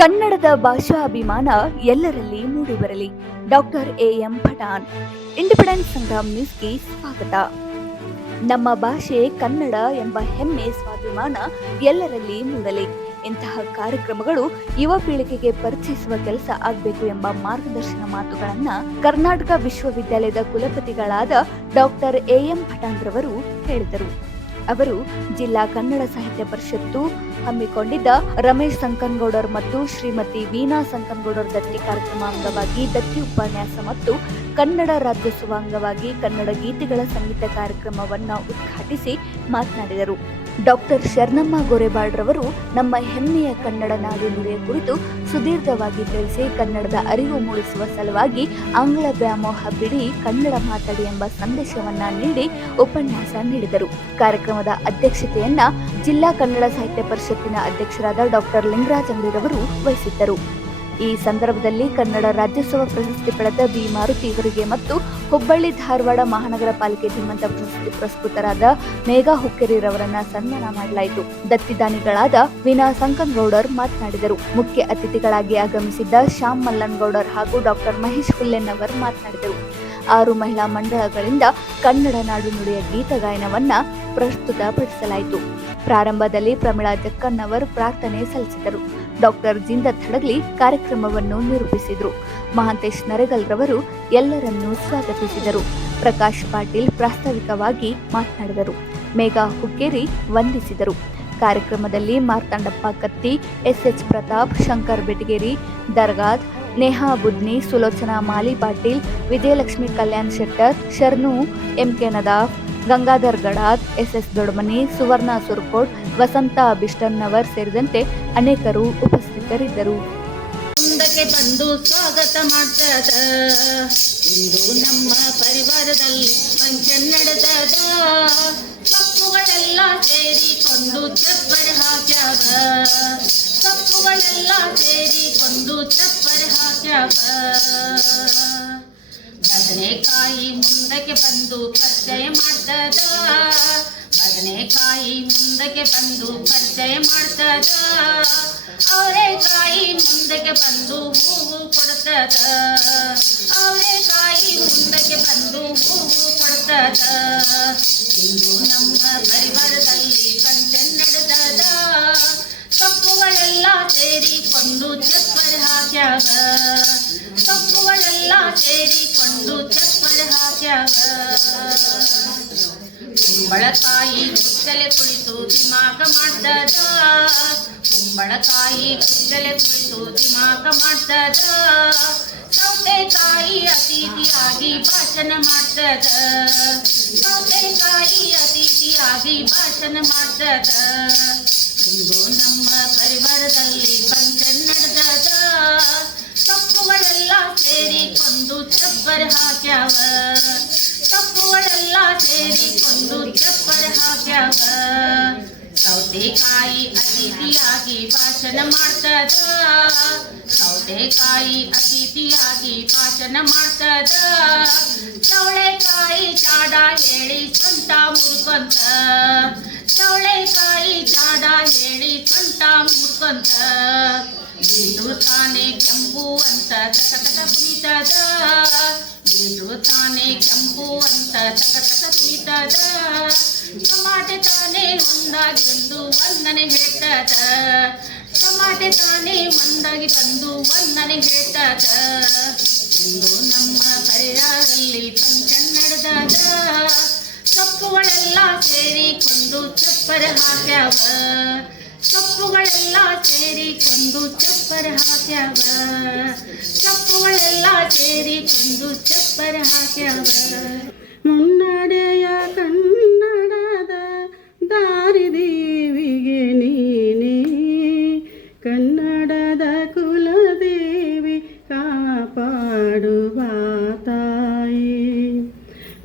ಕನ್ನಡದ ಭಾಷಾ ಅಭಿಮಾನ ಎಲ್ಲರಲ್ಲಿ ಮೂಡಿಬರಲಿ. Doctor M Pathan. Independence Sangram ನ್ಯೂಸ್ಗೆ ಸ್ವಾಗತ. ನಮ್ಮ ಭಾಷೆ ಕನ್ನಡ ಎಂಬ ಹೆಮ್ಮೆ ಸ್ವಾಭಿಮಾನ ಎಲ್ಲರಲ್ಲಿ ಮೂಡಲಿ. ಇಂತಹ ಕಾರ್ಯಕ್ರಮಗಳು ಯುವ ಪೀಳಿಗೆಗೆ ಪರಿಚಯಿಸುವ ಕೆಲಸ ಆಗಬೇಕು ಎಂಬ ಮಾರ್ಗದರ್ಶನ ಮಾತುಗಳನ್ನು ಕರ್ನಾಟಕ ವಿಶ್ವವಿದ್ಯಾಲಯದ ಕುಲಪತಿಗಳಾದ ಡಾಕ್ಟರ್ ಎಂ ಪಠಾಣ್ ರವರು ಹೇಳಿದರು. ಅವರು ಜಿಲ್ಲಾ ಕನ್ನಡ ಸಾಹಿತ್ಯ ಪರಿಷತ್ತು ಹಮ್ಮಿಕೊಂಡಿದ್ದ ರಮೇಶ್ ಸಂಕನಗೌಡರ್ ಮತ್ತು ಶ್ರೀಮತಿ ವೀಣಾ ಸಂಕನಗೌಡರ್ ದತ್ತಿ ಕಾರ್ಯಕ್ರಮ ಅಂಗವಾಗಿ ದತ್ತಿ ಉಪನ್ಯಾಸ ಮತ್ತು ಕನ್ನಡ ರಾಜ್ಯೋತ್ಸವ ಅಂಗವಾಗಿ ಕನ್ನಡ ಗೀತೆಗಳ ಸಂಗೀತ ಕಾರ್ಯಕ್ರಮವನ್ನು ಉದ್ಘಾಟಿಸಿ ಮಾತನಾಡಿದರು. ಡಾಕ್ಟರ್ ಶರಣಮ್ಮ ಗೋರೆಬಾಳ್ ರವರು ನಮ್ಮ ಹೆಮ್ಮೆಯ ಕನ್ನಡ ನಾಡು ನುಡಿಯ ಕುರಿತು ಸುದೀರ್ಘವಾಗಿ ತಿಳಿಸಿ ಕನ್ನಡದ ಅರಿವು ಮೂಡಿಸುವ ಸಲುವಾಗಿ ಆಂಗ್ಲ ವ್ಯಾಮೋಹ ಬಿಡಿ, ಕನ್ನಡ ಮಾತಾಡಿ ಎಂಬ ಸಂದೇಶವನ್ನ ನೀಡಿ ಉಪನ್ಯಾಸ ನೀಡಿದರು. ಕಾರ್ಯಕ್ರಮದ ಅಧ್ಯಕ್ಷತೆಯನ್ನ ಜಿಲ್ಲಾ ಕನ್ನಡ ಸಾಹಿತ್ಯ ಪರಿಷತ್ತಿನ ಅಧ್ಯಕ್ಷರಾದ ಡಾಕ್ಟರ್ ಲಿಂಗರಾಜ್ ಅಂಗಡಿರವರು ವಹಿಸಿದ್ದರು. ಈ ಸಂದರ್ಭದಲ್ಲಿ ಕನ್ನಡ ರಾಜ್ಯೋತ್ಸವ ಪ್ರಶಸ್ತಿ ಪಡೆದ ಬಿ ಮಾರುತಿ ಇವರಿಗೆ ಮತ್ತು ಹುಬ್ಬಳ್ಳಿ ಧಾರವಾಡ ಮಹಾನಗರ ಪಾಲಿಕೆ ಧೀಮಂತ ಪ್ರಶಸ್ತಿ ಪುರಸ್ಕೃತರಾದ ಮೇಘಾ ಹುಕ್ಕೇರಿರವರನ್ನ ಸನ್ಮಾನ ಮಾಡಲಾಯಿತು. ದತ್ತಿದಾನಿಗಳಾದ ವೀಣಾ ಸಂಕನಗೌಡರ್ ಮಾತನಾಡಿದರು. ಮುಖ್ಯ ಅತಿಥಿಗಳಾಗಿ ಆಗಮಿಸಿದ್ದ ಶ್ಯಾಮ್ ಮಲ್ಲನಗೌಡರ್ ಹಾಗೂ ಡಾಕ್ಟರ್ ಮಹೇಶ್ ಹುಲ್ಲೆನ್ ಅವರು ಮಾತನಾಡಿದರು. 6 ಮಹಿಳಾ ಮಂಡಳಗಳಿಂದ ಕನ್ನಡ ನಾಡು ನುಡಿಯ ಗೀತ ಗಾಯನವನ್ನ ಪ್ರಸ್ತುತಪಡಿಸಲಾಯಿತು. ಪ್ರಾರಂಭದಲ್ಲಿ ಪ್ರಮೀಳಾ ಜಕ್ಕಣ್ಣವರ್ ಪ್ರಾರ್ಥನೆ ಸಲ್ಲಿಸಿದರು. ಡಾಕ್ಟರ್ ಜಿಂದತ್ ಹಡಗ್ಲಿ ಕಾರ್ಯಕ್ರಮವನ್ನು ನಿರೂಪಿಸಿದರು. ಮಹಾಂತೇಶ್ ನರೇಗಲ್ ರವರು ಎಲ್ಲರನ್ನೂ ಸ್ವಾಗತಿಸಿದರು. ಪ್ರಕಾಶ್ ಪಾಟೀಲ್ ಪ್ರಾಸ್ತಾವಿಕವಾಗಿ ಮಾತನಾಡಿದರು. ಮೇಘಾ ಹುಕ್ಕೇರಿ ವಂದಿಸಿದರು. ಕಾರ್ಯಕ್ರಮದಲ್ಲಿ ಮಾರ್ತಾಂಡಪ್ಪ ಕತ್ತಿ, ಎಸ್ಎಚ್ ಪ್ರತಾಪ್, ಶಂಕರ್ ಬೆಟಗೇರಿ, ದರ್ಗಾದ್, ನೇಹಾ ಬುದ್ನಿ, ಸುಲೋಚನಾ ಮಾಲಿ ಪಾಟೀಲ್, ವಿಜಯಲಕ್ಷ್ಮಿ ಕಲ್ಯಾಣ್ ಶೆಟ್ಟರ್, ಶರ್ನು ಎಂಕೆ ನದಾಫ್, ಗಂಗಾಧರ್ ಗಡಾದ್, ಎಸ್ಎಸ್ ದೊಡ್ಮನಿ, ಸುವರ್ಣ ಸುರ್ಕೋಟ್, ವಸಂತ ಬಿಷ್ಟನ್ನವರ್ ಸೇರಿದಂತೆ ಅನೇಕರು ಉಪಸ್ಥಿತರಿದ್ದರು. ಮುಂದಕ್ಕೆ ಬಂದು ಸ್ವಾಗತ ಮಾಡ್ತದ, ಇಂದು ನಮ್ಮ ಪರಿವಾರದಲ್ಲಿ ಫಂಕ್ಷನ್ ನಡೆದದ, ಕಪ್ಪುಗಳೆಲ್ಲ ಸೇರಿಕೊಂಡು ಚಪ್ಪರ್ ಹಾಕ್ಯಾವ, ಕಪ್ಪುಗಳೆಲ್ಲ ಸೇರಿಕೊಂಡು ಚಪ್ಪರ್ ಹಾಕ್ಯಾವ. ಬದನೆಕಾಯಿ ಮುಂದಕ್ಕೆ ಬಂದು ಪರಿಚಯ ಮಾಡ್ತದ, ಬದನೆಕಾಯಿ ಮುಂದಕ್ಕೆ ಬಂದು ಪರಿಚಯ ಮಾಡ್ತದ, ಅವರೆಕಾಯಿ ಮುಂದಕ್ಕೆ ಬಂದು ಹೂವು ಕೊಡ್ತದ, ಅವರೆಕಾಯಿ ಮುಂದಕ್ಕೆ ಬಂದು ಹೂವು ಕೊಡ್ತದ. ಇಂದು ನಮ್ಮ ಪರಿವಾರದಲ್ಲಿ ಫಂಕ್ಷನ್ ನಡೆದದ, ಕಪ್ಪುಗಳೆಲ್ಲ ಸೇರಿಕೊಂಡು ಚಪ್ಪರ್ ಹಾಕ್ಯಾವ, ಕಪ್ಪುಗಳೆಲ್ಲ ಸೇರಿಕೊಂಡು ಚಪ್ಪರ್ ಹಾಕ್ಯಾವ. ಕುಂಬಳಕಾಯಿ ಕುಚ್ಚಲೆ ಕುಳಿತು ದಿಮಾಕ ಮಾಡ್ತದ, ಕುಂಬಳಕಾಯಿ ಕುಚ್ಚಲೆ ಕುಳಿತು ದಿಮಾಕ ಮಾಡ್ತದ, ಸೌತೆಕಾಯಿ ಅತಿಥಿಯಾಗಿ ಭಾಷಣ ಮಾಡ್ತದ, ಸೌತೆಕಾಯಿ ಅತಿಥಿಯಾಗಿ ಭಾಷಣ ಮಾಡ್ತದ. ಇಂದು ನಮ್ಮ ಪರಿವಾರದಲ್ಲಿ ಫಂಕ್ಷನ್ ನಡೆದದ, ಕಪ್ಪುಗಳೆಲ್ಲ ಸೇರಿಕೊಂಡು ಚಪ್ಪರ್ ಹಾಕ್ಯಾವ, ಕಪ್ಪುಗಳೆಲ್ಲ ಸೇರಿಕೊಂಡು ಚಪ್ಪರ್ ಹಾಕ್ಯಾವ. ಸೌತೆಕಾಯಿ ಅತಿಥಿಯಾಗಿ ಭಾಷಣ ಮಾಡ್ತದ, ಸೌತೆಕಾಯಿ ಅತಿಥಿಯಾಗಿ ಭಾಷಣ ಮಾಡ್ತದ, ಚೌಳೆಕಾಯಿ ಚಾಡ ಹೇಳಿ ಸೊಂಟ ಮುರ್ಕೊಂತ, ಚೌಳೆಕಾಯಿ ಚಾಡ ಹೇಳಿ ಸೊಂಟ ಮುರ್ಕೊಂತ. ಬಿಡು ತಾನೆ ಕೆಂಪು ಅಂತ ತಕ ತಕ ಕುಣಿತದ, ಬಿಡು ತಾನೆ ಕೆಂಪು ಅಂತ ತಕ ತಕ ಕುಣಿತದ, ಟಮಾಟೆ ತಾನೆ ಒಂದಾಗಿ ಒಂದು ವಂದನೆ ಹೇಳ್ತದ, ಟಮಾಟೆ ತಾನೆ ಒಂದಾಗಿ ತಂದು ವಂದನೆ ಹೇಳ್ತದ. ಇಂದು ನಮ್ಮ ಪರಿವಾರದಲ್ಲಿ ಫಂಕ್ಷನ್ ನಡೆದದ, ಕಪ್ಪುಗಳೆಲ್ಲ ಸೇರಿಕೊಂಡು ಚಪ್ಪರ್ ಹಾಕ್ಯಾವ, ಕಪ್ಪುಗಳೆಲ್ಲ ಸೇರಿಕೊಂಡು ಚಪ್ಪರ್ ಹಾಕ್ಯಾವ, ಕಪ್ಪುಗಳೆಲ್ಲ ಸೇರಿಕೊಂಡು ಚಪ್ಪರ್ ಹಾಕ್ಯಾವ. ಮುನ್ನಡೆಯ ಕನ್ನಡದ ದಾರಿದೇವಿಗೆ ನೀನೇ, ಕನ್ನಡದ ಕುಲದೇವಿ ಕಾಪಾಡುವ ತಾಯಿ.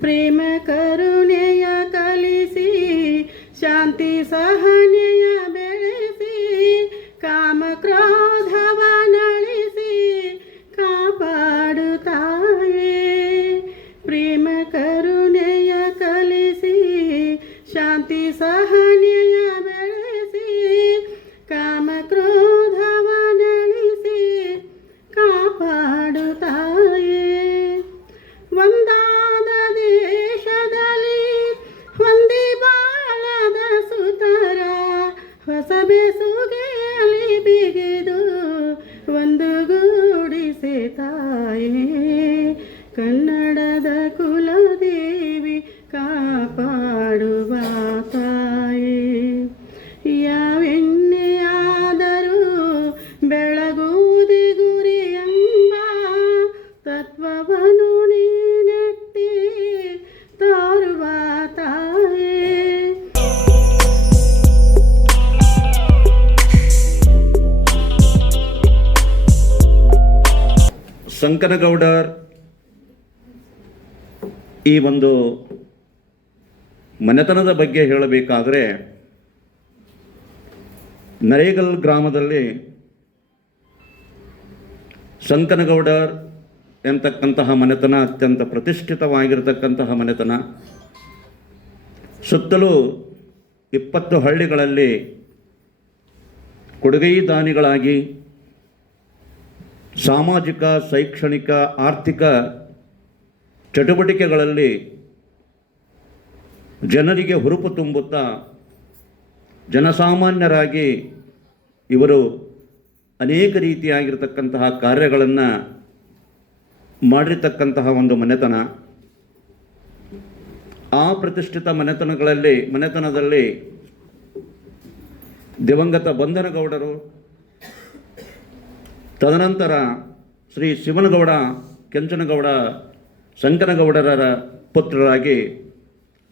ಪ್ರೇಮ ಕರುಣೆಯ ಕಲಿಸಿ ಶಾಂತಿ ಸಹನೆಯ ಬೆಳೆಸಿ, ಕಾಮ ಕ್ರೋಧವ ನಳಿಸಿ ಕಾಪಾಡುತ್ತಾಯೇ. ಪ್ರೇಮ ಕರುಣೆಯ ಕಲಿಸಿ ಶಾಂತಿ ಸಹನೆಯ ಬೆಳೆಸಿ, ಕಾಮ ಕ್ರೋಧವ ನಳಿಸಿ ಬಿಗಿದು ಒಂದುಗೂಡಿಸೆ ತಾಯೇ, ಕನ್ನಡದ ಕುಲದೇವಿ ಕಾಪಾಡುವ ತಾಯೇ. ಯಾವೆನ್ನೆಯಾದರೂ ಬೆಳಗುವುದೇ ಗುರಿ ಎಂಬ ತತ್ವವನ್ನು ನೀನೆತ್ತಿ ತೋರುವ ತಾಯೇ. ಸಂಕನಗೌಡರ್ ಈ ಒಂದು ಮನೆತನದ ಬಗ್ಗೆ ಹೇಳಬೇಕಾದರೆ, ನರೇಗಲ್ ಗ್ರಾಮದಲ್ಲಿ ಸಂಕನಗೌಡರ್ ಎಂತಕ್ಕಂತಹ ಮನೆತನ ಅತ್ಯಂತ ಪ್ರತಿಷ್ಠಿತವಾಗಿರತಕ್ಕಂತಹ ಮನೆತನ. ಸುತ್ತಲೂ 20 ಹಳ್ಳಿಗಳಲ್ಲಿ ಕೊಡುಗೈ ದಾನಿಗಳಾಗಿ ಸಾಮಾಜಿಕ, ಶೈಕ್ಷಣಿಕ, ಆರ್ಥಿಕ ಚಟುವಟಿಕೆಗಳಲ್ಲಿ ಜನರಿಗೆ ಹುರುಪು ತುಂಬುತ್ತಾ ಜನಸಾಮಾನ್ಯರಾಗಿ ಇವರು ಅನೇಕ ರೀತಿಯಾಗಿರ್ತಕ್ಕಂತಹ ಕಾರ್ಯಗಳನ್ನು ಮಾಡಿರ್ತಕ್ಕಂತಹ ಒಂದು ಮನೆತನ. ಆ ಪ್ರತಿಷ್ಠಿತ ಮನೆತನದಲ್ಲಿ ದಿವಂಗತ ಬಂಧನಗೌಡರು, ತದನಂತರ ಶ್ರೀ ಶಿವನಗೌಡ ಕೆಂಚನಗೌಡ ಸಂಕನಗೌಡರ ಪುತ್ರರಾಗಿ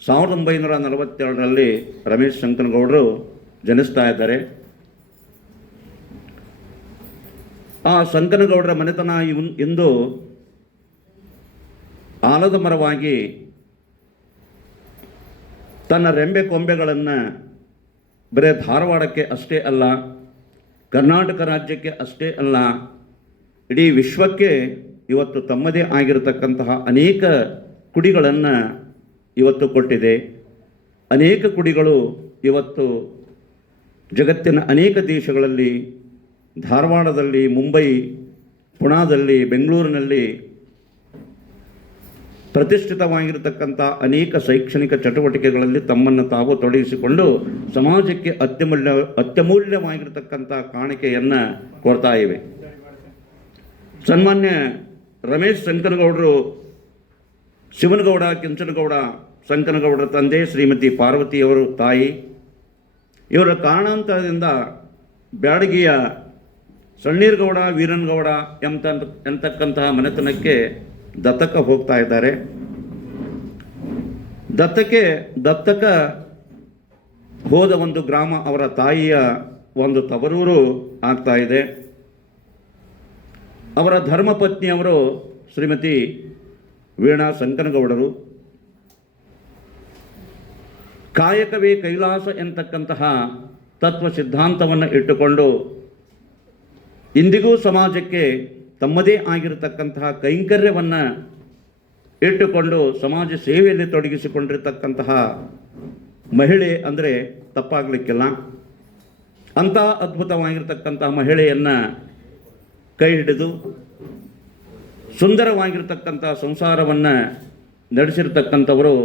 1942ರಲ್ಲಿ ರಮೇಶ್ ಸಂಕನಗೌಡರು ಜನಿಸ್ತಾ ಇದ್ದಾರೆ. ಆ ಸಂಕನಗೌಡರ ಮನೆತನ ಇಂದು ಆಲದ ಮರವಾಗಿ ತನ್ನ ರೆಂಬೆ ಕೊಂಬೆಗಳನ್ನು ಬರೀ ಧಾರವಾಡಕ್ಕೆ ಅಷ್ಟೇ ಅಲ್ಲ, ಕರ್ನಾಟಕ ರಾಜ್ಯಕ್ಕೆ ಅಷ್ಟೇ ಅಲ್ಲ, ಇಡೀ ವಿಶ್ವಕ್ಕೆ ಇವತ್ತು ತಮ್ಮದೇ ಆಗಿರತಕ್ಕಂತಹ ಅನೇಕ ಕುಡಿಗಳನ್ನು ಇವತ್ತು ಕೊಟ್ಟಿದೆ. ಅನೇಕ ಕುಡಿಗಳು ಇವತ್ತು ಜಗತ್ತಿನ ಅನೇಕ ದೇಶಗಳಲ್ಲಿ, ಧಾರವಾಡದಲ್ಲಿ, ಮುಂಬೈ, ಪುಣಾದಲ್ಲಿ, ಬೆಂಗಳೂರಿನಲ್ಲಿ ಪ್ರತಿಷ್ಠಿತವಾಗಿರತಕ್ಕಂಥ ಅನೇಕ ಶೈಕ್ಷಣಿಕ ಚಟುವಟಿಕೆಗಳಲ್ಲಿ ತಮ್ಮನ್ನು ತಾವು ತೊಡಗಿಸಿಕೊಂಡು ಸಮಾಜಕ್ಕೆ ಅತ್ಯಮೂಲ್ಯವಾಗಿರತಕ್ಕಂಥ ಕಾಣಿಕೆಯನ್ನು ಕೊಡ್ತಾ ಇವೆ. ಸನ್ಮಾನ್ಯ ರಮೇಶ್ ಸಂಕನಗೌಡರು ಶಿವನಗೌಡ ಕೆಂಚನಗೌಡ ಸಂಕನಗೌಡರ ತಂದೆ ಶ್ರೀಮತಿ ಪಾರ್ವತಿಯವರು ತಾಯಿ. ಇವರ ಕಾರಣಾಂತರದಿಂದ ಬ್ಯಾಡಗಿಯ ಸಣ್ಣೀರ್ಗೌಡ ವೀರನಗೌಡ ಎಂತಕ್ಕಂತಹ ಮನೆತನಕ್ಕೆ ದತ್ತಕ ಹೋಗ್ತಾ ಇದ್ದಾರೆ. ದತ್ತಕ ಹೋದ ಒಂದು ಗ್ರಾಮ ಅವರ ತಾಯಿಯ ಒಂದು ತವರೂರು ಆಗ್ತಾ ಇದೆ. ಅವರ ಧರ್ಮಪತ್ನಿಯವರು ಶ್ರೀಮತಿ ವೀಣಾ ಸಂಕನಗೌಡರು. ಕಾಯಕವೇ ಕೈಲಾಸ ಎಂತಕ್ಕಂತಹ ತತ್ವ ಸಿದ್ಧಾಂತವನ್ನು ಇಟ್ಟುಕೊಂಡು ಇಂದಿಗೂ ಸಮಾಜಕ್ಕೆ ತಮ್ಮದೇ ಆಗಿರತಕ್ಕಂತಹ ಕೈಂಕರ್ಯವನ್ನು ಇಟ್ಟುಕೊಂಡು ಸಮಾಜ ಸೇವೆಯಲ್ಲಿ ತೊಡಗಿಸಿಕೊಂಡಿರತಕ್ಕಂತಹ ಮಹಿಳೆ ಅಂದರೆ ತಪ್ಪಾಗಲಿಕ್ಕಿಲ್ಲ. ಅಂಥ ಅದ್ಭುತವಾಗಿರ್ತಕ್ಕಂತಹ ಮಹಿಳೆಯನ್ನು ಕೈ ಹಿಡಿದು ಸುಂದರವಾಗಿರ್ತಕ್ಕಂಥ ಸಂಸಾರವನ್ನು ನಡೆಸಿರ್ತಕ್ಕಂಥವರು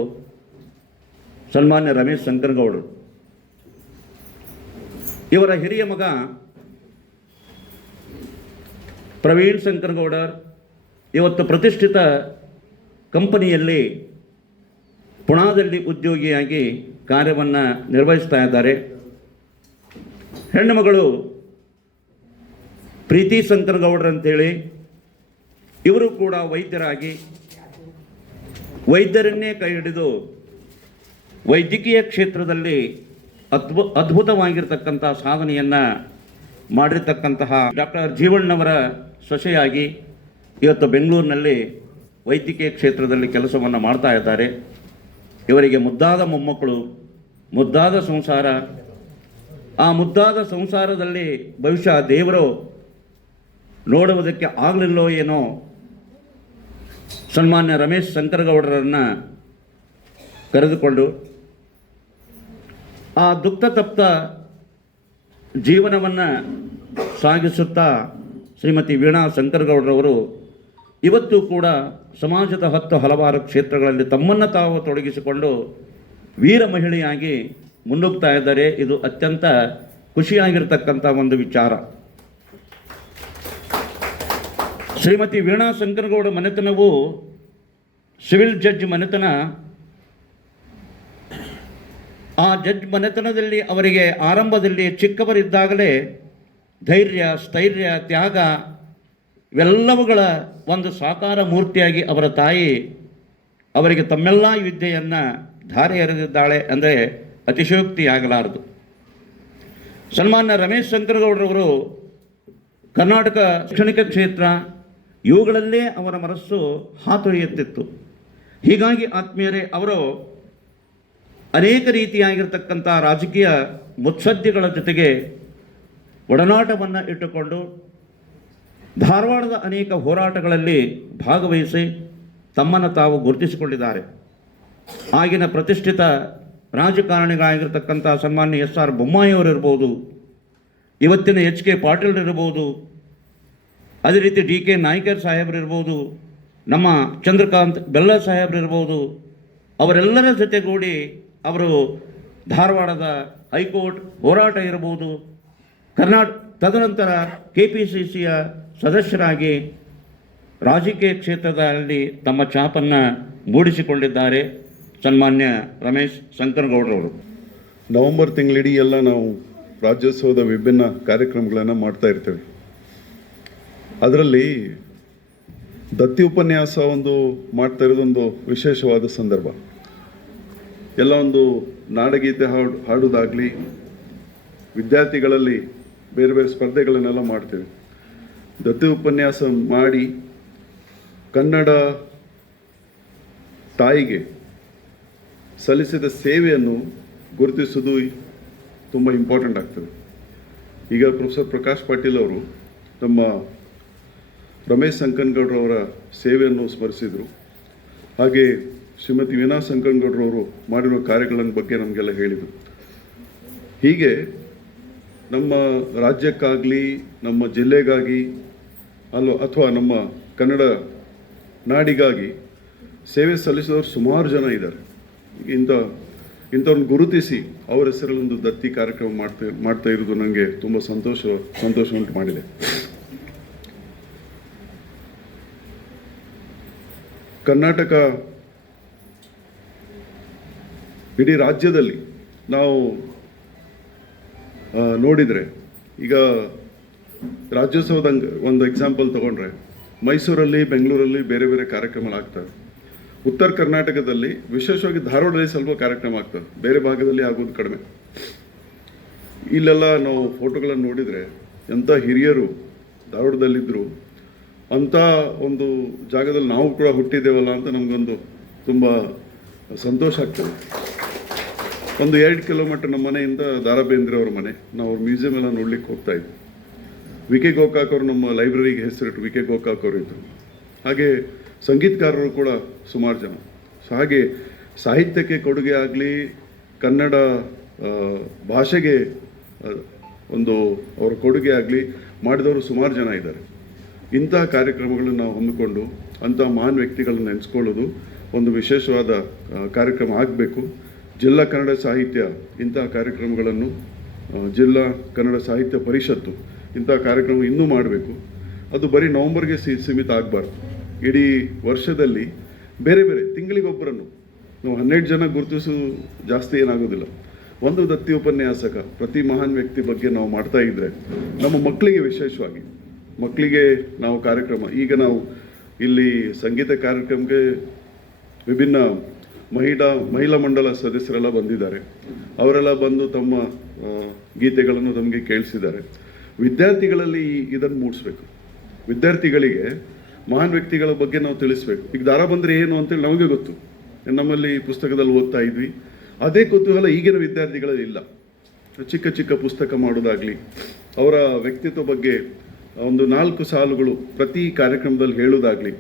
ಸನ್ಮಾನ್ಯ ರಮೇಶ್ ಸಂಕನಗೌಡರು. ಇವರ ಹಿರಿಯ ಮಗ ಪ್ರವೀಣ್ ಸಂಕನಗೌಡರ್ ಇವತ್ತು ಪ್ರತಿಷ್ಠಿತ ಕಂಪನಿಯಲ್ಲಿ ಪುಣಾದಲ್ಲಿ ಉದ್ಯೋಗಿಯಾಗಿ ಕಾರ್ಯವನ್ನು ನಿರ್ವಹಿಸ್ತಾ ಇದ್ದಾರೆ. ಹೆಣ್ಣುಮಗಳು ಪ್ರೀತಿ ಸಂಕನಗೌಡರಂತೇಳಿ ಇವರು ಕೂಡ ವೈದ್ಯರಾಗಿ ವೈದ್ಯರನ್ನೇ ಕೈ ಹಿಡಿದು ವೈದ್ಯಕೀಯ ಕ್ಷೇತ್ರದಲ್ಲಿ ಅದ್ಭುತವಾಗಿರ್ತಕ್ಕಂಥ ಸಾಧನೆಯನ್ನು ಮಾಡಿರ್ತಕ್ಕಂತಹ ಡಾಕ್ಟರ್ ಜೀವಣ್ಣವರ ಸೊಸೆಯಾಗಿ ಇವತ್ತು ಬೆಂಗಳೂರಿನಲ್ಲಿ ವೈದ್ಯಕೀಯ ಕ್ಷೇತ್ರದಲ್ಲಿ ಕೆಲಸವನ್ನು ಮಾಡ್ತಾ ಇದ್ದಾರೆ. ಇವರಿಗೆ ಮುದ್ದಾದ ಮೊಮ್ಮಕ್ಕಳು, ಮುದ್ದಾದ ಸಂಸಾರ. ಆ ಮುದ್ದಾದ ಸಂಸಾರದಲ್ಲಿ ಬಹುಶಃ ದೇವರು ನೋಡುವುದಕ್ಕೆ ಆಗಲಿಲ್ಲೋ ಏನೋ ಸನ್ಮಾನ್ಯ ರಮೇಶ್ ಸಂಕನಗೌಡರನ್ನು ಕರೆದುಕೊಂಡು ಆ ದುಃಖತಪ್ತ ಜೀವನವನ್ನು ಸಾಗಿಸುತ್ತಾ ಶ್ರೀಮತಿ ವೀಣಾ ಸಂಕನಗೌಡರವರು ಇವತ್ತು ಕೂಡ ಸಮಾಜದ ಹಲವಾರು ಕ್ಷೇತ್ರಗಳಲ್ಲಿ ತಮ್ಮನ್ನು ತಾವು ತೊಡಗಿಸಿಕೊಂಡು ವೀರ ಮಹಿಳೆಯಾಗಿ ಮುನ್ನುಗ್ತಾ ಇದ್ದಾರೆ. ಇದು ಅತ್ಯಂತ ಖುಷಿಯಾಗಿರ್ತಕ್ಕಂಥ ಒಂದು ವಿಚಾರ. ಶ್ರೀಮತಿ ವೀಣಾ ಶಂಕರಗೌಡ ಮನೆತನವು ಸಿವಿಲ್ ಜಡ್ಜ್ ಮನೆತನ. ಆ ಜಡ್ಜ್ ಮನೆತನದಲ್ಲಿ ಅವರಿಗೆ ಆರಂಭದಲ್ಲಿ ಚಿಕ್ಕವರಿದ್ದಾಗಲೇ ಧೈರ್ಯ, ಸ್ಥೈರ್ಯ, ತ್ಯಾಗ ಇವೆಲ್ಲವುಗಳ ಒಂದು ಸಾಕಾರ ಮೂರ್ತಿಯಾಗಿ ಅವರ ತಾಯಿ ಅವರಿಗೆ ತಮ್ಮೆಲ್ಲ ವಿದ್ಯೆಯನ್ನು ಧಾರೆ ಎರೆದಿದ್ದಾಳೆ ಅಂದರೆ ಅತಿಶಯೋಕ್ತಿಯಾಗಲಾರದು. ಸನ್ಮಾನ್ಯ ರಮೇಶ್ ಶಂಕರಗೌಡರವರು ಕರ್ನಾಟಕ ಶೈಕ್ಷಣಿಕ ಕ್ಷೇತ್ರ ಇವುಗಳಲ್ಲೇ ಅವರ ಮನಸ್ಸು ಹಾತೊರೆಯುತ್ತಿತ್ತು. ಹೀಗಾಗಿ ಆತ್ಮೀಯರೇ, ಅವರು ಅನೇಕ ರೀತಿಯಾಗಿರ್ತಕ್ಕಂಥ ರಾಜಕೀಯ ಮುತ್ಸದ್ದಿಗಳ ಜೊತೆಗೆ ಒಡನಾಟವನ್ನು ಇಟ್ಟುಕೊಂಡು ಧಾರವಾಡದ ಅನೇಕ ಹೋರಾಟಗಳಲ್ಲಿ ಭಾಗವಹಿಸಿ ತಮ್ಮನ್ನು ತಾವು ಗುರುತಿಸಿಕೊಂಡಿದ್ದಾರೆ. ಆಗಿನ ಪ್ರತಿಷ್ಠಿತ ರಾಜಕಾರಣಿಗಳಾಗಿರ್ತಕ್ಕಂಥ ಸನ್ಮಾನ್ಯ SR ಬೊಮ್ಮಾಯಿಯವರಿರ್ಬೋದು, ಇವತ್ತಿನ HK ಪಾಟೀಲ್ರಿರ್ಬೋದು, ಅದೇ ರೀತಿ DK ನಾಯ್ಕರ್ ಸಾಹೇಬ್ರಿರ್ಬೋದು, ನಮ್ಮ ಚಂದ್ರಕಾಂತ್ ಬೆಲ್ಲ ಸಾಹೇಬ್ರಿರ್ಬೋದು, ಅವರೆಲ್ಲರ ಜೊತೆಗೂಡಿ ಅವರು ಧಾರವಾಡದ ಹೈಕೋರ್ಟ್ ಹೋರಾಟ ಇರ್ಬೋದು, ತದನಂತರ KPCCಯ ಸದಸ್ಯರಾಗಿ ರಾಜಕೀಯ ಕ್ಷೇತ್ರದಲ್ಲಿ ತಮ್ಮ ಛಾಪನ್ನು ಮೂಡಿಸಿಕೊಂಡಿದ್ದಾರೆ ಸನ್ಮಾನ್ಯ ರಮೇಶ್ ಶಂಕರಗೌಡರವರು. ನವೆಂಬರ್ ತಿಂಗಳಿಡೀ ಎಲ್ಲ ನಾವು ರಾಜ್ಯೋತ್ಸವದ ವಿಭಿನ್ನ ಕಾರ್ಯಕ್ರಮಗಳನ್ನು ಮಾಡ್ತಾ ಇರ್ತೇವೆ. ಅದರಲ್ಲಿ ದತ್ತಿ ಉಪನ್ಯಾಸ ಒಂದು ಮಾಡ್ತಾ ಇರೋದೊಂದು ವಿಶೇಷವಾದ ಸಂದರ್ಭ. ಎಲ್ಲ ಒಂದು ನಾಡಗೀತೆ ಹಾಡೋದಾಗಲಿ, ವಿದ್ಯಾರ್ಥಿಗಳಲ್ಲಿ ಬೇರೆ ಬೇರೆ ಸ್ಪರ್ಧೆಗಳನ್ನೆಲ್ಲ ಮಾಡ್ತೇವೆ. ದತ್ತಿ ಉಪನ್ಯಾಸ ಮಾಡಿ ಕನ್ನಡ ತಾಯಿಗೆ ಸಲ್ಲಿಸಿದ ಸೇವೆಯನ್ನು ಗುರುತಿಸೋದು ತುಂಬ ಇಂಪಾರ್ಟೆಂಟ್ ಆಗ್ತದೆ. ಈಗ ಪ್ರೊಫೆಸರ್ ಪ್ರಕಾಶ್ ಪಾಟೀಲ್ ಅವರು ನಮ್ಮ ರಮೇಶ್ ಶಂಕರಗೌಡರವರ ಸೇವೆಯನ್ನು ಸ್ಮರಿಸಿದರು. ಹಾಗೆ ಶ್ರೀಮತಿ ವೀಣಾ ಶಂಕರಗೌಡರವರು ಮಾಡಿರುವ ಕಾರ್ಯಗಳ ಬಗ್ಗೆ ನಮಗೆಲ್ಲ ಹೇಳಿದರು. ಹೀಗೆ ನಮ್ಮ ರಾಜ್ಯಕ್ಕಾಗಲಿ, ನಮ್ಮ ಜಿಲ್ಲೆಗಾಗಿ ಅಥವಾ ನಮ್ಮ ಕನ್ನಡ ನಾಡಿಗಾಗಿ ಸೇವೆ ಸಲ್ಲಿಸಿದವರು ಸುಮಾರು ಜನ ಇದ್ದಾರೆ. ಇಂಥವ್ರನ್ನ ಗುರುತಿಸಿ ಅವರ ಹೆಸರಲ್ಲಿ ಒಂದು ದತ್ತಿ ಕಾರ್ಯಕ್ರಮ ಮಾಡ್ತಾ ಇರೋದು ನನಗೆ ತುಂಬ ಸಂತೋಷ ಉಂಟು ಮಾಡಿದೆ. ಕರ್ನಾಟಕ ಇಡೀ ರಾಜ್ಯದಲ್ಲಿ ನಾವು ನೋಡಿದರೆ, ಈಗ ರಾಜ್ಯೋತ್ಸವದ ಒಂದು ಎಕ್ಸಾಂಪಲ್ ತಗೊಂಡ್ರೆ ಮೈಸೂರಲ್ಲಿ, ಬೆಂಗಳೂರಲ್ಲಿ ಬೇರೆ ಬೇರೆ ಕಾರ್ಯಕ್ರಮಗಳಾಗ್ತವೆ. ಉತ್ತರ ಕರ್ನಾಟಕದಲ್ಲಿ ವಿಶೇಷವಾಗಿ ಧಾರವಾಡದಲ್ಲಿ ಸ್ವಲ್ಪ ಕಾರ್ಯಕ್ರಮ ಆಗ್ತದೆ, ಬೇರೆ ಭಾಗದಲ್ಲಿ ಆಗೋದು ಕಡಿಮೆ. ಇಲ್ಲೆಲ್ಲ ನಾವು ಫೋಟೋಗಳನ್ನು ನೋಡಿದರೆ ಎಂಥ ಹಿರಿಯರು ಧಾರವಾಡದಲ್ಲಿದ್ದರು, ಅಂಥ ಒಂದು ಜಾಗದಲ್ಲಿ ನಾವು ಕೂಡ ಹುಟ್ಟಿದ್ದೇವಲ್ಲ ಅಂತ ನಮಗೊಂದು ತುಂಬ ಸಂತೋಷ ಆಗ್ತದೆ. ಒಂದು 2 ಕಿಲೋಮೀಟರ್ ನಮ್ಮ ಮನೆಯಿಂದ ದಾರಾಬೇಂದ್ರೆ ಅವ್ರ ಮನೆ, ನಾವು ಅವ್ರ ಮ್ಯೂಸಿಯಂ ಎಲ್ಲ ನೋಡ್ಲಿಕ್ಕೆ ಹೋಗ್ತಾ ಇದ್ವಿ. ವಿ.ಕೆ. ಗೋಕಾಕ್ ಅವರು ನಮ್ಮ ಲೈಬ್ರರಿಗೆ ಹೆಸರಿಟ್ಟು ವಿ.ಕೆ. ಗೋಕಾಕ್ ಅವರು ಇದ್ದರು. ಹಾಗೆ ಸಂಗೀತಗಾರರು ಕೂಡ ಸುಮಾರು ಜನ. ಹಾಗೆ ಸಾಹಿತ್ಯಕ್ಕೆ ಕೊಡುಗೆ ಆಗಲಿ, ಕನ್ನಡ ಭಾಷೆಗೆ ಒಂದು ಅವರ ಕೊಡುಗೆ ಆಗಲಿ ಮಾಡಿದವರು ಸುಮಾರು ಜನ ಇದ್ದಾರೆ. ಇಂಥ ಕಾರ್ಯಕ್ರಮಗಳನ್ನು ನಾವು ಹೊಂದಿಕೊಂಡು ಅಂಥ ಮಹಾನ್ ವ್ಯಕ್ತಿಗಳನ್ನ ನೆನೆಸ್ಕೊಳ್ಳೋದು ಒಂದು ವಿಶೇಷವಾದ ಕಾರ್ಯಕ್ರಮ ಆಗಬೇಕು. ಜಿಲ್ಲಾ ಕನ್ನಡ ಸಾಹಿತ್ಯ ಇಂಥ ಕಾರ್ಯಕ್ರಮಗಳನ್ನು, ಜಿಲ್ಲಾ ಕನ್ನಡ ಸಾಹಿತ್ಯ ಪರಿಷತ್ತು ಇಂಥ ಕಾರ್ಯಕ್ರಮ ಇನ್ನೂ ಮಾಡಬೇಕು. ಅದು ಬರೀ ನವಂಬರ್ಗೆ ಸೀಮಿತ ಆಗಬಾರ್ದು. ಇಡೀ ವರ್ಷದಲ್ಲಿ ಬೇರೆ ಬೇರೆ ತಿಂಗಳಿಗೊಬ್ಬರನ್ನು ನಾವು 12 ಜನ ಗುರುತಿಸೋದು ಜಾಸ್ತಿ ಏನಾಗೋದಿಲ್ಲ. ಒಂದು ದತ್ತಿ ಉಪನ್ಯಾಸಕ ಪ್ರತಿ ಮಹಾನ್ ವ್ಯಕ್ತಿ ಬಗ್ಗೆ ನಾವು ಮಾಡ್ತಾ ಇದ್ದರೆ ನಮ್ಮ ಮಕ್ಕಳಿಗೆ, ವಿಶೇಷವಾಗಿ ಮಕ್ಕಳಿಗೆ ನಾವು ಕಾರ್ಯಕ್ರಮ, ಈಗ ನಾವು ಇಲ್ಲಿ ಸಂಗೀತ ಕಾರ್ಯಕ್ರಮಕ್ಕೆ ವಿಭಿನ್ನ ಮಹಿಳಾ ಮಂಡಲ ಸದಸ್ಯರೆಲ್ಲ ಬಂದಿದ್ದಾರೆ. ಅವರೆಲ್ಲ ಬಂದು ತಮ್ಮ ಗೀತೆಗಳನ್ನು ನಮಗೆ ಕೇಳಿಸಿದ್ದಾರೆ. ವಿದ್ಯಾರ್ಥಿಗಳಲ್ಲಿ ಇದನ್ನು ಮೂಡಿಸ್ಬೇಕು. ವಿದ್ಯಾರ್ಥಿಗಳಿಗೆ ಮಹಾನ್ ವ್ಯಕ್ತಿಗಳ ಬಗ್ಗೆ ನಾವು ತಿಳಿಸ್ಬೇಕು. ಈಗ ದಾರ ಬಂದರೆ ಏನು ಅಂತೇಳಿ ನಮಗೆ ಗೊತ್ತು, ನಮ್ಮಲ್ಲಿ ಪುಸ್ತಕದಲ್ಲಿ ಓದ್ತಾ ಇದ್ವಿ. ಅದೇ ಕುತೂಹಲ ಈಗಿನ ವಿದ್ಯಾರ್ಥಿಗಳಲ್ಲಿ ಇಲ್ಲ. ಚಿಕ್ಕ ಚಿಕ್ಕ ಪುಸ್ತಕ ಮಾಡೋದಾಗಲಿ, ಅವರ ವ್ಯಕ್ತಿತ್ವ ಬಗ್ಗೆ ಒಂದು 4 ಸಾಲುಗಳು ಪ್ರತಿ ಕಾರ್ಯಕ್ರಮದಲ್ಲಿ ಹೇಳೋದಾಗಲಿ,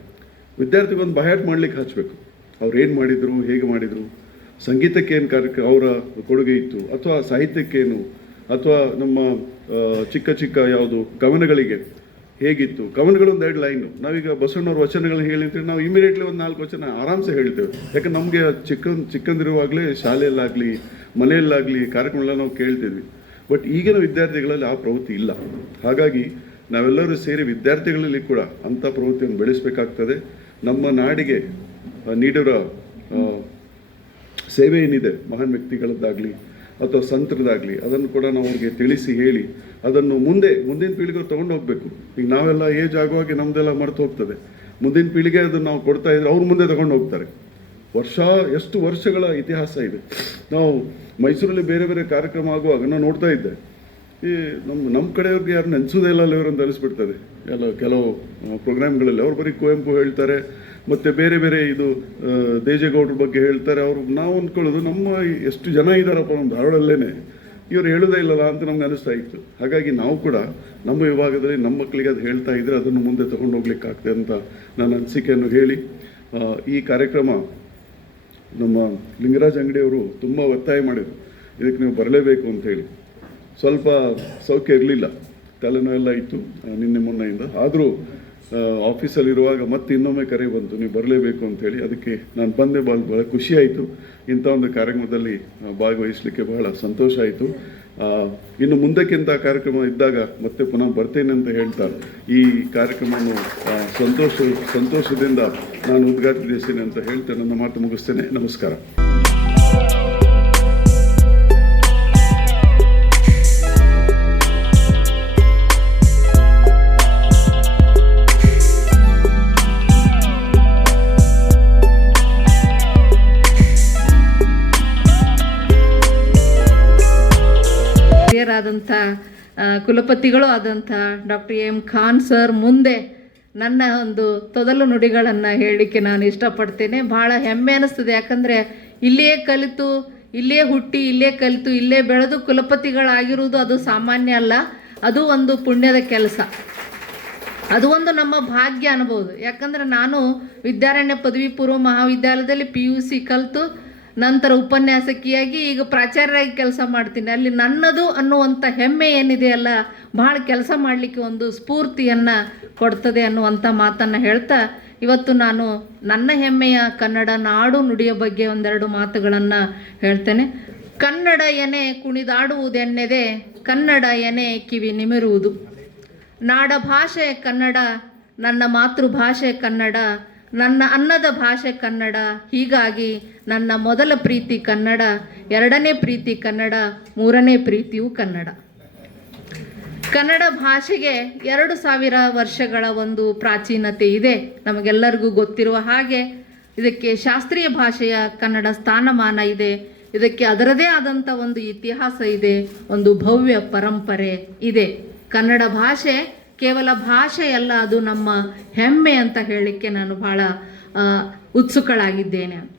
ವಿದ್ಯಾರ್ಥಿಗೊಂದು ಬಯಾಟ್ ಮಾಡಲಿಕ್ಕೆ ಹಚ್ಚಬೇಕು. ಅವ್ರು ಏನು ಮಾಡಿದರು, ಹೇಗೆ ಮಾಡಿದರು, ಸಂಗೀತಕ್ಕೆ ಏನು ಅವರ ಕೊಡುಗೆ ಇತ್ತು, ಅಥವಾ ಸಾಹಿತ್ಯಕ್ಕೇನು, ಅಥವಾ ನಮ್ಮ ಚಿಕ್ಕ ಚಿಕ್ಕ ಯಾವುದು ಕವನಗಳಿಗೆ ಹೇಗಿತ್ತು. ಕವನಗಳೊಂದು 2 ಲೈನು ನಾವೀಗ ಬಸವಣ್ಣವ್ರ ವಚನಗಳನ್ನ ಹೇಳಿದ್ರೆ ನಾವು ಇಮಿಡಿಯೇಟ್ಲಿ ಒಂದು 4 ವಚನ ಆರಾಮ್ಸೆ ಹೇಳ್ತೇವೆ. ಯಾಕಂದ್ರೆ ನಮಗೆ ಚಿಕ್ಕಂದಿರುವಾಗಲೇ ಶಾಲೆಯಲ್ಲಾಗಲಿ ಮನೆಯಲ್ಲಾಗಲಿ ಕಾರ್ಯಕ್ರಮಗಳೆಲ್ಲ ನಾವು ಕೇಳ್ತಿದ್ವಿ. ಬಟ್ ಈಗಿನ ವಿದ್ಯಾರ್ಥಿಗಳಲ್ಲಿ ಆ ಪ್ರವೃತ್ತಿ ಇಲ್ಲ. ಹಾಗಾಗಿ ನಾವೆಲ್ಲರೂ ಸೇರಿ ವಿದ್ಯಾರ್ಥಿಗಳಲ್ಲಿ ಕೂಡ ಅಂಥ ಪ್ರವೃತ್ತಿಯನ್ನು ಬೆಳೆಸಬೇಕಾಗ್ತದೆ. ನಮ್ಮ ನಾಡಿಗೆ ನೀಡಿರೋ ಸೇವೆ ಏನಿದೆ ಮಹಾನ್ ವ್ಯಕ್ತಿಗಳದ್ದಾಗಲಿ ಅಥವಾ ಸಂತರದಾಗಲಿ ಅದನ್ನು ಕೂಡ ನಾವು ಅವ್ರಿಗೆ ತಿಳಿಸಿ ಹೇಳಿ ಅದನ್ನು ಮುಂದಿನ ಪೀಳಿಗೆ ತೊಗೊಂಡು ಹೋಗಬೇಕು. ಈಗ ನಾವೆಲ್ಲ ಏಜ್ ಆಗುವಾಗೆ ನಮ್ಮದೆಲ್ಲ ಮರೆತು ಹೋಗ್ತದೆ. ಮುಂದಿನ ಪೀಳಿಗೆ ಅದನ್ನು ನಾವು ಕೊಡ್ತಾ ಇದ್ರೆ ಅವ್ರು ಮುಂದೆ ತಗೊಂಡು ಹೋಗ್ತಾರೆ. ಎಷ್ಟು ವರ್ಷಗಳ ಇತಿಹಾಸ ಇದೆ. ನಾವು ಮೈಸೂರಲ್ಲಿ ಬೇರೆ ಬೇರೆ ಕಾರ್ಯಕ್ರಮ ಆಗುವಾಗ ನಾನು ನೋಡ್ತಾ ಇದ್ದೆ, ಈ ನಮ್ಮ ಕಡೆಯವ್ರಿಗೆ ಯಾರು ನೆನೆಸೋದೇ ಇಲ್ಲ ಇವರು ಅಂತ ಅನಿಸ್ಬಿಡ್ತದೆ. ಕೆಲವು ಪ್ರೋಗ್ರಾಮ್ಗಳಲ್ಲಿ ಅವ್ರು ಬರೀ ಕುವೆಂಪು ಹೇಳ್ತಾರೆ, ಮತ್ತು ಬೇರೆ ಬೇರೆ ಇದು ದೇಜೇಗೌಡ್ರ ಬಗ್ಗೆ ಹೇಳ್ತಾರೆ. ನಾವು ಅಂದ್ಕೊಳ್ಳೋದು ನಮ್ಮ ಎಷ್ಟು ಜನ ಇದ್ದಾರಪ್ಪ ನಮ್ಮ ಧಾರವಾಡಲ್ಲೇ, ಇವ್ರು ಹೇಳೋದೇ ಇಲ್ಲಲ್ಲ ಅಂತ ನಮ್ಗೆ ಅನಿಸ್ತಾ ಇತ್ತು. ಹಾಗಾಗಿ ನಾವು ಕೂಡ ನಮ್ಮ ವಿಭಾಗದಲ್ಲಿ ನಮ್ಮ ಮಕ್ಕಳಿಗೆ ಅದು ಹೇಳ್ತಾ ಇದ್ದರೆ ಅದನ್ನು ಮುಂದೆ ತೊಗೊಂಡು ಹೋಗ್ಲಿಕ್ಕಾಗ್ತದೆ ಅಂತ ನನ್ನ ಅನಿಸಿಕೆಯನ್ನು ಹೇಳಿ, ಈ ಕಾರ್ಯಕ್ರಮ ನಮ್ಮ ಲಿಂಗರಾಜ್ ಅಂಗಡಿಯವರು ತುಂಬ ಒತ್ತಾಯ ಮಾಡಿದರು, ಇದಕ್ಕೆ ನೀವು ಬರಲೇಬೇಕು ಅಂತೇಳಿ. ಸ್ವಲ್ಪ ಸೌಖ್ಯ ಇರಲಿಲ್ಲ, ತಲೆನೋವೆಲ್ಲ ಇತ್ತು ನಿನ್ನೆ ಮೊನ್ನೆಯಿಂದ. ಆದರೂ ಆಫೀಸಲ್ಲಿರುವಾಗ ಮತ್ತೆ ಇನ್ನೊಮ್ಮೆ ಕರೆ ಬಂತು, ನೀವು ಬರಲೇಬೇಕು ಅಂಥೇಳಿ. ಅದಕ್ಕೆ ನಾನು ಬಂದೆ. ಭಾಳ ಖುಷಿಯಾಯಿತು. ಇಂಥ ಒಂದು ಕಾರ್ಯಕ್ರಮದಲ್ಲಿ ಭಾಗವಹಿಸಲಿಕ್ಕೆ ಬಹಳ ಸಂತೋಷ ಆಯಿತು. ಇನ್ನು ಮುಂದಕ್ಕಿಂತ ಕಾರ್ಯಕ್ರಮ ಇದ್ದಾಗ ಮತ್ತೆ ಪುನಃ ಬರ್ತೇನೆ ಅಂತ ಹೇಳ್ತಾ ಈ ಕಾರ್ಯಕ್ರಮವನ್ನು ಸಂತೋಷದಿಂದ ನಾನು ಉದ್ಘಾಟಿಸಿದ್ದೇನೆ ಅಂತ ಹೇಳ್ತೇನೆ. ನನ್ನ ಮಾತು ಮುಗಿಸ್ತೇನೆ. ನಮಸ್ಕಾರ. ಆದಂಥ ಕುಲಪತಿಗಳು ಆದಂಥ ಡಾಕ್ಟರ್ ಎಂ ಖಾನ್ ಸರ್ ಮುಂದೆ ನನ್ನ ಒಂದು ತೊದಲು ನುಡಿಗಳನ್ನು ಹೇಳಲಿಕ್ಕೆ ನಾನು ಇಷ್ಟಪಡ್ತೇನೆ. ಭಾಳ ಹೆಮ್ಮೆ ಅನ್ನಿಸ್ತದೆ. ಯಾಕಂದರೆ ಇಲ್ಲಿಯೇ ಕಲಿತು, ಇಲ್ಲೇ ಹುಟ್ಟಿ, ಇಲ್ಲೇ ಕಲಿತು, ಇಲ್ಲೇ ಬೆಳೆದು ಕುಲಪತಿಗಳಾಗಿರುವುದು ಅದು ಸಾಮಾನ್ಯ ಅಲ್ಲ. ಅದು ಒಂದು ಪುಣ್ಯದ ಕೆಲಸ. ಅದು ಒಂದು ನಮ್ಮ ಭಾಗ್ಯ ಅನ್ಬೋದು. ಯಾಕಂದರೆ ನಾನು ವಿದ್ಯಾರಣ್ಯ ಪದವಿ ಪೂರ್ವ ಮಹಾವಿದ್ಯಾಲಯದಲ್ಲಿ PUC ಕಲಿತು ನಂತರ ಉಪನ್ಯಾಸಕಿಯಾಗಿ ಈಗ ಪ್ರಾಚಾರ್ಯರಾಗಿ ಕೆಲಸ ಮಾಡ್ತೀನಿ. ಅಲ್ಲಿ ನನ್ನದು ಅನ್ನುವಂಥ ಹೆಮ್ಮೆ ಏನಿದೆಯಲ್ಲ, ಭಾಳ ಕೆಲಸ ಮಾಡಲಿಕ್ಕೆ ಒಂದು ಸ್ಫೂರ್ತಿಯನ್ನು ಕೊಡ್ತದೆ ಅನ್ನುವಂಥ ಮಾತನ್ನು ಹೇಳ್ತಾ ಇವತ್ತು ನಾನು ನನ್ನ ಹೆಮ್ಮೆಯ ಕನ್ನಡ ನಾಡು ನುಡಿಯ ಬಗ್ಗೆ ಒಂದೆರಡು ಮಾತುಗಳನ್ನು ಹೇಳ್ತೇನೆ. ಕನ್ನಡ ಎನೆ ಕುಣಿದಾಡುವುದೆನ್ನೆದೆ, ಕನ್ನಡ ಎನೆ ಕಿವಿ ನಿಮಿರುವುದು. ನಾಡ ಭಾಷೆ ಕನ್ನಡ, ನನ್ನ ಮಾತೃಭಾಷೆ ಕನ್ನಡ, ನನ್ನ ಅನ್ನದ ಭಾಷೆ ಕನ್ನಡ. ಹೀಗಾಗಿ ನನ್ನ ಮೊದಲ ಪ್ರೀತಿ ಕನ್ನಡ, ಎರಡನೇ ಪ್ರೀತಿ ಕನ್ನಡ, ಮೂರನೇ ಪ್ರೀತಿಯೂ ಕನ್ನಡ. ಕನ್ನಡ ಭಾಷೆಗೆ 2000 ವರ್ಷಗಳ ಒಂದು ಪ್ರಾಚೀನತೆ ಇದೆ, ನಮಗೆಲ್ಲರಿಗೂ ಗೊತ್ತಿರುವ ಹಾಗೆ. ಇದಕ್ಕೆ ಶಾಸ್ತ್ರೀಯ ಭಾಷೆಯ ಕನ್ನಡ ಸ್ಥಾನಮಾನ ಇದೆ. ಇದಕ್ಕೆ ಅದರದೇ ಆದಂಥ ಒಂದು ಇತಿಹಾಸ ಇದೆ, ಒಂದು ಭವ್ಯ ಪರಂಪರೆ ಇದೆ. ಕನ್ನಡ ಭಾಷೆ ಕೇವಲ ಭಾಷೆಯಲ್ಲ, ಅದು ನಮ್ಮ ಹೆಮ್ಮೆ ಅಂತ ಹೇಳಲಿಕ್ಕೆ ನಾನು ಭಾಳ ಉತ್ಸುಕಳಾಗಿದ್ದೇನೆ ಅಂತ.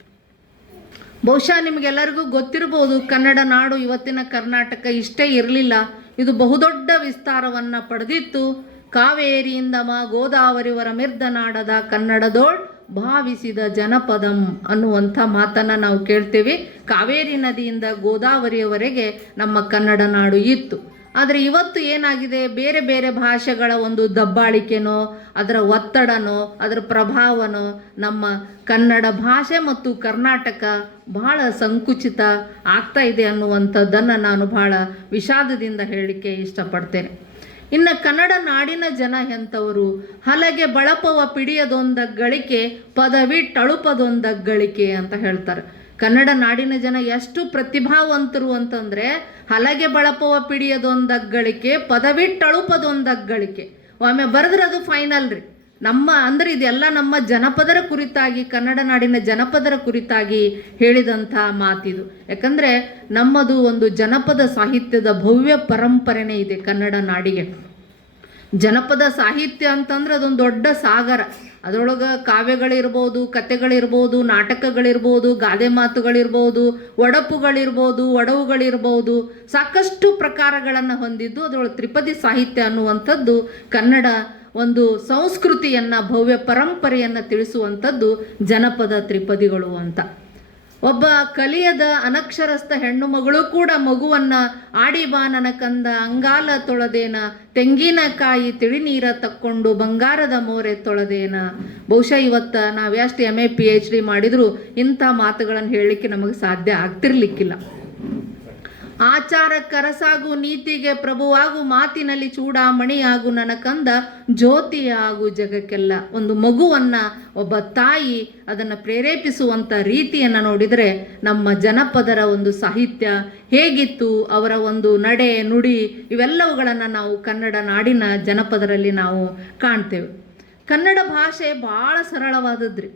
ಬಹುಶಃ ನಿಮಗೆಲ್ಲರಿಗೂ ಗೊತ್ತಿರ್ಬೋದು, ಕನ್ನಡ ನಾಡು ಇವತ್ತಿನ ಕರ್ನಾಟಕ ಇಷ್ಟೇ ಇರಲಿಲ್ಲ, ಇದು ಬಹುದೊಡ್ಡ ವಿಸ್ತಾರವನ್ನು ಪಡೆದಿತ್ತು. ಕಾವೇರಿಯಿಂದ ಗೋದಾವರಿವರ ಮಿರ್ದನಾಡದ ಕನ್ನಡದೋಳ್ ಭಾವಿಸಿದ ಜನಪದಂ ಅನ್ನುವಂಥ ಮಾತನ್ನು ನಾವು ಕೇಳ್ತೇವೆ. ಕಾವೇರಿ ನದಿಯಿಂದ ಗೋದಾವರಿಯವರೆಗೆ ನಮ್ಮ ಕನ್ನಡ ನಾಡು ಇತ್ತು. ಆದರೆ ಇವತ್ತು ಏನಾಗಿದೆ, ಬೇರೆ ಬೇರೆ ಭಾಷೆಗಳ ಒಂದು ದಬ್ಬಾಳಿಕೆನೋ, ಅದರ ಒತ್ತಡನೋ, ಅದರ ಪ್ರಭಾವನೋ ನಮ್ಮ ಕನ್ನಡ ಭಾಷೆ ಮತ್ತು ಕರ್ನಾಟಕ ಬಹಳ ಸಂಕುಚಿತ ಆಗ್ತಾ ಇದೆ ಅನ್ನುವಂಥದ್ದನ್ನು ನಾನು ಬಹಳ ವಿಷಾದದಿಂದ ಹೇಳಲಿಕ್ಕೆ ಇಷ್ಟಪಡ್ತೇನೆ. ಇನ್ನು ಕನ್ನಡ ನಾಡಿನ ಜನ ಎಂಥವರು, ಹಲಗೆ ಬಳಪವ ಪಿಡಿಯದೊಂದ ಗಳಿಕೆ, ಪದವಿಟ್ಟಳುಪದೊಂದ ಗಳಿಕೆ ಅಂತ ಹೇಳ್ತಾರೆ. ಕನ್ನಡ ನಾಡಿನ ಜನ ಎಷ್ಟು ಪ್ರತಿಭಾವಂತರು ಅಂತಂದರೆ, ಹಲಗೆ ಬಳಪವ ಪಿಡಿಯದೊಂದಗ್ಗಳಿಕೆ, ಪದವಿಟ್ಟಳುಪದೊಂದಗ್ಗಳಿಕೆ. ಒಮ್ಮೆ ಬರೆದ್ರೆ ಅದು ಫೈನಲ್ ರೀ. ಅಂದರೆ ಇದೆಲ್ಲ ನಮ್ಮ ಜನಪದರ ಕುರಿತಾಗಿ, ಕನ್ನಡ ನಾಡಿನ ಜನಪದರ ಕುರಿತಾಗಿ ಹೇಳಿದಂಥ ಮಾತಿದು. ಯಾಕಂದರೆ ನಮ್ಮದು ಒಂದು ಜನಪದ ಸಾಹಿತ್ಯದ ಭವ್ಯ ಪರಂಪರೆನೇ ಇದೆ ಕನ್ನಡ ನಾಡಿಗೆ. ಜನಪದ ಸಾಹಿತ್ಯ ಅಂತಂದ್ರೆ ಅದೊಂದು ದೊಡ್ಡ ಸಾಗರ. ಅದರೊಳಗೆ ಕಾವ್ಯಗಳಿರ್ಬೋದು, ಕಥೆಗಳಿರ್ಬೋದು, ನಾಟಕಗಳಿರ್ಬೋದು, ಗಾದೆ ಮಾತುಗಳಿರ್ಬೋದು, ಒಡಪುಗಳಿರ್ಬೋದು, ಒಡವುಗಳಿರ್ಬೋದು, ಸಾಕಷ್ಟು ಪ್ರಕಾರಗಳನ್ನು ಹೊಂದಿದ್ದು ಅದರೊಳಗೆ ತ್ರಿಪದಿ ಸಾಹಿತ್ಯ ಅನ್ನುವಂಥದ್ದು ಕನ್ನಡ ಒಂದು ಸಂಸ್ಕೃತಿಯನ್ನು, ಭವ್ಯ ಪರಂಪರೆಯನ್ನು ತಿಳಿಸುವಂಥದ್ದು ಜನಪದ ತ್ರಿಪದಿಗಳು ಅಂತ. ಒಬ್ಬ ಕಲಿಯದ ಅನಕ್ಷರಸ್ಥ ಹೆಣ್ಣು ಮಗಳು ಕೂಡ ಮಗುವನ್ನು ಆಡಿ ಬಾ ನನ್ನ ಕಂದ ಅಂಗಾಲ ತೊಳೆದೇನ, ತೆಂಗಿನಕಾಯಿ ತಿಳಿ ನೀರ ತಕ್ಕೊಂಡು ಬಂಗಾರದ ಮೋರೆ ತೊಳೆದೇನ. ಬಹುಶಃ ಇವತ್ತು ನಾವು ಎಷ್ಟು MA PhD ಮಾಡಿದರೂ ಇಂಥ ಮಾತುಗಳನ್ನು ಹೇಳಲಿಕ್ಕೆ ನಮಗೆ ಸಾಧ್ಯ ಆಗ್ತಿರ್ಲಿಕ್ಕಿಲ್ಲ. ಆಚಾರ ಕರಸಾಗು ನೀತಿಗೆ ಪ್ರಭುವಾಗು ಮಾತಿನಲ್ಲಿ ಚೂಡಾಮಣಿಯಾಗು ನನ್ನ ಕಂದ ಜ್ಯೋತಿಯಾಗು ಜಗಕ್ಕೆಲ್ಲ. ಒಂದು ಮಗುವನ್ನು ಒಬ್ಬ ತಾಯಿ ಅದನ್ನು ಪ್ರೇರೇಪಿಸುವಂಥ ರೀತಿಯನ್ನು ನೋಡಿದರೆ ನಮ್ಮ ಜನಪದರ ಒಂದು ಸಾಹಿತ್ಯ ಹೇಗಿತ್ತು, ಅವರ ಒಂದು ನಡೆ ನುಡಿ ಇವೆಲ್ಲವುಗಳನ್ನು ನಾವು ಕನ್ನಡ ನಾಡಿನ ಜನಪದರಲ್ಲಿ ನಾವು ಕಾಣ್ತೇವೆ. ಕನ್ನಡ ಭಾಷೆ ಭಾಳ ಸರಳವಾದದ್ರಿ.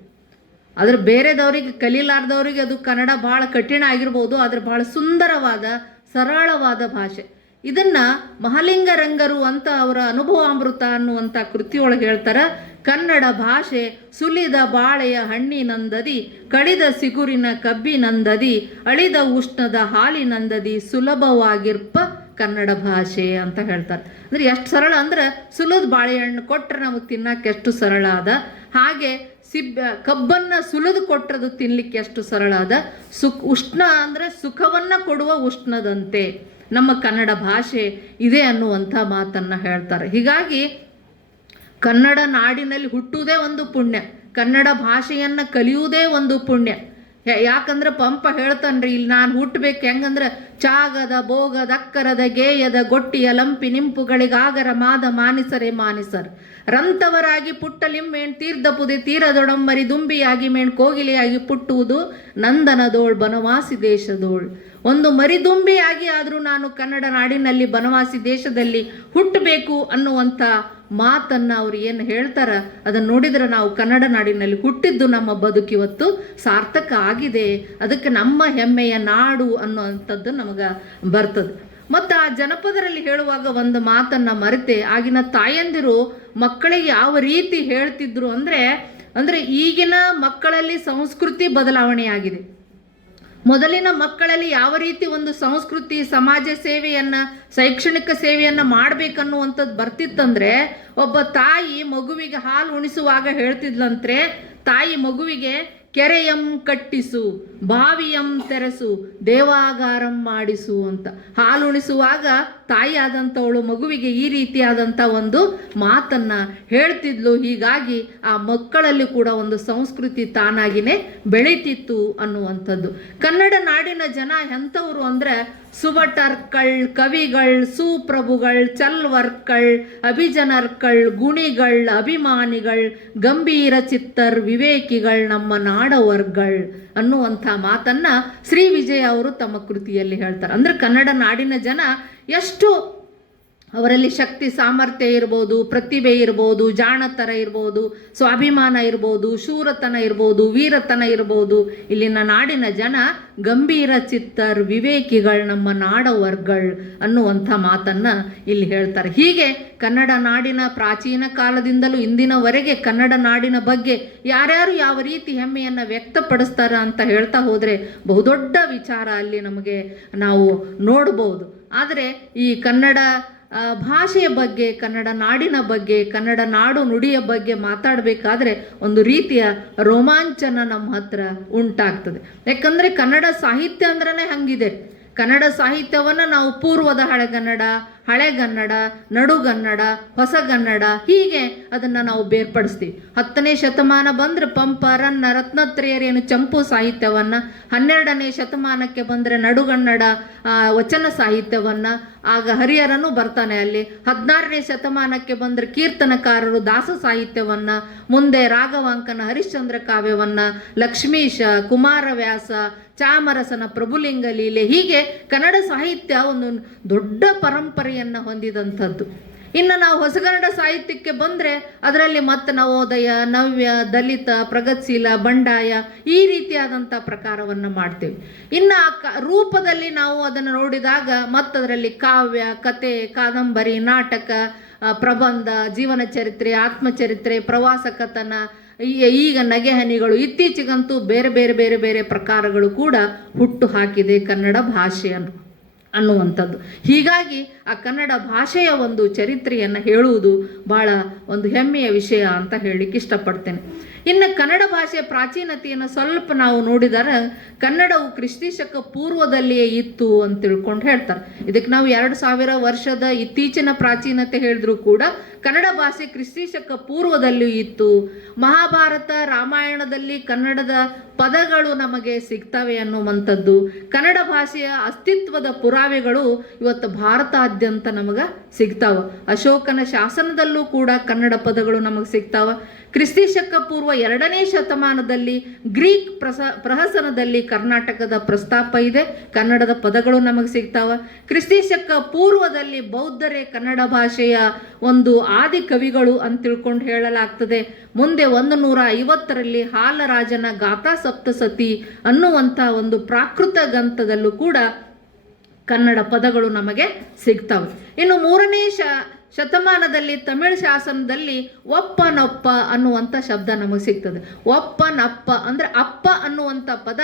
ಆದರೆ ಬೇರೆದವರಿಗೆ ಕಲೀಲಾರ್ದವರಿಗೆ ಅದು ಕನ್ನಡ ಭಾಳ ಕಠಿಣ ಆಗಿರ್ಬೋದು, ಆದರೆ ಭಾಳ ಸುಂದರವಾದ ಸರಳವಾದ ಭಾಷೆ. ಇದನ್ನು ಮಹಾಲಿಂಗರಂಗರು ಅಂತ ಅವರ ಅನುಭವಾಮೃತ ಅನ್ನುವಂಥ ಕೃತಿಯೊಳಗೆ ಹೇಳ್ತಾರೆ, ಕನ್ನಡ ಭಾಷೆ ಸುಲಿದ ಬಾಳೆಯ ಹಣ್ಣಿನಂದದಿ, ಕಡಿದ ಸಿಗುರಿನ ಕಬ್ಬಿನಂದದಿ, ಅಳಿದ ಉಷ್ಣದ ಹಾಲಿನಂದದಿ ಸುಲಭವಾಗಿರ್ಪ ಕನ್ನಡ ಭಾಷೆ ಅಂತ ಹೇಳ್ತಾರೆ. ಅಂದರೆ ಎಷ್ಟು ಸರಳ ಅಂದರೆ ಸುಲಿದ ಬಾಳೆಹಣ್ಣು ಕೊಟ್ಟರೆ ನಮಗೆ ತಿನ್ನಕ್ಕೆ ಎಷ್ಟು ಸರಳ ಅದ, ಹಾಗೆ ಕಬ್ಬನ್ನು ಸುಲಿದು ಕೊಟ್ಟರದು ತಿನ್ನಲಿಕ್ಕೆ ಎಷ್ಟು ಸರಳ ಅದ. ಉಷ್ಣ ಅಂದರೆ ಸುಖವನ್ನು ಕೊಡುವ ಉಷ್ಣದಂತೆ ನಮ್ಮ ಕನ್ನಡ ಭಾಷೆ ಇದೆ ಅನ್ನುವಂಥ ಮಾತನ್ನು ಹೇಳ್ತಾರೆ. ಹೀಗಾಗಿ ಕನ್ನಡ ನಾಡಿನಲ್ಲಿ ಹುಟ್ಟುವುದೇ ಒಂದು ಪುಣ್ಯ, ಕನ್ನಡ ಭಾಷೆಯನ್ನು ಕಲಿಯುವುದೇ ಒಂದು ಪುಣ್ಯ. ಯಾಕಂದ್ರೆ ಪಂಪ ಹೇಳ್ತಾನ್ರಿ, ಇಲ್ಲಿ ನಾನು ಹುಟ್ಟಬೇಕು ಹೆಂಗಂದ್ರೆ ಚಾಗದ ಬೋಗದ ಅಕ್ಕರದ ಗೇಯದ ಗೊಟ್ಟಿಯ ಲಂಪಿ ನಿಂಪುಗಳಿಗಾಗರ ಮಾದ ಮಾನಿಸರೆ ಮಾನಿಸರ್ ರಂತವರಾಗಿ ಪುಟ್ಟಲಿಮ್ಮೇಣ್ ತೀರ್ಧಪುದೆ ತೀರದೊಡಂಬರಿ ದುಂಬಿಯಾಗಿ ಮೇಣ್ ಕೋಗಿಲೆಯಾಗಿ ಪುಟ್ಟುವುದು ನಂದನದೋಳ್ ಬನವಾಸಿ ದೇಶದೋಳ್. ಒಂದು ಮರಿದುಂಬಿಯಾಗಿ ಆದರೂ ನಾನು ಕನ್ನಡ ನಾಡಿನಲ್ಲಿ ಬನವಾಸಿ ದೇಶದಲ್ಲಿ ಹುಟ್ಟಬೇಕು ಅನ್ನುವಂಥ ಮಾತನ್ನು ಅವ್ರು ಏನು ಹೇಳ್ತಾರೆ ಅದನ್ನು ನೋಡಿದರೆ ನಾವು ಕನ್ನಡ ನಾಡಿನಲ್ಲಿ ಹುಟ್ಟಿದ್ದು ನಮ್ಮ ಬದುಕಿವತ್ತು ಸಾರ್ಥಕ ಆಗಿದೆ, ಅದಕ್ಕೆ ನಮ್ಮ ಹೆಮ್ಮೆಯ ನಾಡು ಅನ್ನುವಂಥದ್ದು ನಮಗೆ ಬರ್ತದೆ. ಮತ್ತು ಆ ಜನಪದರಲ್ಲಿ ಹೇಳುವಾಗ ಒಂದು ಮಾತನ್ನು ಮರೆತೆ, ಆಗಿನ ತಾಯಂದಿರು ಮಕ್ಕಳಿಗೆ ಯಾವ ರೀತಿ ಹೇಳ್ತಿದ್ರು ಅಂದರೆ ಈಗಿನ ಮಕ್ಕಳಲ್ಲಿ ಸಂಸ್ಕೃತಿ ಬದಲಾವಣೆಯಾಗಿದೆ. ಮೊದಲಿನ ಮಕ್ಕಳಲ್ಲಿ ಯಾವ ರೀತಿ ಒಂದು ಸಂಸ್ಕೃತಿ ಸಮಾಜ ಸೇವೆಯನ್ನು ಶೈಕ್ಷಣಿಕ ಸೇವೆಯನ್ನು ಮಾಡಬೇಕನ್ನುವಂಥದ್ದು ಬರ್ತಿತ್ತಂದರೆ, ಒಬ್ಬ ತಾಯಿ ಮಗುವಿಗೆ ಹಾಲು ಉಣಿಸುವಾಗ ಹೇಳ್ತಿದ್ಲಂತ್ರೆ, ತಾಯಿ ಮಗುವಿಗೆ ಕೆರೆಯಂ ಕಟ್ಟಿಸು, ಬಾವಿಯಂ ತೆರೆಸು, ದೇವಾಗಾರಂ ಮಾಡಿಸು ಅಂತ. ಹಾಲು ಉಣಿಸುವಾಗ ತಾಯಿ ಆದಂಥವಳು ಮಗುವಿಗೆ ಈ ರೀತಿಯಾದಂಥ ಒಂದು ಮಾತನ್ನು ಹೇಳ್ತಿದ್ಲು. ಹೀಗಾಗಿ ಆ ಮಕ್ಕಳಲ್ಲಿ ಕೂಡ ಒಂದು ಸಂಸ್ಕೃತಿ ತಾನಾಗಿಯೇ ಬೆಳೀತಿತ್ತು ಅನ್ನುವಂಥದ್ದು. ಕನ್ನಡ ನಾಡಿನ ಜನ ಎಂಥವರು ಅಂದರೆ ಸುಭಟರ್ಕಳ್, ಕವಿಗಳ್, ಸುಪ್ರಭುಗಳ್, ಚಲ್ವರ್ಕಳ್, ಅಭಿಜನರ್ಕಳ್, ಗುಣಿಗಳ್, ಅಭಿಮಾನಿಗಳ್, ಗಂಭೀರ ಚಿತ್ತರ್, ವಿವೇಕಿಗಳ್, ನಮ್ಮ ನಾಡವರ್ಗಳ್ ಅನ್ನುವಂಥ ಮಾತನ್ನು ಶ್ರೀ ವಿಜಯ ಅವರು ತಮ್ಮ ಕೃತಿಯಲ್ಲಿ ಹೇಳ್ತಾರೆ. ಅಂದರೆ ಕನ್ನಡ ನಾಡಿನ ಜನ ಎಷ್ಟು ಅವರಲ್ಲಿ ಶಕ್ತಿ ಸಾಮರ್ಥ್ಯ ಇರ್ಬೋದು, ಪ್ರತಿಭೆ ಇರ್ಬೋದು, ಜಾಣತನ ಇರ್ಬೋದು, ಸ್ವಾಭಿಮಾನ ಇರ್ಬೋದು, ಶೂರತನ ಇರ್ಬೋದು, ವೀರತನ ಇರ್ಬೋದು. ಇಲ್ಲಿನ ನಾಡಿನ ಜನ ಗಂಭೀರ ಚಿತ್ತರ್, ವಿವೇಕಿಗಳು, ನಮ್ಮ ನಾಡವರ್ಗಳ್ ಅನ್ನುವಂಥ ಮಾತನ್ನು ಇಲ್ಲಿ ಹೇಳ್ತಾರೆ. ಹೀಗೆ ಕನ್ನಡ ನಾಡಿನ ಪ್ರಾಚೀನ ಕಾಲದಿಂದಲೂ ಇಂದಿನವರೆಗೆ ಕನ್ನಡ ನಾಡಿನ ಬಗ್ಗೆ ಯಾರ್ಯಾರು ಯಾವ ರೀತಿ ಹೆಮ್ಮೆಯನ್ನು ವ್ಯಕ್ತಪಡಿಸ್ತಾರೆ ಅಂತ ಹೇಳ್ತಾ ಹೋದರೆ ಬಹುದೊಡ್ಡ ವಿಚಾರ ಅಲ್ಲಿ ನಮಗೆ ನಾವು ನೋಡ್ಬೋದು. ಆದರೆ ಈ ಕನ್ನಡ ಭಾಷೆಯ ಬಗ್ಗೆ, ಕನ್ನಡ ನಾಡಿನ ಬಗ್ಗೆ, ಕನ್ನಡ ನಾಡು ನುಡಿಯ ಬಗ್ಗೆ ಮಾತಾಡಬೇಕಾದ್ರೆ ಒಂದು ರೀತಿಯ ರೋಮಾಂಚನ ನಮ್ಮ ಹತ್ರ ಉಂಟಾಗ್ತದೆ. ಯಾಕಂದರೆ ಕನ್ನಡ ಸಾಹಿತ್ಯ ಅಂದ್ರೇ ಹಂಗಿದೆ. ಕನ್ನಡ ಸಾಹಿತ್ಯವನ್ನು ನಾವು ಪೂರ್ವದ ಹಳೆಗನ್ನಡ, ಹಳೆಗನ್ನಡ, ನಡುಗನ್ನಡ, ಹೊಸಗನ್ನಡ ಹೀಗೆ ಅದನ್ನು ನಾವು ಬೇರ್ಪಡಿಸ್ತೀವಿ. 10ನೇ ಶತಮಾನ ಬಂದರೆ ಪಂಪ, ರನ್ನ, ರತ್ನತ್ರಯರೇನು ಚಂಪು ಸಾಹಿತ್ಯವನ್ನು, 12ನೇ ಶತಮಾನಕ್ಕೆ ಬಂದರೆ ನಡುಗನ್ನಡ ವಚನ ಸಾಹಿತ್ಯವನ್ನು, ಆಗ ಹರಿಹರನು ಬರ್ತಾನೆ ಅಲ್ಲಿ. 16ನೇ ಶತಮಾನಕ್ಕೆ ಬಂದರೆ ಕೀರ್ತನಕಾರರು ದಾಸ ಸಾಹಿತ್ಯವನ್ನು, ಮುಂದೆ ರಾಘವಾಂಕನ ಹರಿಶ್ಚಂದ್ರ ಕಾವ್ಯವನ್ನು, ಲಕ್ಷ್ಮೀಶ, ಕುಮಾರವ್ಯಾಸ, ಚಾಮರಸನ ಪ್ರಭುಲಿಂಗ ಲೀಲೆ ಹೀಗೆ ಕನ್ನಡ ಸಾಹಿತ್ಯ ಒಂದು ದೊಡ್ಡ ಪರಂಪರೆಯನ್ನು ಹೊಂದಿದಂಥದ್ದು. ಇನ್ನು ನಾವು ಹೊಸಗನ್ನಡ ಸಾಹಿತ್ಯಕ್ಕೆ ಬಂದರೆ ಅದರಲ್ಲಿ ಮತ್ತೆ ನವೋದಯ, ನವ್ಯ, ದಲಿತ, ಪ್ರಗತಿಶೀಲ, ಬಂಡಾಯ ಈ ರೀತಿಯಾದಂಥ ಪ್ರಕಾರವನ್ನು ಮಾಡ್ತೇವೆ. ಇನ್ನು ರೂಪದಲ್ಲಿ ನಾವು ಅದನ್ನು ನೋಡಿದಾಗ ಮತ್ತದರಲ್ಲಿ ಕಾವ್ಯ, ಕತೆ, ಕಾದಂಬರಿ, ನಾಟಕ, ಪ್ರಬಂಧ, ಜೀವನ ಚರಿತ್ರೆ, ಆತ್ಮಚರಿತ್ರೆ, ಪ್ರವಾಸ ಕಥನ, ಈಗ ನಗೆಹನಿಗಳು, ಇತ್ತೀಚೆಗಂತೂ ಬೇರೆ ಬೇರೆ ಬೇರೆ ಬೇರೆ ಪ್ರಕಾರಗಳು ಕೂಡ ಹುಟ್ಟು ಹಾಕಿದೆ ಕನ್ನಡ ಭಾಷೆಯನ್ನು ಅನ್ನುವಂಥದ್ದು. ಹೀಗಾಗಿ ಆ ಕನ್ನಡ ಭಾಷೆಯ ಒಂದು ಚರಿತ್ರೆಯನ್ನು ಹೇಳುವುದು ಭಾಳ ಒಂದು ಹೆಮ್ಮೆಯ ವಿಷಯ ಅಂತ ಹೇಳಲಿಕ್ಕೆ ಇಷ್ಟಪಡ್ತೇನೆ. ಇನ್ನು ಕನ್ನಡ ಭಾಷೆಯ ಪ್ರಾಚೀನತೆಯನ್ನು ಸ್ವಲ್ಪ ನಾವು ನೋಡಿದರೆ ಕನ್ನಡವು ಕ್ರಿಸ್ತಿಶಕ ಪೂರ್ವದಲ್ಲಿಯೇ ಇತ್ತು ಅಂತ ತಿಳ್ಕೊಂಡು ಹೇಳ್ತಾರೆ. ಇದಕ್ಕೆ ನಾವು 2000 ವರ್ಷದ ಇತ್ತೀಚಿನ ಪ್ರಾಚೀನತೆ ಹೇಳಿದ್ರು ಕೂಡ ಕನ್ನಡ ಭಾಷೆ ಕ್ರಿಸ್ತಿಶಕ ಪೂರ್ವದಲ್ಲಿಯೂ ಇತ್ತು. ಮಹಾಭಾರತ ರಾಮಾಯಣದಲ್ಲಿ ಕನ್ನಡದ ಪದಗಳು ನಮಗೆ ಸಿಗ್ತವೆ ಅನ್ನುವಂಥದ್ದು, ಕನ್ನಡ ಭಾಷೆಯ ಅಸ್ತಿತ್ವದ ಪುರಾವೆಗಳು ಇವತ್ತು ಭಾರತಾದ್ಯಂತ ನಮಗೆ ಸಿಗ್ತಾವ. ಅಶೋಕನ ಶಾಸನದಲ್ಲೂ ಕೂಡ ಕನ್ನಡ ಪದಗಳು ನಮಗೆ ಸಿಗ್ತಾವ. ಕ್ರಿಸ್ತಿಶಕ ಪೂರ್ವ 2ನೇ ಶತಮಾನದಲ್ಲಿ ಗ್ರೀಕ್ ಪ್ರಹಸನದಲ್ಲಿ ಕರ್ನಾಟಕದ ಪ್ರಸ್ತಾಪ ಇದೆ, ಕನ್ನಡದ ಪದಗಳು ನಮಗೆ ಸಿಗ್ತಾವ. ಕ್ರಿಸ್ತಿಶಕ ಪೂರ್ವದಲ್ಲಿ ಬೌದ್ಧರೇ ಕನ್ನಡ ಭಾಷೆಯ ಒಂದು ಆದಿ ಕವಿಗಳು ಅಂತ ತಿಳ್ಕೊಂಡು ಹೇಳಲಾಗ್ತದೆ. ಮುಂದೆ 150ರಲ್ಲಿ ಹಾಲರಾಜನ ಗಾಥಾ ಸಪ್ತಸತಿ ಅನ್ನುವಂಥ ಒಂದು ಪ್ರಾಕೃತ ಗ್ರಂಥದಲ್ಲೂ ಕೂಡ ಕನ್ನಡ ಪದಗಳು ನಮಗೆ ಸಿಗ್ತವೆ. ಇನ್ನು 3ನೇ ಶತಮಾನದಲ್ಲಿ ತಮಿಳು ಶಾಸನದಲ್ಲಿ ಒಪ್ಪನಪ್ಪ ಅನ್ನುವಂಥ ಶಬ್ದ ನಮಗೆ ಸಿಗ್ತದೆ. ಒಪ್ಪನಪ್ಪ ಅಂದರೆ ಅಪ್ಪ ಅನ್ನುವಂಥ ಪದ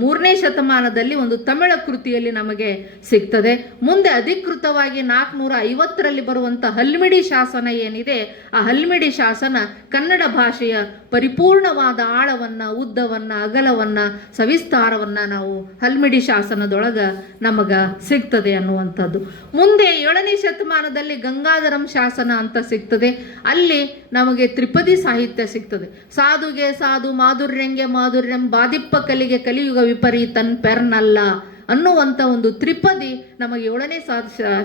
3ನೇ ಶತಮಾನದಲ್ಲಿ ಒಂದು ತಮಿಳ ಕೃತಿಯಲ್ಲಿ ನಮಗೆ ಸಿಗ್ತದೆ. ಮುಂದೆ ಅಧಿಕೃತವಾಗಿ 450ರಲ್ಲಿ ಬರುವಂಥ ಹಲ್ಮಿಡಿ ಶಾಸನ ಏನಿದೆ, ಆ ಹಲ್ಮಿಡಿ ಶಾಸನ ಕನ್ನಡ ಭಾಷೆಯ ಪರಿಪೂರ್ಣವಾದ ಆಳವನ್ನು, ಉದ್ದವನ್ನು, ಅಗಲವನ್ನು, ಸವಿಸ್ತಾರವನ್ನು ನಾವು ಹಲ್ಮಿಡಿ ಶಾಸನದೊಳಗೆ ನಮಗೆ ಸಿಗ್ತದೆ ಅನ್ನುವಂಥದ್ದು. ಮುಂದೆ 7ನೇ ಶತಮಾನದಲ್ಲಿ ಗಂಗಾಧರಂ ಶಾಸನ ಅಂತ ಸಿಗ್ತದೆ. ಅಲ್ಲಿ ನಮಗೆ ತ್ರಿಪದಿ ಸಾಹಿತ್ಯ ಸಿಗ್ತದೆ. ಸಾಧುಗೆ ಸಾಧು, ಮಾಧುರ್ಯಂಗೆ ಮಾಧುರ್ಯಂ, ಬಾದಿಪ್ಪ ಕಲಿಗೆ ಕಲಿಯುಗ ವಿಪರೀತನ್ ಪೆರ್ನಲ್ಲ ಅನ್ನುವಂಥ ಒಂದು ತ್ರಿಪದಿ ನಮಗೆ 7ನೇ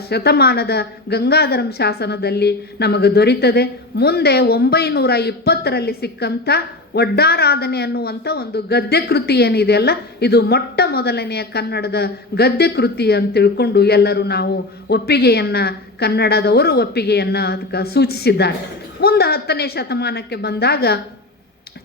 ಶತಮಾನದ ಗಂಗಾಧರಂ ಶಾಸನದಲ್ಲಿ ನಮಗೆ ದೊರೀತದೆ. ಮುಂದೆ 920ರಲ್ಲಿ ಸಿಕ್ಕಂಥ ಒಡ್ಡಾರಾಧನೆ ಅನ್ನುವಂಥ ಒಂದು ಗದ್ಯ ಕೃತಿ ಏನಿದೆಯಲ್ಲ, ಇದು ಮೊಟ್ಟ ಮೊದಲನೆಯ ಕನ್ನಡದ ಗದ್ಯ ಕೃತಿ ಅಂತ ತಿಳ್ಕೊಂಡು ಎಲ್ಲರೂ ನಾವು ಕನ್ನಡದವರು ಒಪ್ಪಿಗೆಯನ್ನು ಅದಕ್ಕೆ ಸೂಚಿಸಿದ್ದಾರೆ. ಮುಂದೆ 10ನೇ ಶತಮಾನಕ್ಕೆ ಬಂದಾಗ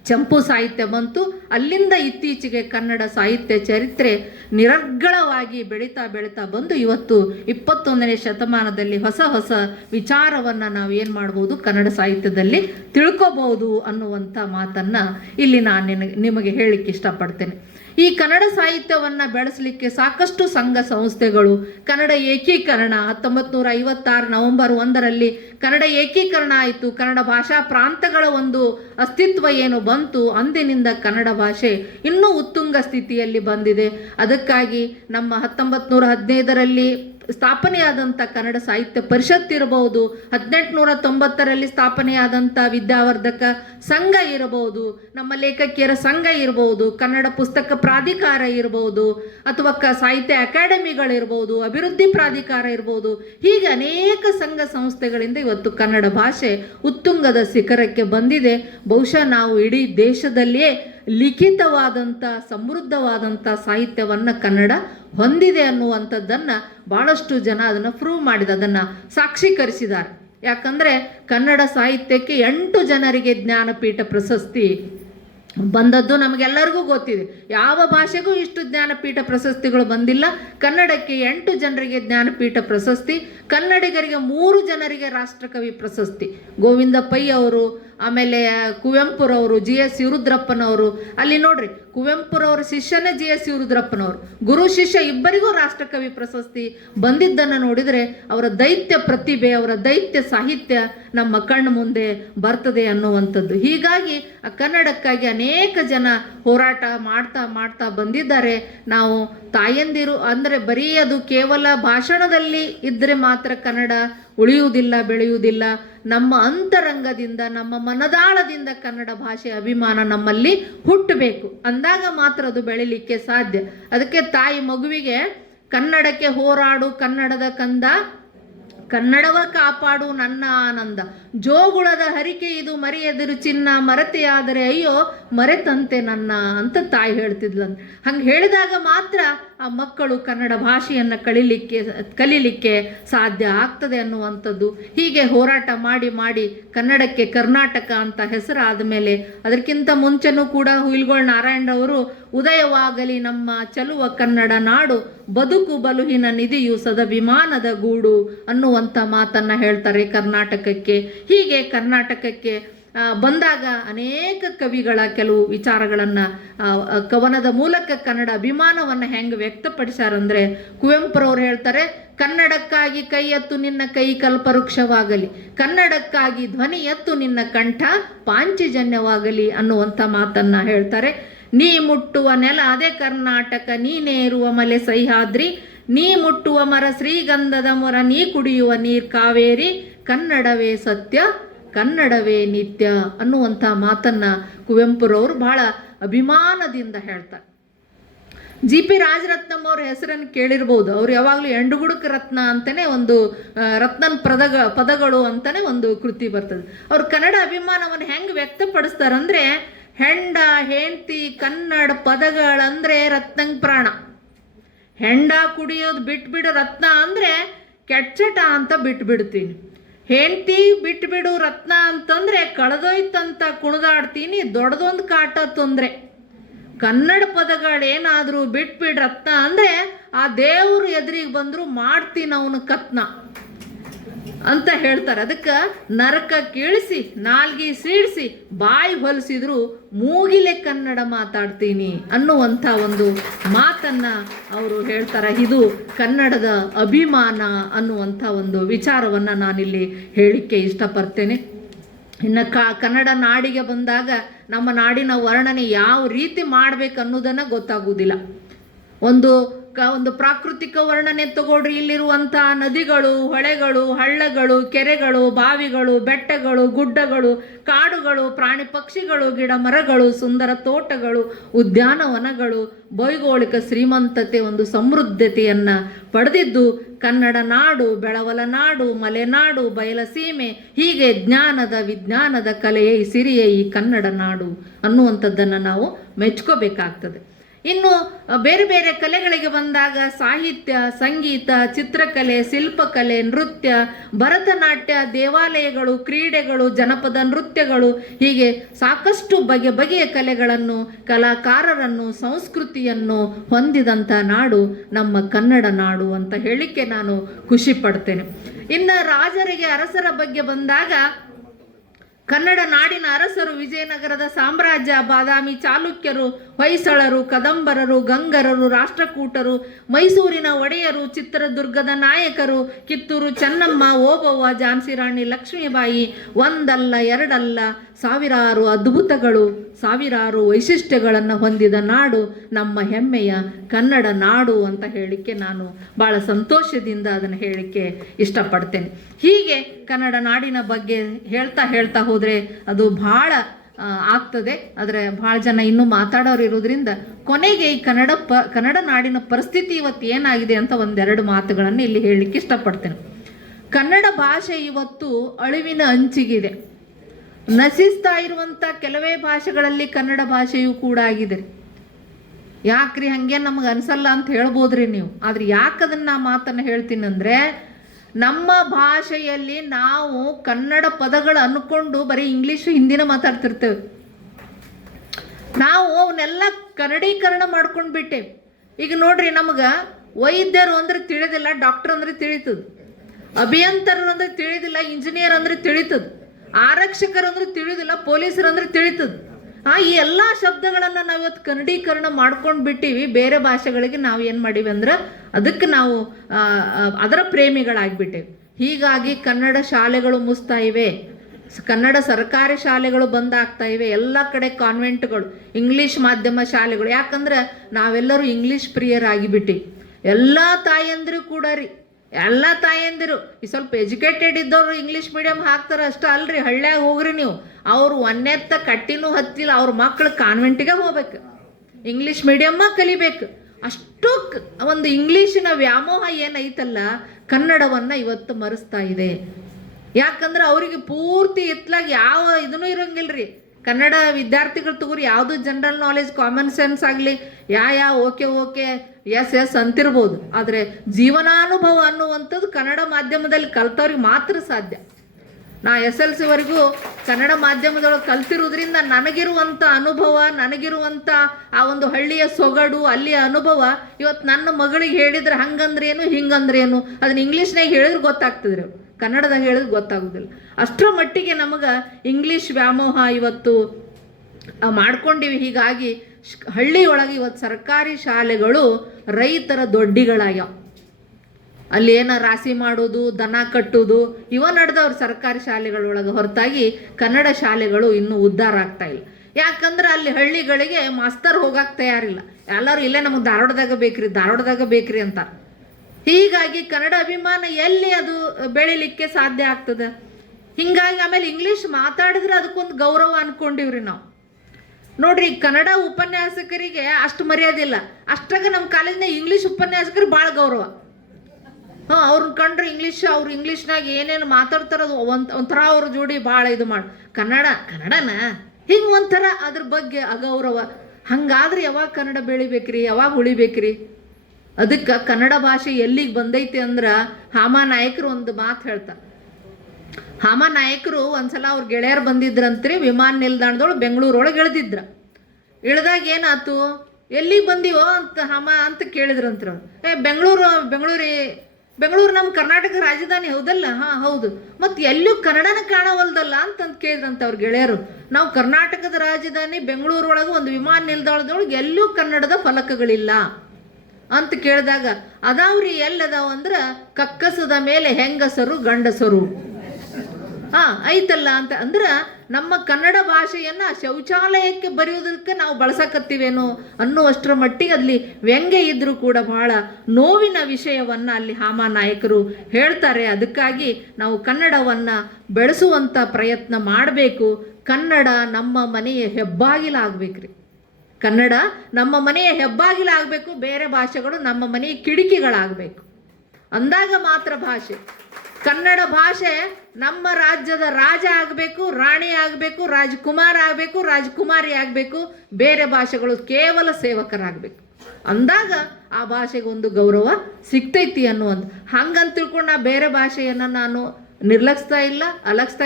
ಚಂಪು ಸಾಹಿತ್ಯ ಬಂತು. ಅಲ್ಲಿಂದ ಇತ್ತೀಚೆಗೆ ಕನ್ನಡ ಸಾಹಿತ್ಯ ಚರಿತ್ರೆ ನಿರರ್ಗಳವಾಗಿ ಬೆಳೀತಾ ಬಂದು ಇವತ್ತು 21ನೇ ಶತಮಾನದಲ್ಲಿ ಹೊಸ ಹೊಸ ವಿಚಾರವನ್ನು ನಾವು ಏನು ಮಾಡ್ಬೋದು, ಕನ್ನಡ ಸಾಹಿತ್ಯದಲ್ಲಿ ತಿಳ್ಕೊಬೋದು ಅನ್ನುವಂಥ ಮಾತನ್ನು ಇಲ್ಲಿ ನಾನು ನಿಮಗೆ ಹೇಳಲಿಕ್ಕೆ ಇಷ್ಟಪಡ್ತೇನೆ. ಈ ಕನ್ನಡ ಸಾಹಿತ್ಯವನ್ನು ಬೆಳೆಸಲಿಕ್ಕೆ ಸಾಕಷ್ಟು ಸಂಘ ಸಂಸ್ಥೆಗಳು, ಕನ್ನಡ ಏಕೀಕರಣ 1956 ನವೆಂಬರ್ 1ರಲ್ಲಿ ಕನ್ನಡ ಏಕೀಕರಣ ಆಯಿತು. ಕನ್ನಡ ಭಾಷಾ ಪ್ರಾಂತಗಳ ಒಂದು ಅಸ್ತಿತ್ವ ಏನು ಬಂತು, ಅಂದಿನಿಂದ ಕನ್ನಡ ಭಾಷೆ ಇನ್ನೂ ಉತ್ತುಂಗ ಸ್ಥಿತಿಯಲ್ಲಿ ಬಂದಿದೆ. ಅದಕ್ಕಾಗಿ ನಮ್ಮ 1915ರಲ್ಲಿ ಸ್ಥಾಪನೆಯಾದಂಥ ಕನ್ನಡ ಸಾಹಿತ್ಯ ಪರಿಷತ್ ಇರಬಹುದು, 1890ರಲ್ಲಿ ಸ್ಥಾಪನೆಯಾದಂಥ ವಿದ್ಯಾವರ್ಧಕ ಸಂಘ ಇರಬಹುದು, ನಮ್ಮ ಲೇಖಕಿಯರ ಸಂಘ ಇರಬಹುದು, ಕನ್ನಡ ಪುಸ್ತಕ ಪ್ರಾಧಿಕಾರ ಇರಬಹುದು, ಅಥವಾ ಸಾಹಿತ್ಯ ಅಕಾಡೆಮಿಗಳಿರ್ಬೋದು, ಅಭಿವೃದ್ಧಿ ಪ್ರಾಧಿಕಾರ ಇರ್ಬೋದು. ಹೀಗೆ ಅನೇಕ ಸಂಘ ಸಂಸ್ಥೆಗಳಿಂದ ಇವತ್ತು ಕನ್ನಡ ಭಾಷೆ ಉತ್ತುಂಗದ ಶಿಖರಕ್ಕೆ ಬಂದಿದೆ. ಬಹುಶಃ ನಾವು ಇಡೀ ದೇಶದಲ್ಲಿಯೇ ಲಿಖಿತವಾದಂಥ ಸಮೃದ್ಧವಾದಂಥ ಸಾಹಿತ್ಯವನ್ನು ಕನ್ನಡ ಹೊಂದಿದೆ ಅನ್ನುವಂಥದ್ದನ್ನು ಭಾಳಷ್ಟು ಜನ ಅದನ್ನು ಪ್ರೂವ್ ಮಾಡಿದ, ಅದನ್ನು ಸಾಕ್ಷೀಕರಿಸಿದ್ದಾರೆ. ಯಾಕಂದರೆ ಕನ್ನಡ ಸಾಹಿತ್ಯಕ್ಕೆ 8 ಜನರಿಗೆ ಜ್ಞಾನಪೀಠ ಪ್ರಶಸ್ತಿ ಬಂದದ್ದು ನಮಗೆಲ್ಲರಿಗೂ ಗೊತ್ತಿದೆ. ಯಾವ ಭಾಷೆಗೂ ಇಷ್ಟು ಜ್ಞಾನಪೀಠ ಪ್ರಶಸ್ತಿಗಳು ಬಂದಿಲ್ಲ. ಕನ್ನಡಕ್ಕೆ 8 ಜನರಿಗೆ ಜ್ಞಾನಪೀಠ ಪ್ರಶಸ್ತಿ, ಕನ್ನಡಿಗರಿಗೆ 3 ಜನರಿಗೆ ರಾಷ್ಟ್ರಕವಿ ಪ್ರಶಸ್ತಿ. ಗೋವಿಂದ ಪೈ ಅವರು, ಆಮೇಲೆ ಕುವೆಂಪುರವರು, GS ಶಿವರುದ್ರಪ್ಪನವರು. ಅಲ್ಲಿ ನೋಡ್ರಿ, ಕುವೆಂಪುರವರ ಶಿಷ್ಯನೇ GS ಶಿವರುದ್ರಪ್ಪನವರು. ಗುರು ಶಿಷ್ಯ ಇಬ್ಬರಿಗೂ ರಾಷ್ಟ್ರಕವಿ ಪ್ರಶಸ್ತಿ ಬಂದಿದ್ದನ್ನು ನೋಡಿದರೆ ಅವರ ದೈತ್ಯ ಪ್ರತಿಭೆ, ಅವರ ದೈತ್ಯ ಸಾಹಿತ್ಯ ನಮ್ಮ ಕಣ್ಣು ಮುಂದೆ ಬರ್ತದೆ ಅನ್ನುವಂಥದ್ದು. ಹೀಗಾಗಿ ಆ ಕನ್ನಡಕ್ಕಾಗಿ ಅನೇಕ ಜನ ಹೋರಾಟ ಮಾಡ್ತಾ ಬಂದಿದ್ದಾರೆ. ನಾವು ತಾಯಂದಿರು ಅಂದರೆ ಬರೀ ಅದು ಕೇವಲ ಭಾಷಣದಲ್ಲಿ ಇದ್ದರೆ ಮಾತ್ರ ಕನ್ನಡ ಉಳಿಯುವುದಿಲ್ಲ, ಬೆಳೆಯುವುದಿಲ್ಲ. ನಮ್ಮ ಅಂತರಂಗದಿಂದ, ನಮ್ಮ ಮನದಾಳದಿಂದ ಕನ್ನಡ ಭಾಷೆಯ ಅಭಿಮಾನ ನಮ್ಮಲ್ಲಿ ಹುಟ್ಟಬೇಕು. ಅಂದಾಗ ಮಾತ್ರ ಅದು ಬೆಳಿಲಿಕ್ಕೆ ಸಾಧ್ಯ. ಅದಕ್ಕೆ ತಾಯಿ ಮಗುವಿಗೆ ಕನ್ನಡಕ್ಕೆ ಹೋರಾಡು ಕನ್ನಡದ ಕಂದ, ಕನ್ನಡವ ಕಾಪಾಡು ನನ್ನ ಆನಂದ, ಜೋಗುಳದ ಹರಿಕೆ ಇದು ಮರೆಯದಿರು ಚಿನ್ನ, ಮರೆತೆಯಾದರೆ ಅಯ್ಯೋ ಮರೆತಂತೆ ನನ್ನ ಅಂತ ತಾಯಿ ಹೇಳ್ತಿದ್ಲಂತ. ಹಂಗೆ ಹೇಳಿದಾಗ ಮಾತ್ರ ಆ ಮಕ್ಕಳು ಕನ್ನಡ ಭಾಷೆಯನ್ನು ಕಲೀಲಿಕ್ಕೆ ಸಾಧ್ಯ ಆಗ್ತದೆ ಅನ್ನುವಂಥದ್ದು. ಹೀಗೆ ಹೋರಾಟ ಮಾಡಿ ಕನ್ನಡಕ್ಕೆ ಕರ್ನಾಟಕ ಅಂತ ಹೆಸರಾದ ಮೇಲೆ, ಅದಕ್ಕಿಂತ ಮುಂಚೆನೂ ಕೂಡ ಹುಯಿಲ್ಗೋಳ್ ನಾರಾಯಣರವರು ಉದಯವಾಗಲಿ ನಮ್ಮ ಚಲುವ ಕನ್ನಡ ನಾಡು, ಬದುಕು ಬಲುಹಿನ ನಿಧಿಯು ಸದಭಿಮಾನದ ಗೂಡು ಅನ್ನುವಂಥ ಮಾತನ್ನು ಹೇಳ್ತಾರೆ ಕರ್ನಾಟಕಕ್ಕೆ. ಹೀಗೆ ಕರ್ನಾಟಕಕ್ಕೆ ಬಂದಾಗ ಅನೇಕ ಕವಿಗಳ ಕೆಲವು ವಿಚಾರಗಳನ್ನು ಕವನದ ಮೂಲಕ ಕನ್ನಡ ಅಭಿಮಾನವನ್ನು ಹೆಂಗೆ ವ್ಯಕ್ತಪಡಿಸ್ಯಾರಂದರೆ ಕುವೆಂಪುರವ್ರು ಹೇಳ್ತಾರೆ, ಕನ್ನಡಕ್ಕಾಗಿ ಕೈ ಎತ್ತು ನಿನ್ನ ಕೈ ಕಲ್ಪವೃಕ್ಷವಾಗಲಿ, ಕನ್ನಡಕ್ಕಾಗಿ ಧ್ವನಿ ಎತ್ತು ನಿನ್ನ ಕಂಠ ಪಾಂಚಜನ್ಯವಾಗಲಿ ಅನ್ನುವಂಥ ಮಾತನ್ನು ಹೇಳ್ತಾರೆ. ನೀ ಮುಟ್ಟುವ ನೆಲ ಅದೇ ಕರ್ನಾಟಕ, ನೀನೇರುವ ಮಲೆ ಸಹ್ಯಾದ್ರಿ, ನೀ ಮುಟ್ಟುವ ಮರ ಶ್ರೀಗಂಧದ ಮೊರ, ನೀ ಕುಡಿಯುವ ನೀರು ಕಾವೇರಿ, ಕನ್ನಡವೇ ಸತ್ಯ ಕನ್ನಡವೇ ನಿತ್ಯ ಅನ್ನುವಂಥ ಮಾತನ್ನು ಕುವೆಂಪುರವರು ಬಹಳ ಅಭಿಮಾನದಿಂದ ಹೇಳ್ತಾರೆ. ಜಿ ಪಿ ರಾಜರತ್ನಂ ಅವ್ರ ಹೆಸರನ್ನು ಕೇಳಿರ್ಬೋದು. ಅವ್ರು ಯಾವಾಗಲೂ ಎಂಡುಗುಡುಕ ರತ್ನ ಅಂತಲೇ ಒಂದು ರತ್ನನ್ ಪದಗಳು ಅಂತಲೇ ಒಂದು ಕೃತಿ ಬರ್ತದೆ. ಅವ್ರು ಕನ್ನಡ ಅಭಿಮಾನವನ್ನು ಹೆಂಗೆ ವ್ಯಕ್ತಪಡಿಸ್ತಾರಂದರೆ, ಹೆಂಡ ಹೆಂಡ್ತಿ ಕನ್ನಡ ಪದಗಳಂದರೆ ರತ್ನಂಗ್ ಪ್ರಾಣ, ಹೆಂಡ ಕುಡಿಯೋದು ಬಿಟ್ಬಿಡು ರತ್ನ ಅಂದರೆ ಕೆಚ್ಚಟ ಅಂತ ಬಿಟ್ಬಿಡ್ತೀನಿ, ಹೆಂಡ್ತಿ ಬಿಟ್ಬಿಡು ರತ್ನ ಅಂತಂದರೆ ಕಳೆದೋಯ್ತಂತ ಕುಣಿದಾಡ್ತೀನಿ, ದೊಡ್ಡದೊಂದು ಕಾಟ ತೊಂದರೆ. ಕನ್ನಡ ಪದಗಳೇನಾದರೂ ಬಿಟ್ಬಿಡು ರತ್ನ ಅಂದರೆ ಆ ದೇವರು ಎದುರಿಗೆ ಬಂದರೂ ಮಾಡ್ತೀನಿ ಅವನು ಕತ್ನ ಅಂತ ಹೇಳ್ತಾರೆ. ಅದಕ್ಕೆ ನರಕ ಕೀಳಿಸಿ ನಾಲ್ಗಿ ಸೀಡಿಸಿ ಬಾಯಿ ಹೊಲಿಸಿದ್ರು ಮೂಗಿಲೆ ಕನ್ನಡ ಮಾತಾಡ್ತೀನಿ ಅನ್ನುವಂಥ ಒಂದು ಮಾತನ್ನು ಅವರು ಹೇಳ್ತಾರೆ. ಇದು ಕನ್ನಡದ ಅಭಿಮಾನ ಅನ್ನುವಂಥ ಒಂದು ವಿಚಾರವನ್ನು ನಾನಿಲ್ಲಿ ಹೇಳಲಿಕ್ಕೆ ಇಷ್ಟಪಡ್ತೇನೆ. ಇನ್ನು ಕನ್ನಡ ನಾಡಿಗೆ ಬಂದಾಗ ನಮ್ಮ ನಾಡಿನ ವರ್ಣನೆ ಯಾವ ರೀತಿ ಮಾಡಬೇಕು ಅನ್ನೋದನ್ನು ಗೊತ್ತಾಗೋದಿಲ್ಲ. ಒಂದು ಪ್ರಾಕೃತಿಕ ವರ್ಣನೆ ತಗೊಳ್ರಿ, ಇಲ್ಲಿರುವಂಥ ನದಿಗಳು, ಹೊಳೆಗಳು, ಹಳ್ಳಗಳು, ಕೆರೆಗಳು, ಬಾವಿಗಳು, ಬೆಟ್ಟಗಳು, ಗುಡ್ಡಗಳು, ಕಾಡುಗಳು, ಪ್ರಾಣಿ ಪಕ್ಷಿಗಳು, ಗಿಡ ಮರಗಳು, ಸುಂದರ ತೋಟಗಳು, ಉದ್ಯಾನವನಗಳು, ಭೌಗೋಳಿಕ ಶ್ರೀಮಂತತೆ, ಒಂದು ಸಮೃದ್ಧತೆಯನ್ನು ಪಡೆದಿದ್ದು ಕನ್ನಡ ನಾಡು, ಬೆಳವಲ ನಾಡು, ಮಲೆನಾಡು, ಬಯಲಸೀಮೆ, ಹೀಗೆ ಜ್ಞಾನದ ವಿಜ್ಞಾನದ ಕಲೆಯೇ ಸಿರಿಯೇ ಈ ಕನ್ನಡ ನಾಡು ಅನ್ನುವಂಥದ್ದನ್ನು ನಾವು ಮೆಚ್ಕೋಬೇಕಾಗ್ತದೆ. ಇನ್ನು ಬೇರೆ ಬೇರೆ ಕಲೆಗಳಿಗೆ ಬಂದಾಗ ಸಾಹಿತ್ಯ, ಸಂಗೀತ, ಚಿತ್ರಕಲೆ, ಶಿಲ್ಪಕಲೆ, ನೃತ್ಯ, ಭರತನಾಟ್ಯ, ದೇವಾಲಯಗಳು, ಕ್ರೀಡೆಗಳು, ಜನಪದ ನೃತ್ಯಗಳು, ಹೀಗೆ ಸಾಕಷ್ಟು ಬಗೆಯ ಕಲೆಗಳನ್ನು, ಕಲಾಕಾರರನ್ನು, ಸಂಸ್ಕೃತಿಯನ್ನು ಹೊಂದಿದಂಥ ನಾಡು ನಮ್ಮ ಕನ್ನಡ ನಾಡು ಅಂತ ಹೇಳಲಿಕ್ಕೆ ನಾನು ಖುಷಿ ಪಡ್ತೇನೆ. ಇನ್ನು ರಾಜರಿಗೆ, ಅರಸರ ಬಗ್ಗೆ ಬಂದಾಗ ಕನ್ನಡ ನಾಡಿನ ಅರಸರು ವಿಜಯನಗರದ ಸಾಮ್ರಾಜ್ಯ, ಬಾದಾಮಿ ಚಾಲುಕ್ಯರು, ಹೊಯ್ಸಳರು, ಕದಂಬರರು, ಗಂಗರರು, ರಾಷ್ಟ್ರಕೂಟರು, ಮೈಸೂರಿನ ಒಡೆಯರು, ಚಿತ್ರದುರ್ಗದ ನಾಯಕರು, ಕಿತ್ತೂರು ಚೆನ್ನಮ್ಮ, ಓಬವ್ವ, ಝಾನ್ಸಿ ರಾಣಿ ಲಕ್ಷ್ಮೀಬಾಯಿ, ಒಂದಲ್ಲ ಎರಡಲ್ಲ ಸಾವಿರಾರು ಅದ್ಭುತಗಳು, ಸಾವಿರಾರು ವೈಶಿಷ್ಟ್ಯಗಳನ್ನು ಹೊಂದಿದ ನಾಡು ನಮ್ಮ ಹೆಮ್ಮೆಯ ಕನ್ನಡ ನಾಡು ಅಂತ ಹೇಳಲಿಕ್ಕೆ ನಾನು ಭಾಳ ಸಂತೋಷದಿಂದ ಅದನ್ನು ಹೇಳಲಿಕ್ಕೆ ಇಷ್ಟಪಡ್ತೇನೆ. ಹೀಗೆ ಕನ್ನಡ ನಾಡಿನ ಬಗ್ಗೆ ಹೇಳ್ತಾ ಹೋದರೆ ಅದು ಭಾಳ ಆಗ್ತದೆ. ಆದರೆ ಭಾಳ ಜನ ಇನ್ನೂ ಮಾತಾಡೋರು ಇರೋದ್ರಿಂದ ಕೊನೆಗೆ ಈ ಕನ್ನಡ ನಾಡಿನ ಪರಿಸ್ಥಿತಿ ಇವತ್ತು ಏನಾಗಿದೆ ಅಂತ ಒಂದೆರಡು ಮಾತುಗಳನ್ನು ಇಲ್ಲಿ ಹೇಳಲಿಕ್ಕೆ ಇಷ್ಟಪಡ್ತೇನೆ. ಕನ್ನಡ ಭಾಷೆ ಇವತ್ತು ಅಳಿವಿನ ಅಂಚಿಗಿದೆ. ನಶಿಸ್ತಾ ಇರುವಂಥ ಕೆಲವೇ ಭಾಷೆಗಳಲ್ಲಿ ಕನ್ನಡ ಭಾಷೆಯೂ ಕೂಡ ಆಗಿದೆ. ಯಾಕ್ರಿ ಹಾಗೆ ನಮಗೆ ಅನಿಸಲ್ಲ ಅಂತ ಹೇಳ್ಬೋದ್ರಿ ನೀವು. ಆದರೆ ಯಾಕದನ್ನು ಮಾತನ್ನು ಹೇಳ್ತೀನಿ ಅಂದರೆ, ನಮ್ಮ ಭಾಷೆಯಲ್ಲಿ ನಾವು ಕನ್ನಡ ಪದಗಳು ಅಂದ್ಕೊಂಡು ಬರೀ ಇಂಗ್ಲೀಷು ಹಿಂದಿನ ಮಾತಾಡ್ತಿರ್ತೇವೆ. ನಾವು ಅವನ್ನೆಲ್ಲ ಕನ್ನಡೀಕರಣ ಮಾಡ್ಕೊಂಡು ಬಿಟ್ಟೇವೆ. ಈಗ ನೋಡ್ರಿ, ನಮಗೆ ವೈದ್ಯರು ಅಂದರೆ ತಿಳಿದಿಲ್ಲ, ಡಾಕ್ಟರ್ ಅಂದರೆ ತಿಳಿತದೆ, ಅಭಿಯಂತರರು ಅಂದರೆ ತಿಳಿದಿಲ್ಲ, ಇಂಜಿನಿಯರ್ ಅಂದರೆ ತಿಳಿತದೆ, ಆರಕ್ಷಕರು ಅಂದರೆ ತಿಳಿದಿಲ್ಲ, ಪೊಲೀಸರು ಅಂದರೆ ತಿಳಿತದೆ. ಈ ಎಲ್ಲ ಶಬ್ದಗಳನ್ನು ನಾವು ಇವತ್ತು ಕನ್ನಡೀಕರಣ ಮಾಡ್ಕೊಂಡು ಬಿಟ್ಟಿವಿ. ಬೇರೆ ಭಾಷೆಗಳಿಗೆ ನಾವು ಏನು ಮಾಡೀವಿ ಅಂದ್ರೆ ಅದಕ್ಕೆ ನಾವು ಅದರ ಪ್ರೇಮಿಗಳಾಗಿಬಿಟ್ಟೇವೆ. ಹೀಗಾಗಿ ಕನ್ನಡ ಶಾಲೆಗಳು ಮುಸ್ತಾ ಇವೆ, ಕನ್ನಡ ಸರ್ಕಾರಿ ಶಾಲೆಗಳು ಬಂದಾಗ್ತಾ ಇವೆ, ಎಲ್ಲ ಕಡೆ ಕಾನ್ವೆಂಟ್ಗಳು, ಇಂಗ್ಲೀಷ್ ಮಾಧ್ಯಮ ಶಾಲೆಗಳು. ಯಾಕಂದ್ರೆ ನಾವೆಲ್ಲರೂ ಇಂಗ್ಲೀಷ್ ಪ್ರಿಯರಾಗಿಬಿಟ್ಟಿವಿ. ಎಲ್ಲ ತಾಯಂದಿರು ಕೂಡ ರೀ, ಎಲ್ಲ ತಾಯಂದಿರು ಈ ಸ್ವಲ್ಪ ಎಜುಕೇಟೆಡ್ ಇದ್ದವರು ಇಂಗ್ಲೀಷ್ ಮೀಡಿಯಮ್ ಹಾಕ್ತಾರೆ ಅಷ್ಟೇ ಅಲ್ರಿ. ಹಳ್ಳ್ಯಾಗ ಹೋಗ್ರಿ ನೀವು, ಅವರು ಒಂದೆತ್ತ ಕಟ್ಟಿನೂ ಹತ್ತಿಲ್ಲ, ಅವ್ರ ಮಕ್ಕಳು ಕಾನ್ವೆಂಟಿಗೆ ಹೋಗ್ಬೇಕು, ಇಂಗ್ಲೀಷ್ ಮೀಡಿಯಮ್ಮ ಕಲಿಬೇಕು. ಅಷ್ಟು ಒಂದು ಇಂಗ್ಲೀಷಿನ ವ್ಯಾಮೋಹ ಏನೈತಲ್ಲ, ಕನ್ನಡವನ್ನು ಇವತ್ತು ಮರೆಸ್ತಾ ಇದೆ. ಯಾಕಂದ್ರೆ ಅವರಿಗೆ ಪೂರ್ತಿ ಇತ್ಲಾಗ ಯಾವ ಇದನ್ನೂ ಇರೋಂಗಿಲ್ರಿ. ಕನ್ನಡ ವಿದ್ಯಾರ್ಥಿಗಳು ತಗೋರಿ, ಯಾವುದು ಜನರಲ್ ನಾಲೆಜ್, ಕಾಮನ್ ಸೆನ್ಸ್ ಆಗಲಿ, ಓಕೆ ಎಸ್ ಅಂತಿರ್ಬೋದು. ಆದರೆ ಜೀವನಾನುಭವ ಅನ್ನುವಂಥದ್ದು ಕನ್ನಡ ಮಾಧ್ಯಮದಲ್ಲಿ ಕಲ್ತವ್ರಿಗೆ ಮಾತ್ರ ಸಾಧ್ಯ. ನಾ SLC ಕನ್ನಡ ಮಾಧ್ಯಮದೊಳಗೆ ಕಲ್ತಿರೋದ್ರಿಂದ ನನಗಿರುವಂಥ ಅನುಭವ, ನನಗಿರುವಂಥ ಆ ಒಂದು ಹಳ್ಳಿಯ ಸೊಗಡು, ಅಲ್ಲಿಯ ಅನುಭವ ಇವತ್ತು ನನ್ನ ಮಗಳಿಗೆ ಹೇಳಿದ್ರೆ ಹಂಗಂದ್ರೇನು ಹಿಂಗಂದ್ರೇನು ಅದನ್ನ ಇಂಗ್ಲೀಷ್ನಾಗ ಹೇಳಿದ್ರೆ ಗೊತ್ತಾಗ್ತದ್ರಿ, ಕನ್ನಡದಾಗ ಹೇಳಿದ್ರೆ ಗೊತ್ತಾಗೋದಿಲ್ಲ. ಅಷ್ಟರ ಮಟ್ಟಿಗೆ ನಮಗೆ ಇಂಗ್ಲೀಷ್ ವ್ಯಾಮೋಹ ಇವತ್ತು ಮಾಡ್ಕೊಂಡಿವಿ. ಹೀಗಾಗಿ ಹಳ್ಳಿ ಒಳಗೆ ಇವತ್ತು ಸರ್ಕಾರಿ ಶಾಲೆಗಳು ರೈತರ ದೊಡ್ಡಿಗಳಾಗ್ಯಾವ. ಅಲ್ಲಿ ಏನೋ ರಾಶಿ ಮಾಡೋದು, ದನ ಕಟ್ಟೋದು ಇವ ನಡೆದವ್ರು ಸರ್ಕಾರಿ ಶಾಲೆಗಳೊಳಗೆ, ಹೊರತಾಗಿ ಕನ್ನಡ ಶಾಲೆಗಳು ಇನ್ನೂ ಉದ್ಧಾರ ಆಗ್ತಾ ಇಲ್ಲ. ಯಾಕಂದ್ರೆ ಅಲ್ಲಿ ಹಳ್ಳಿಗಳಿಗೆ ಮಾಸ್ತರ್ ಹೋಗಕ್ಕೆ ತಯಾರಿಲ್ಲ. ಎಲ್ಲರೂ ಇಲ್ಲೇ ನಮಗೆ ಧಾರವಾಡದಾಗ ಬೇಕ್ರಿ ಅಂತ. ಹೀಗಾಗಿ ಕನ್ನಡ ಅಭಿಮಾನ ಎಲ್ಲಿ ಅದು ಬೆಳಿಲಿಕ್ಕೆ ಸಾಧ್ಯ ಆಗ್ತದೆ? ಹೀಗಾಗಿ ಆಮೇಲೆ ಇಂಗ್ಲೀಷ್ ಮಾತಾಡಿದ್ರೆ ಅದಕ್ಕೊಂದು ಗೌರವ ಅನ್ಕೊಂಡಿವ್ರಿ ನಾವು. ನೋಡ್ರಿ, ಕನ್ನಡ ಉಪನ್ಯಾಸಕರಿಗೆ ಅಷ್ಟು ಮರ್ಯಾದಿಲ್ಲ, ಅಷ್ಟಾಗ ನಮ್ಮ ಕಾಲೇಜ್ನಾಗ ಇಂಗ್ಲೀಷ್ ಉಪನ್ಯಾಸಕರು ಭಾಳ ಗೌರವ. ಅವ್ರನ್ನ ಕಂಡ್ರೆ ಅವ್ರು ಇಂಗ್ಲೀಷ್ನಾಗ ಏನೇನು ಮಾತಾಡ್ತಾರದು ಒಂಥರ ಅವ್ರ ಜೋಡಿ ಭಾಳ ಇದು ಮಾಡಿ, ಕನ್ನಡನ ಹಿಂಗೆ ಒಂಥರ ಅದ್ರ ಬಗ್ಗೆ ಅಗೌರವ. ಹಂಗಾದ್ರೆ ಯಾವಾಗ ಕನ್ನಡ ಬೆಳಿಬೇಕ್ರಿ, ಯಾವಾಗ ಉಳಿಬೇಕ್ರಿ? ಅದಕ್ಕೆ ಕನ್ನಡ ಭಾಷೆ ಎಲ್ಲಿಗೆ ಬಂದೈತಿ ಅಂದ್ರೆ ಹಾಮಾನಾಯಕರು ಒಂದು ಮಾತು ಹೇಳ್ತಾರೆ. ಹಾಮಾನಾಯಕರು ಒಂದ್ಸಲ ಅವ್ರ ಗೆಳೆಯರು ಬಂದಿದ್ರಂತ್ರಿ, ವಿಮಾನ ನಿಲ್ದಾಣದೊಳಗೆ ಬೆಂಗಳೂರೊಳಗೆ ಇಳಿದಿದ್ರ. ಇಳ್ದಾಗ ಏನಾಯ್ತು, ಎಲ್ಲಿಗೆ ಬಂದೀವೋ ಅಂತ ಕೇಳಿದ್ರಂತ್ರಿ ಅವ್ರು. ಬೆಂಗಳೂರು ನಮ್ಮ ಕರ್ನಾಟಕ ರಾಜಧಾನಿ ಹೌದಲ್ಲ? ಹಾಂ ಹೌದು. ಮತ್ತು ಎಲ್ಲೂ ಕನ್ನಡನ ಕಾಣವಲ್ದಲ್ಲ ಅಂತಂದು ಕೇಳಿದ್ರಂತ ಅವ್ರ ಗೆಳೆಯರು. ನಾವು ಕರ್ನಾಟಕದ ರಾಜಧಾನಿ ಬೆಂಗಳೂರೊಳಗೆ ಒಂದು ವಿಮಾನ ನಿಲ್ದಾಣದೊಳಗೆ ಎಲ್ಲೂ ಕನ್ನಡದ ಫಲಕಗಳಿಲ್ಲ ಅಂತ ಕೇಳಿದಾಗ, ಅದಾವ್ರಿ ಎಲ್ಲದಾವ ಅಂದ್ರೆ ಕಕ್ಕಸದ ಮೇಲೆ ಹೆಂಗಸರು ಗಂಡಸರು ಐತಲ್ಲ ಅಂತ. ಅಂದ್ರೆ ನಮ್ಮ ಕನ್ನಡ ಭಾಷೆಯನ್ನು ಶೌಚಾಲಯಕ್ಕೆ ಬರೆಯೋದಕ್ಕೆ ನಾವು ಬಳಸಕತ್ತೀವೇನೋ ಅನ್ನುವಷ್ಟರ ಮಟ್ಟಿಗೆ ಅಲ್ಲಿ ವ್ಯಂಗ್ಯ ಇದ್ದರೂ ಕೂಡ ಬಹಳ ನೋವಿನ ವಿಷಯವನ್ನು ಅಲ್ಲಿ ಹಾಮಾನಾಯಕರು ಹೇಳ್ತಾರೆ. ಅದಕ್ಕಾಗಿ ನಾವು ಕನ್ನಡವನ್ನು ಬೆಳೆಸುವಂಥ ಪ್ರಯತ್ನ ಮಾಡಬೇಕು. ಕನ್ನಡ ನಮ್ಮ ಮನೆಯ ಹೆಬ್ಬಾಗಿಲಾಗಬೇಕ್ರಿ. ಕನ್ನಡ ನಮ್ಮ ಮನೆಯ ಹೆಬ್ಬಾಗಿಲಾಗಬೇಕು. ಬೇರೆ ಭಾಷೆಗಳು ನಮ್ಮ ಮನೆಯ ಕಿಟಕಿಗಳಾಗಬೇಕು. ಅಂದಾಗ ಮಾತ್ರ ಭಾಷೆ. ಕನ್ನಡ ಭಾಷೆ ನಮ್ಮ ರಾಜ್ಯದ ರಾಜ ಆಗಬೇಕು, ರಾಣಿ ಆಗಬೇಕು, ರಾಜಕುಮಾರ ಆಗಬೇಕು, ರಾಜಕುಮಾರಿ ಆಗಬೇಕು. ಬೇರೆ ಭಾಷೆಗಳು ಕೇವಲ ಸೇವಕರಾಗಬೇಕು. ಅಂದಾಗ ಆ ಭಾಷೆಗೆ ಒಂದು ಗೌರವ ಸಿಗ್ತೈತಿ ಅನ್ನುವಂಥ. ಹಂಗಂತ ತಿಳ್ಕೊಂಡು ನಾ ಬೇರೆ ಭಾಷೆಯನ್ನು ನಾನು ಅಲಗಿಸ್ತಾ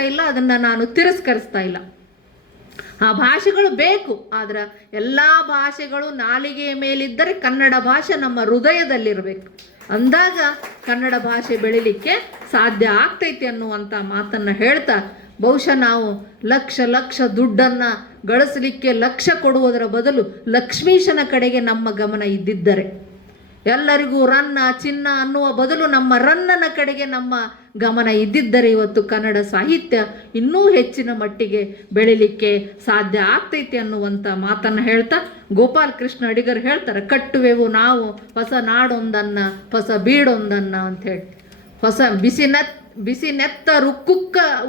ಇಲ್ಲ, ಅದನ್ನು ನಾನು ತಿರಸ್ಕರಿಸ್ತಾ ಇಲ್ಲ. ಆ ಭಾಷೆಗಳು ಬೇಕು. ಆದ್ರೆ ಎಲ್ಲ ಭಾಷೆಗಳು ನಾಲಿಗೆಯ ಮೇಲಿದ್ದರೆ ಕನ್ನಡ ಭಾಷೆ ನಮ್ಮ ಹೃದಯದಲ್ಲಿರಬೇಕು. ಅಂದಾಗ ಕನ್ನಡ ಭಾಷೆ ಬೆಳಿಲಿಕ್ಕೆ ಸಾಧ್ಯ ಆಗ್ತೈತಿ ಅನ್ನುವಂಥ ಮಾತನ್ನು ಹೇಳ್ತಾ, ಬಹುಶಃ ನಾವು ಲಕ್ಷ ದುಡ್ಡನ್ನು ಗಳಿಸಲಿಕ್ಕೆ ಲಕ್ಷ ಕೊಡುವುದರ ಬದಲು ಲಕ್ಷ್ಮೀಶನ ಕಡೆಗೆ ನಮ್ಮ ಗಮನ ಇದ್ದಿದ್ದರೆ, ಎಲ್ಲರಿಗೂ ರನ್ನ ಚಿನ್ನ ಅನ್ನುವ ಬದಲು ನಮ್ಮ ರನ್ನನ ಕಡೆಗೆ ನಮ್ಮ ಗಮನ ಇದ್ದಿದ್ದರೆ ಇವತ್ತು ಕನ್ನಡ ಸಾಹಿತ್ಯ ಇನ್ನೂ ಹೆಚ್ಚಿನ ಮಟ್ಟಿಗೆ ಬೆಳಿಲಿಕ್ಕೆ ಸಾಧ್ಯ ಆಗ್ತೈತಿ ಅನ್ನುವಂಥ ಮಾತನ್ನು ಹೇಳ್ತಾ, ಗೋಪಾಲ್ ಕೃಷ್ಣ ಅಡಿಗರು ಹೇಳ್ತಾರೆ, ಕಟ್ಟುವೆವು ನಾವು ಹೊಸ ನಾಡೊಂದನ್ನು, ಹೊಸ ಬೀಡೊಂದನ್ನು ಅಂಥೇಳಿ. ಹೊಸ ಬಿಸಿ ನೆತ್ತ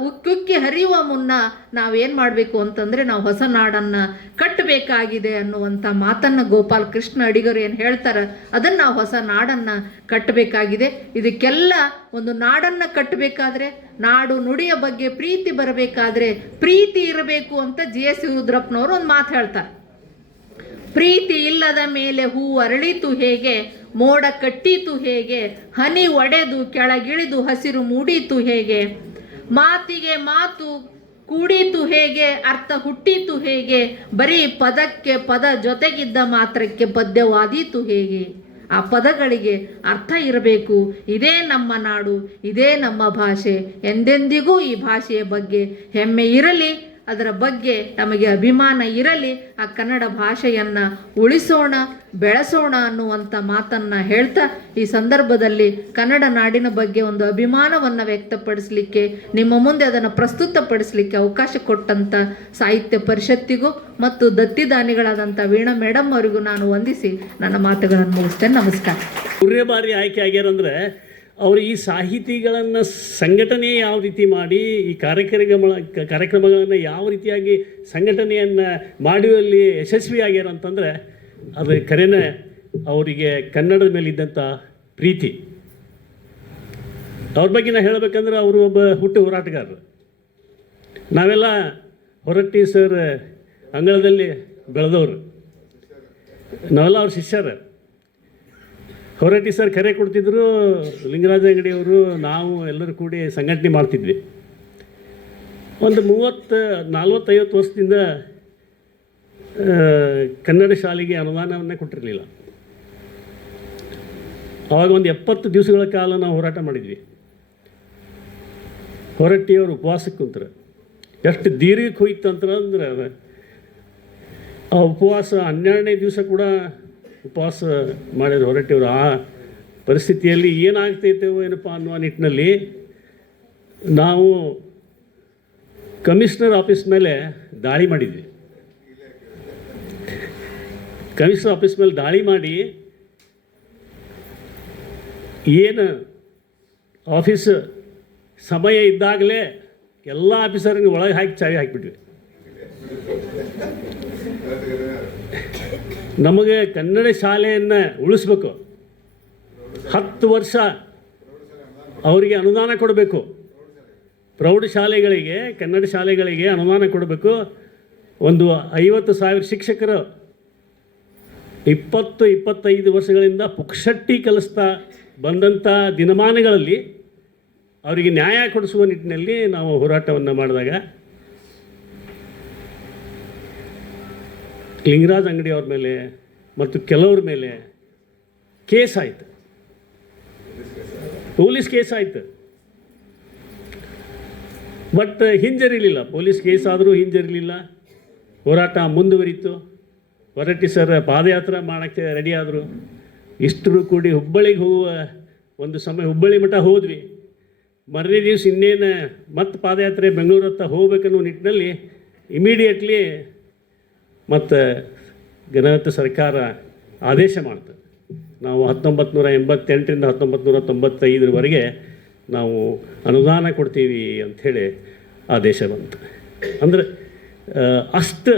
ಉಕ್ಕುಕ್ಕಿ ಹರಿಯುವ ಮುನ್ನ ನಾವೇನು ಮಾಡಬೇಕು ಅಂತಂದರೆ ನಾವು ಹೊಸ ನಾಡನ್ನು ಕಟ್ಟಬೇಕಾಗಿದೆ ಅನ್ನುವಂಥ ಮಾತನ್ನು ಗೋಪಾಲ್ ಕೃಷ್ಣ ಅಡಿಗರು ಏನು ಹೇಳ್ತಾರೆ, ಅದನ್ನು ನಾವು ಹೊಸ ನಾಡನ್ನು ಕಟ್ಟಬೇಕಾಗಿದೆ. ಇದಕ್ಕೆಲ್ಲ ಒಂದು ನಾಡನ್ನು ಕಟ್ಟಬೇಕಾದ್ರೆ, ನಾಡು ನುಡಿಯ ಬಗ್ಗೆ ಪ್ರೀತಿ ಬರಬೇಕಾದ್ರೆ ಪ್ರೀತಿ ಇರಬೇಕು ಅಂತ GS ರುದ್ರಪ್ಪನವರು ಒಂದು ಮಾತು ಹೇಳ್ತಾರೆ. ಪ್ರೀತಿ ಇಲ್ಲದ ಮೇಲೆ ಹೂ ಅರಳಿತು ಹೇಗೆ, ಮೋಡ ಕಟ್ಟೀತು ಹೇಗೆ, ಹನಿ ಒಡೆದು ಕೆಳಗಿಳಿದು ಹಸಿರು ಮೂಡೀತು ಹೇಗೆ, ಮಾತಿಗೆ ಮಾತು ಕೂಡೀತು ಹೇಗೆ, ಅರ್ಥ ಹುಟ್ಟೀತು ಹೇಗೆ, ಬರೀ ಪದಕ್ಕೆ ಪದ ಜೊತೆಗಿದ್ದ ಮಾತ್ರಕ್ಕೆ ಪದ್ಯವಾದೀತು ಹೇಗೆ. ಆ ಪದಗಳಿಗೆ ಅರ್ಥ ಇರಬೇಕು. ಇದೇ ನಮ್ಮ ನಾಡು, ಇದೇ ನಮ್ಮ ಭಾಷೆ. ಎಂದೆಂದಿಗೂ ಈ ಭಾಷೆಯ ಬಗ್ಗೆ ಹೆಮ್ಮೆ ಇರಲಿ, ಅದರ ಬಗ್ಗೆ ನಮಗೆ ಅಭಿಮಾನ ಇರಲಿ. ಆ ಕನ್ನಡ ಭಾಷೆಯನ್ನು ಉಳಿಸೋಣ, ಬೆಳೆಸೋಣ ಅನ್ನುವಂಥ ಮಾತನ್ನು ಹೇಳ್ತಾ, ಈ ಸಂದರ್ಭದಲ್ಲಿ ಕನ್ನಡ ನಾಡಿನ ಬಗ್ಗೆ ಒಂದು ಅಭಿಮಾನವನ್ನು ವ್ಯಕ್ತಪಡಿಸಲಿಕ್ಕೆ, ನಿಮ್ಮ ಮುಂದೆ ಅದನ್ನು ಪ್ರಸ್ತುತಪಡಿಸಲಿಕ್ಕೆ ಅವಕಾಶ ಕೊಟ್ಟಂಥ ಸಾಹಿತ್ಯ ಪರಿಷತ್ತಿಗೂ ಮತ್ತು ದತ್ತಿದಾನಿಗಳಾದಂಥ ವೀಣಾ ಮೇಡಮ್ ಅವರಿಗೂ ನಾನು ವಂದಿಸಿ ನನ್ನ ಮಾತುಗಳನ್ನು ಮುಗಿಸ್ತೇನೆ. ನಮಸ್ಕಾರ. ಮೂರನೇ ಬಾರಿ ಆಯ್ಕೆ ಆಗ್ಯಾರಂದ್ರೆ ಅವರು ಈ ಸಾಹಿತಿಗಳನ್ನು ಸಂಘಟನೆ ಯಾವ ರೀತಿ ಮಾಡಿ, ಈ ಕಾರ್ಯಕ್ರಮಗಳನ್ನು ಯಾವ ರೀತಿಯಾಗಿ ಸಂಘಟನೆಯನ್ನು ಮಾಡುವಲ್ಲಿ ಯಶಸ್ವಿಯಾಗ್ಯಾರ ಅಂತಂದರೆ ಅದು ಖರೇನೆ ಅವರಿಗೆ ಕನ್ನಡದ ಮೇಲಿದ್ದಂಥ ಪ್ರೀತಿ. ಅವ್ರ ಬಗ್ಗೆ ನಾನು ಹೇಳಬೇಕಂದ್ರೆ ಅವರು ಒಬ್ಬ ಹುಟ್ಟು ಹೋರಾಟಗಾರರು. ನಾವೆಲ್ಲ ಹೊರಟ್ಟಿ ಸರ್ ಅಂಗಳದಲ್ಲಿ ಬೆಳೆದವರು, ನಾವೆಲ್ಲ ಅವ್ರ ಶಿಷ್ಯರು. ಹೊರಟ್ಟಿ ಸರ್ ಕರೆ ಕೊಡ್ತಿದ್ರು, ಲಿಂಗರಾಜ ಅಂಗಡಿಯವರು ನಾವು ಎಲ್ಲರೂ ಕೂಡಿ ಸಂಘಟನೆ ಮಾಡ್ತಿದ್ವಿ. ಒಂದು 40-50 ವರ್ಷದಿಂದ ಕನ್ನಡ ಶಾಲೆಗೆ ಅನುದಾನವನ್ನೇ ಕೊಟ್ಟಿರಲಿಲ್ಲ. ಆವಾಗ ಒಂದು 70 ದಿವಸಗಳ ಕಾಲ ನಾವು ಹೋರಾಟ ಮಾಡಿದ್ವಿ. ಹೊರಟ್ಟಿಯವರು ಉಪವಾಸಕ್ಕೆ ಕುಂತಾರೆ. ಎಷ್ಟು ದೀರ್ಘಕ್ಕೆ ಹೋಯ್ತು ಅಂತಂದ್ರೆ ಆ ಉಪವಾಸ 12ನೇ ದಿವಸ ಕೂಡ ಉಪವಾಸ ಮಾಡಿದ್ರು ಹೊರಟ್ಟಿಯವರು. ಆ ಪರಿಸ್ಥಿತಿಯಲ್ಲಿ ಏನಾಗ್ತೈತೇವೋ ಏನಪ್ಪ ಅನ್ನುವ ನಿಟ್ಟಿನಲ್ಲಿ ನಾವು ಕಮಿಷನರ್ ಆಫೀಸ್ ಮೇಲೆ ದಾಳಿ ಮಾಡಿದ್ವಿ. ಕಮಿಷನರ್ ಆಫೀಸ್ ಮೇಲೆ ದಾಳಿ ಮಾಡಿ ಏನು ಆಫೀಸ್ ಸಮಯ ಇದ್ದಾಗಲೇ ಎಲ್ಲ ಆಫೀಸರ್ಗೆ ಒಳಗೆ ಹಾಕಿ ಚಾವಿ ಹಾಕಿಬಿಟ್ವಿ. ನಮಗೆ ಕನ್ನಡ ಶಾಲೆಯನ್ನು ಉಳಿಸ್ಬೇಕು, 10 ವರ್ಷ ಅವರಿಗೆ ಅನುದಾನ ಕೊಡಬೇಕು, ಪ್ರೌಢಶಾಲೆಗಳಿಗೆ ಕನ್ನಡ ಶಾಲೆಗಳಿಗೆ ಅನುದಾನ ಕೊಡಬೇಕು. ಒಂದು 50,000 ಶಿಕ್ಷಕರು 20-25 ವರ್ಷಗಳಿಂದ ಪುಕ್ಷಟ್ಟಿ ಕಲಿಸ್ತಾ ಬಂದಂಥ ದಿನಮಾನಗಳಲ್ಲಿ ಅವರಿಗೆ ನ್ಯಾಯ ಕೊಡಿಸುವ ನಿಟ್ಟಿನಲ್ಲಿ ನಾವು ಹೋರಾಟವನ್ನು ಮಾಡಿದಾಗ ಲಿಂಗರಾಜ್ ಅಂಗಡಿ ಅವ್ರ ಮೇಲೆ ಮತ್ತು ಕೆಲವ್ರ ಮೇಲೆ ಕೇಸ್ ಆಯಿತು, ಪೊಲೀಸ್ ಕೇಸ್ ಆಯಿತು. ಬಟ್ ಹಿಂಜರಿಲಿಲ್ಲ, ಪೊಲೀಸ್ ಕೇಸ್ ಆದರೂ ಹಿಂಜರಿಲಿಲ್ಲ. ಹೋರಾಟ ಮುಂದುವರಿತು. ಹೊರಟ್ಟಿ ಸರ್ ಪಾದಯಾತ್ರೆ ಮಾಡೋಕ್ಕೆ ರೆಡಿ ಆದರು. ಇಷ್ಟರು ಕೂಡಿ ಹುಬ್ಬಳ್ಳಿಗೆ ಹೋಗುವ ಒಂದು ಸಮಯ ಹುಬ್ಬಳ್ಳಿ ಮಠ ಹೋದ್ವಿ. ಮರನೇ ದಿವಸ ಇನ್ನೇನು ಮತ್ತೆ ಪಾದಯಾತ್ರೆ ಬೆಂಗಳೂರು ಹತ್ತ ಹೋಗ್ಬೇಕನ್ನೋ ನಿಟ್ಟಿನಲ್ಲಿ ಇಮಿಡಿಯೇಟ್ಲಿ ಮತ್ತು ಗಣರಾಜ್ಯ ಸರ್ಕಾರ ಆದೇಶ ಮಾಡ್ತದೆ. ನಾವು 1988ರಿಂದ 1995ರವರೆಗೆ ನಾವು ಅನುದಾನ ಕೊಡ್ತೀವಿ ಅಂಥೇಳಿ ಆದೇಶ ಬಂತು. ಅಂದರೆ ಅಷ್ಟು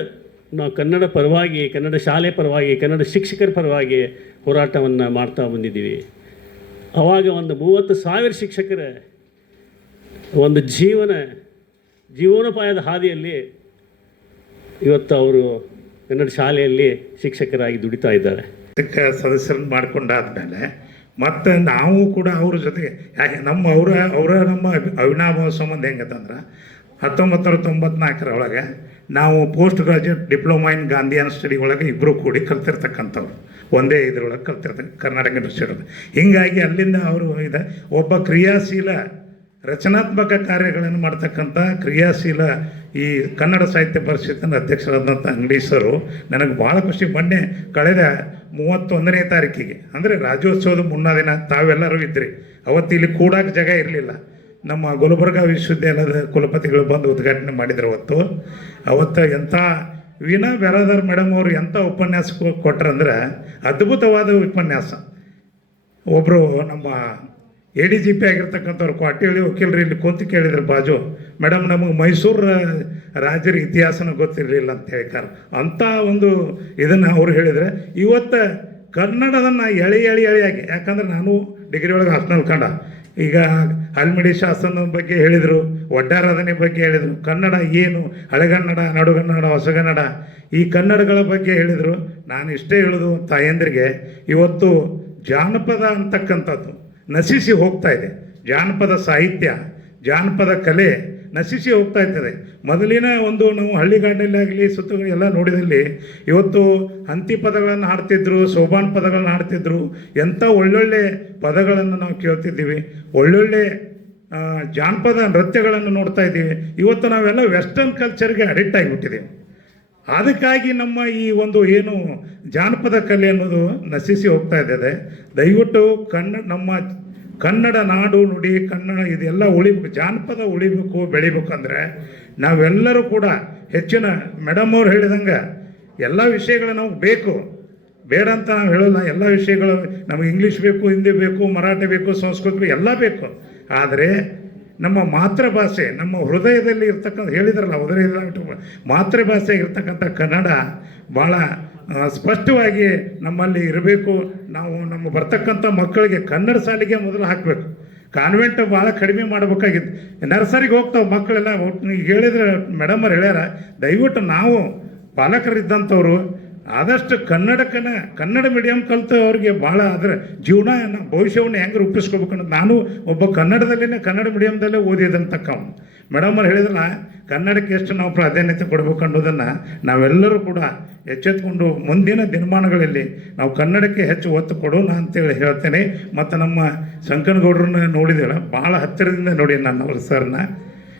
ನಾವು ಕನ್ನಡ ಪರವಾಗಿ, ಕನ್ನಡ ಶಾಲೆ ಪರವಾಗಿ, ಕನ್ನಡ ಶಿಕ್ಷಕರ ಪರವಾಗಿ ಹೋರಾಟವನ್ನು ಮಾಡ್ತಾ ಬಂದಿದ್ದೀವಿ. ಆವಾಗ ಒಂದು 30,000 ಶಿಕ್ಷಕರ ಒಂದು ಜೀವನೋಪಾಯದ ಹಾದಿಯಲ್ಲಿ ಇವತ್ತು ಅವರು ಕನ್ನಡ ಶಾಲೆಯಲ್ಲಿ ಶಿಕ್ಷಕರಾಗಿ ದುಡಿತಾ ಇದ್ದಾರೆ. ಸದಸ್ಯರನ್ನು ಮಾಡ್ಕೊಂಡಾದ್ಮೇಲೆ ಮತ್ತು ನಾವು ಕೂಡ ಅವ್ರ ಜೊತೆಗೆ ಯಾಕೆ ಅವರ ನಮ್ಮ ಅವಿನಾಭಾವ ಸಂಬಂಧ ಹೆಂಗತ್ತಂದ್ರೆ 1994 ಒಳಗೆ ನಾವು post graduate diploma in Gandhian study ಒಳಗೆ ಇಬ್ಬರು ಕೂಡಿ ಕಲ್ತಿರ್ತಕ್ಕಂಥವ್ರು, ಒಂದೇ ಇದರೊಳಗೆ ಕರ್ನಾಟಕ ಯೂನಿವರ್ಸಿಟಿ. ಹೀಗಾಗಿ ಅಲ್ಲಿಂದ ಅವರು ಒಬ್ಬ ಕ್ರಿಯಾಶೀಲ ರಚನಾತ್ಮಕ ಕಾರ್ಯಗಳನ್ನು ಮಾಡ್ತಕ್ಕಂಥ ಕ್ರಿಯಾಶೀಲ ಈ ಕನ್ನಡ ಸಾಹಿತ್ಯ ಪರಿಷತ್ತಿನ ಅಧ್ಯಕ್ಷರಾದಂಥ ಅಂಗಡಿ ಸರು ನನಗೆ ಭಾಳ ಖುಷಿ. ಮೊನ್ನೆ ಕಳೆದ 31ನೇ ತಾರೀಕಿಗೆ ಅಂದರೆ ರಾಜ್ಯೋತ್ಸವದ ಮುನ್ನಾ ದಿನ ತಾವೆಲ್ಲರೂ ಇದ್ರಿ. ಅವತ್ತು ಇಲ್ಲಿ ಕೂಡಕ್ಕೆ ಜಾಗ ಇರಲಿಲ್ಲ. ನಮ್ಮ ಗುಲ್ಬರ್ಗಾ ವಿಶ್ವವಿದ್ಯಾಲಯದ ಕುಲಪತಿಗಳು ಬಂದು ಉದ್ಘಾಟನೆ ಮಾಡಿದ್ರು. ಅವತ್ತು ಎಂಥ ವೀಣಾ ಬೆರಾದರ್ ಮೇಡಮ್ ಅವರು ಎಂಥ ಉಪನ್ಯಾಸ ಕೊಟ್ರಂದ್ರೆ ಅದ್ಭುತವಾದ ಉಪನ್ಯಾಸ. ಒಬ್ಬರು ನಮ್ಮ ADGP ಆಗಿರ್ತಕ್ಕಂಥವ್ರು ಕ್ವಾಟ್ಯಳ್ಳಿ ವಕೀಲರು ಇಲ್ಲಿ ಕುಂತು ಕೇಳಿದ್ರು ಬಾಜು, ಮೇಡಮ್ ನಮಗೆ ಮೈಸೂರು ರಾಜರ ಇತಿಹಾಸನೂ ಗೊತ್ತಿರಲಿಲ್ಲ ಅಂತ ಹೇಳ್ತಾರೆ. ಅಂಥ ಒಂದು ಇದನ್ನು ಅವ್ರು ಹೇಳಿದರೆ ಇವತ್ತು ಕನ್ನಡದನ್ನು ಎಳೆಯಾಗಿ, ಯಾಕಂದ್ರೆ ನಾನು ಡಿಗ್ರಿ ಒಳಗೆ ಹಾಸ್ಟೆಲ್ ಕಂಡ, ಈಗ ಹಲ್ಮಿಡಿ ಶಾಸನದ ಬಗ್ಗೆ ಹೇಳಿದರು, ಒಡ್ಡಾರಾಧನೆ ಬಗ್ಗೆ ಹೇಳಿದರು, ಕನ್ನಡ ಏನು, ಹಳೆಗನ್ನಡ, ನಡುಗನ್ನಡ, ಹೊಸಗನ್ನಡ, ಈ ಕನ್ನಡಗಳ ಬಗ್ಗೆ ಹೇಳಿದರು. ನಾನು ಇಷ್ಟೇ ಹೇಳೋದು ತಾಯಂದ್ರಿಗೆ, ಇವತ್ತು ಜಾನಪದ ಅಂತಕ್ಕಂಥದ್ದು ನಶಿಸಿ ಹೋಗ್ತಾ ಇದೆ. ಜಾನಪದ ಸಾಹಿತ್ಯ, ಜಾನಪದ ಕಲೆ ನಶಿಸಿ ಹೋಗ್ತಾ ಇರ್ತದೆ. ಮೊದಲಿನ ಒಂದು ನಾವು ಹಳ್ಳಿಗಾಡಿನಲ್ಲಾಗಲಿ ಸುತ್ತ ಎಲ್ಲ ನೋಡಿದಲ್ಲಿ ಇವತ್ತು ಹಂತಿ ಪದಗಳನ್ನು ಹಾಡ್ತಿದ್ರು, ಸೋಬಾನ್ ಪದಗಳನ್ನು ಹಾಡ್ತಿದ್ರು. ಎಂಥ ಒಳ್ಳೊಳ್ಳೆ ಪದಗಳನ್ನು ನಾವು ಕೇಳ್ತಿದ್ದೀವಿ, ಒಳ್ಳೊಳ್ಳೆ ಜಾನಪದ ನೃತ್ಯಗಳನ್ನು ನೋಡ್ತಾ ಇದ್ದೀವಿ. ಇವತ್ತು ನಾವೆಲ್ಲ ವೆಸ್ಟರ್ನ್ ಕಲ್ಚರ್ಗೆ ಅಡಿಕ್ಟ್ ಆಗಿಬಿಟ್ಟಿದ್ದೀವಿ. ಅದಕ್ಕಾಗಿ ನಮ್ಮ ಈ ಒಂದು ಏನು ಜಾನಪದ ಕಲೆ ಅನ್ನೋದು ನಶಿಸಿ ಹೋಗ್ತಾ ಇದ್ದದೆ. ದಯವಿಟ್ಟು ನಮ್ಮ ಕನ್ನಡ ನಾಡು ನುಡಿ ಕನ್ನಡ ಇದೆಲ್ಲ ಉಳಿಬೇಕು, ಜಾನಪದ ಉಳಿಬೇಕು, ಬೆಳಿಬೇಕಂದ್ರೆ ನಾವೆಲ್ಲರೂ ಕೂಡ ಹೆಚ್ಚಿನ ಮೇಡಮ್ ಅವ್ರು ಹೇಳಿದಂಗೆ ಎಲ್ಲ ವಿಷಯಗಳು ನಮಗೆ ಬೇಕು, ಬೇಡ ಅಂತ ನಾವು ಹೇಳೋಲ್ಲ. ಎಲ್ಲ ವಿಷಯಗಳು ನಮಗೆ ಇಂಗ್ಲೀಷ್ ಬೇಕು, ಹಿಂದಿ ಬೇಕು, ಮರಾಠಿ ಬೇಕು, ಸಂಸ್ಕೃತ ಬೇಕು, ಎಲ್ಲ ಬೇಕು. ಆದರೆ ನಮ್ಮ ಮಾತೃಭಾಷೆ, ನಮ್ಮ ಹೃದಯದಲ್ಲಿ ಇರ್ತಕ್ಕಂಥ ಹೇಳಿದ್ರಲ್ಲ, ಮಾತೃಭಾಷೆ ಇರ್ತಕ್ಕಂಥ ಕನ್ನಡ ಭಾಳ ಸ್ಪಷ್ಟವಾಗಿ ನಮ್ಮಲ್ಲಿ ಇರಬೇಕು. ನಾವು ನಮ್ಮ ಬರ್ತಕ್ಕಂಥ ಮಕ್ಕಳಿಗೆ ಕನ್ನಡ ಶಾಲೆಗೆ ಮೊದಲು ಹಾಕಬೇಕು. ಕಾನ್ವೆಂಟ್ ಭಾಳ ಕಡಿಮೆ ಮಾಡಬೇಕಾಗಿತ್ತು. ನರ್ಸರಿಗೆ ಹೋಗ್ತಾವೆ ಮಕ್ಕಳೆಲ್ಲ. ಈಗ ಹೇಳಿದ್ರೆ ಮೇಡಮ್ ಅವ್ರು ಹೇಳ್ಯಾರ, ದಯವಿಟ್ಟು ನಾವು ಪಾಲಕರಿದ್ದಂಥವ್ರು ಆದಷ್ಟು ಕನ್ನಡ ಮೀಡಿಯಮ್ ಕಲಿತು ಅವ್ರಿಗೆ ಭಾಳ ಅದರ ಜೀವನ ಭವಿಷ್ಯವನ್ನು ಹೆಂಗೆ ರೂಪಿಸ್ಕೋಬೇಕು ಅನ್ನೋದು. ನಾನು ಒಬ್ಬ ಕನ್ನಡ ಮೀಡಿಯಮ್ದಲ್ಲೇ ಓದಿದಂತಕ್ಕವನು. ಮೇಡಮ್ ಅವ್ರು ಹೇಳಿದ್ರಲ್ಲ, ಕನ್ನಡಕ್ಕೆ ಎಷ್ಟು ನಾವು ಪ್ರಾಧಾನ್ಯತೆ ಕೊಡಬೇಕು ಅನ್ನೋದನ್ನು ನಾವೆಲ್ಲರೂ ಕೂಡ ಎಚ್ಚೆತ್ಕೊಂಡು ಮುಂದಿನ ದಿನಮಾನಗಳಲ್ಲಿ ನಾವು ಕನ್ನಡಕ್ಕೆ ಹೆಚ್ಚು ಒತ್ತು ಕೊಡೋಣ ಅಂತೇಳಿ ಹೇಳ್ತೇನೆ. ಮತ್ತು ನಮ್ಮ ಶಂಕನಗೌಡ್ರನ್ನ ನೋಡಿದೇವಲ್ಲ, ಭಾಳ ಹತ್ತಿರದಿಂದ ನೋಡಿ ನಾನು ಅವ್ರ ಸರ್ನ.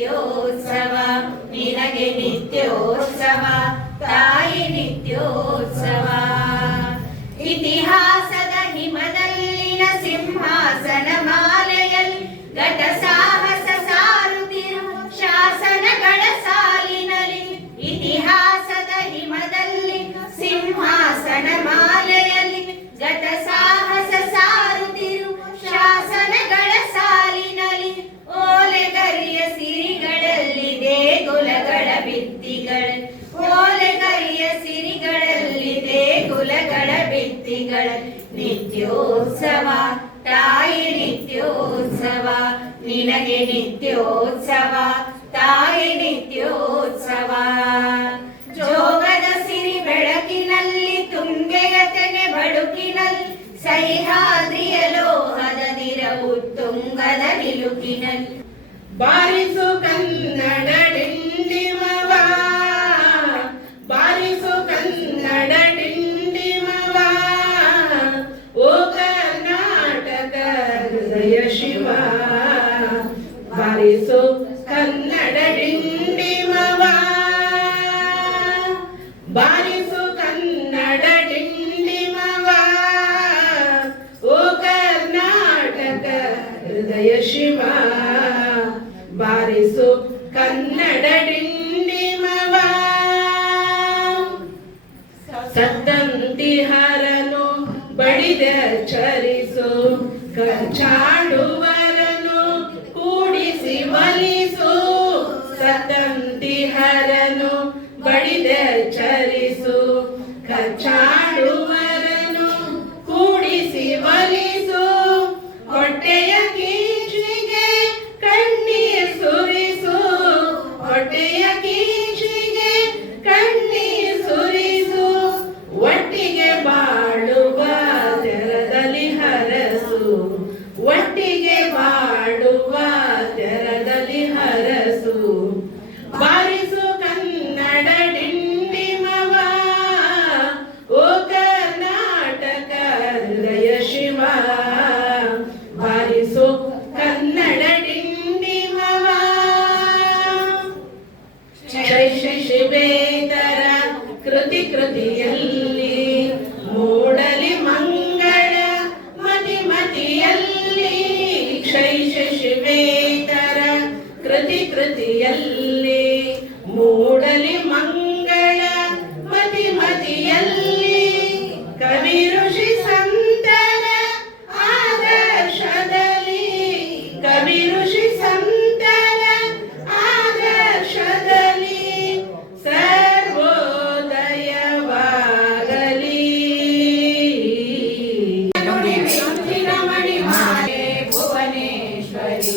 ನಿತ್ಯೋತ್ಸವ ನಿನಗೆ ನಿತ್ಯೋತ್ಸವ ತಾಯಿ ನಿತ್ಯೋತ್ಸವ. ಇತಿಹಾಸದ ಹಿಮದಲ್ಲಿನ ಸಿಂಹಾಸನ ಮಾಲೆಯಲ್ಲಿ ಘಟ ಸಾಹಸ ಸಾರುತ್ತಿರು ಶಾಸನಗಳ ಸಾಲಿನಲ್ಲಿ. ಇತಿಹಾಸದ ಹಿಮದಲ್ಲಿ ಸಿಂಹಾಸನ ಮಾಲೆಯಲ್ಲಿ ಘಟ ಸಾಹಸ ಸಾರುತ್ತಿರು ಶಾಸನಗಳ ಸಾಲಿನಲ್ಲಿ. ಓಲೆಗರಿಯ ಸಿರಿಗಳಲ್ಲಿ ದೇಗುಲಗಳ ಭಿತ್ತಿಗಳು, ಓಲೆಗರಿಯ ಸಿರಿಗಳಲ್ಲಿ ದೇಗುಲಗಳ ಭಿತ್ತಿಗಳು. ನಿತ್ಯೋತ್ಸವ ತಾಯಿ ನಿತ್ಯೋತ್ಸವ ನಿನಗೆ ನಿತ್ಯೋತ್ಸವ ತಾಯಿ ನಿತ್ಯೋತ್ಸವ. ಜೋಗದ ಸಿರಿ ಬೆಳಕಿನಲ್ಲಿ ತುಂಗೆಯ ತೆನೆ ಬಡುಕಿನಲ್ಲಿ ಸಹ್ಯಾದ್ರಿಯ ಲೋಹದ ದಿರವು ತುಂಗದ ನಿಲುಕಿನಲ್ಲಿ. ಬಾರಿಸು ಕನ್ನಡ ಡಿಂಡಿಮವ, ಬಾರಿಸು ಕನ್ನಡ ಡಿಂಡಿಮವ, ಓ ಕರ್ನಾಟಕ ಹೃದಯ ಶಿವ. ಬಾರಿಸು ಕನ್ನಡ ಡಿಂಡಿಮವ, ಬಾರಿಸು ಕನ್ನಡ ಡಿಂಡಿಮವ, ಓ ಕರ್ನಾಟಕ ಹೃದಯ ಶಿವ. ಬಾರಿಸು ಕನ್ನಡ ಡಿಂಡಿಮವ. ಸತ್ತಂತಿಹರನು ಬಡಿದ ಚರಿಸು, ಕಚ್ಚಾಡುವರನು ಕೂಡಿಸಿ ಒಲಿಸು. ಸತ್ತಂತಿಹರನು ಬಡಿದ ಚರಿಸು, ಕಚ್ಚಾಡುವರನು ಕೂಡಿಸಿ ಒಲಿಸು. ಹೊಟ್ಟೆಯ ಕೀಚಿಗೆ ಕಣ್ಣೀರ್ ಸುರಿಸು, ಹೊಟ್ಟೆಯ ಕೀಚಿಗೆ ಕಣ್ಣೀರ್ ಸುರಿಸು. ಒಟ್ಟಿಗೆ ಬಾಳುವ ತೆರದಲ್ಲಿ ಹರಸು, ಒಟ್ಟಿಗೆ ಬಾಳುವ ತೆರದಲ್ಲಿ ಹರಸು. ಬಾರಿಸು ಕನ್ನಡ ಡಿಂಡಿಮವ, ಓ ಕರ್ನಾಟಕ ಹೃದಯ ಶಿವ. ಬಾರಿಸು ಕನ್ನಡ ಡಿಂಡಿಮವ. ಶೈಶಿಬೇತರ ಕೃತಿ ಕೃತಿಯಲ್ಲಿ ಮೂಡಲಿ ಮಂಗಳ ಮತಿ ಮತಿಯಲ್ಲಿ. ಶೈಶಿಬೇತರ ಕೃತಿ ಕೃತಿಯಲ್ಲಿ ಮೂಡಲಿ ಮಂಗಳ ಮತಿ ಮತಿಯಲ್ಲಿ. ಕವಿ ಋಷಿ ಸಂತರ ಆದರ್ಶದಲ್ಲಿ, ಕವಿ ಋಷಿ ಸಂತರ ಆದರ್ಶದಲ್ಲಿ ಸರ್ವೋದಯವಾಗಲಿ. ಮಣಿಮಾಲೆ ಭುವನೇಶ್ವರಿ,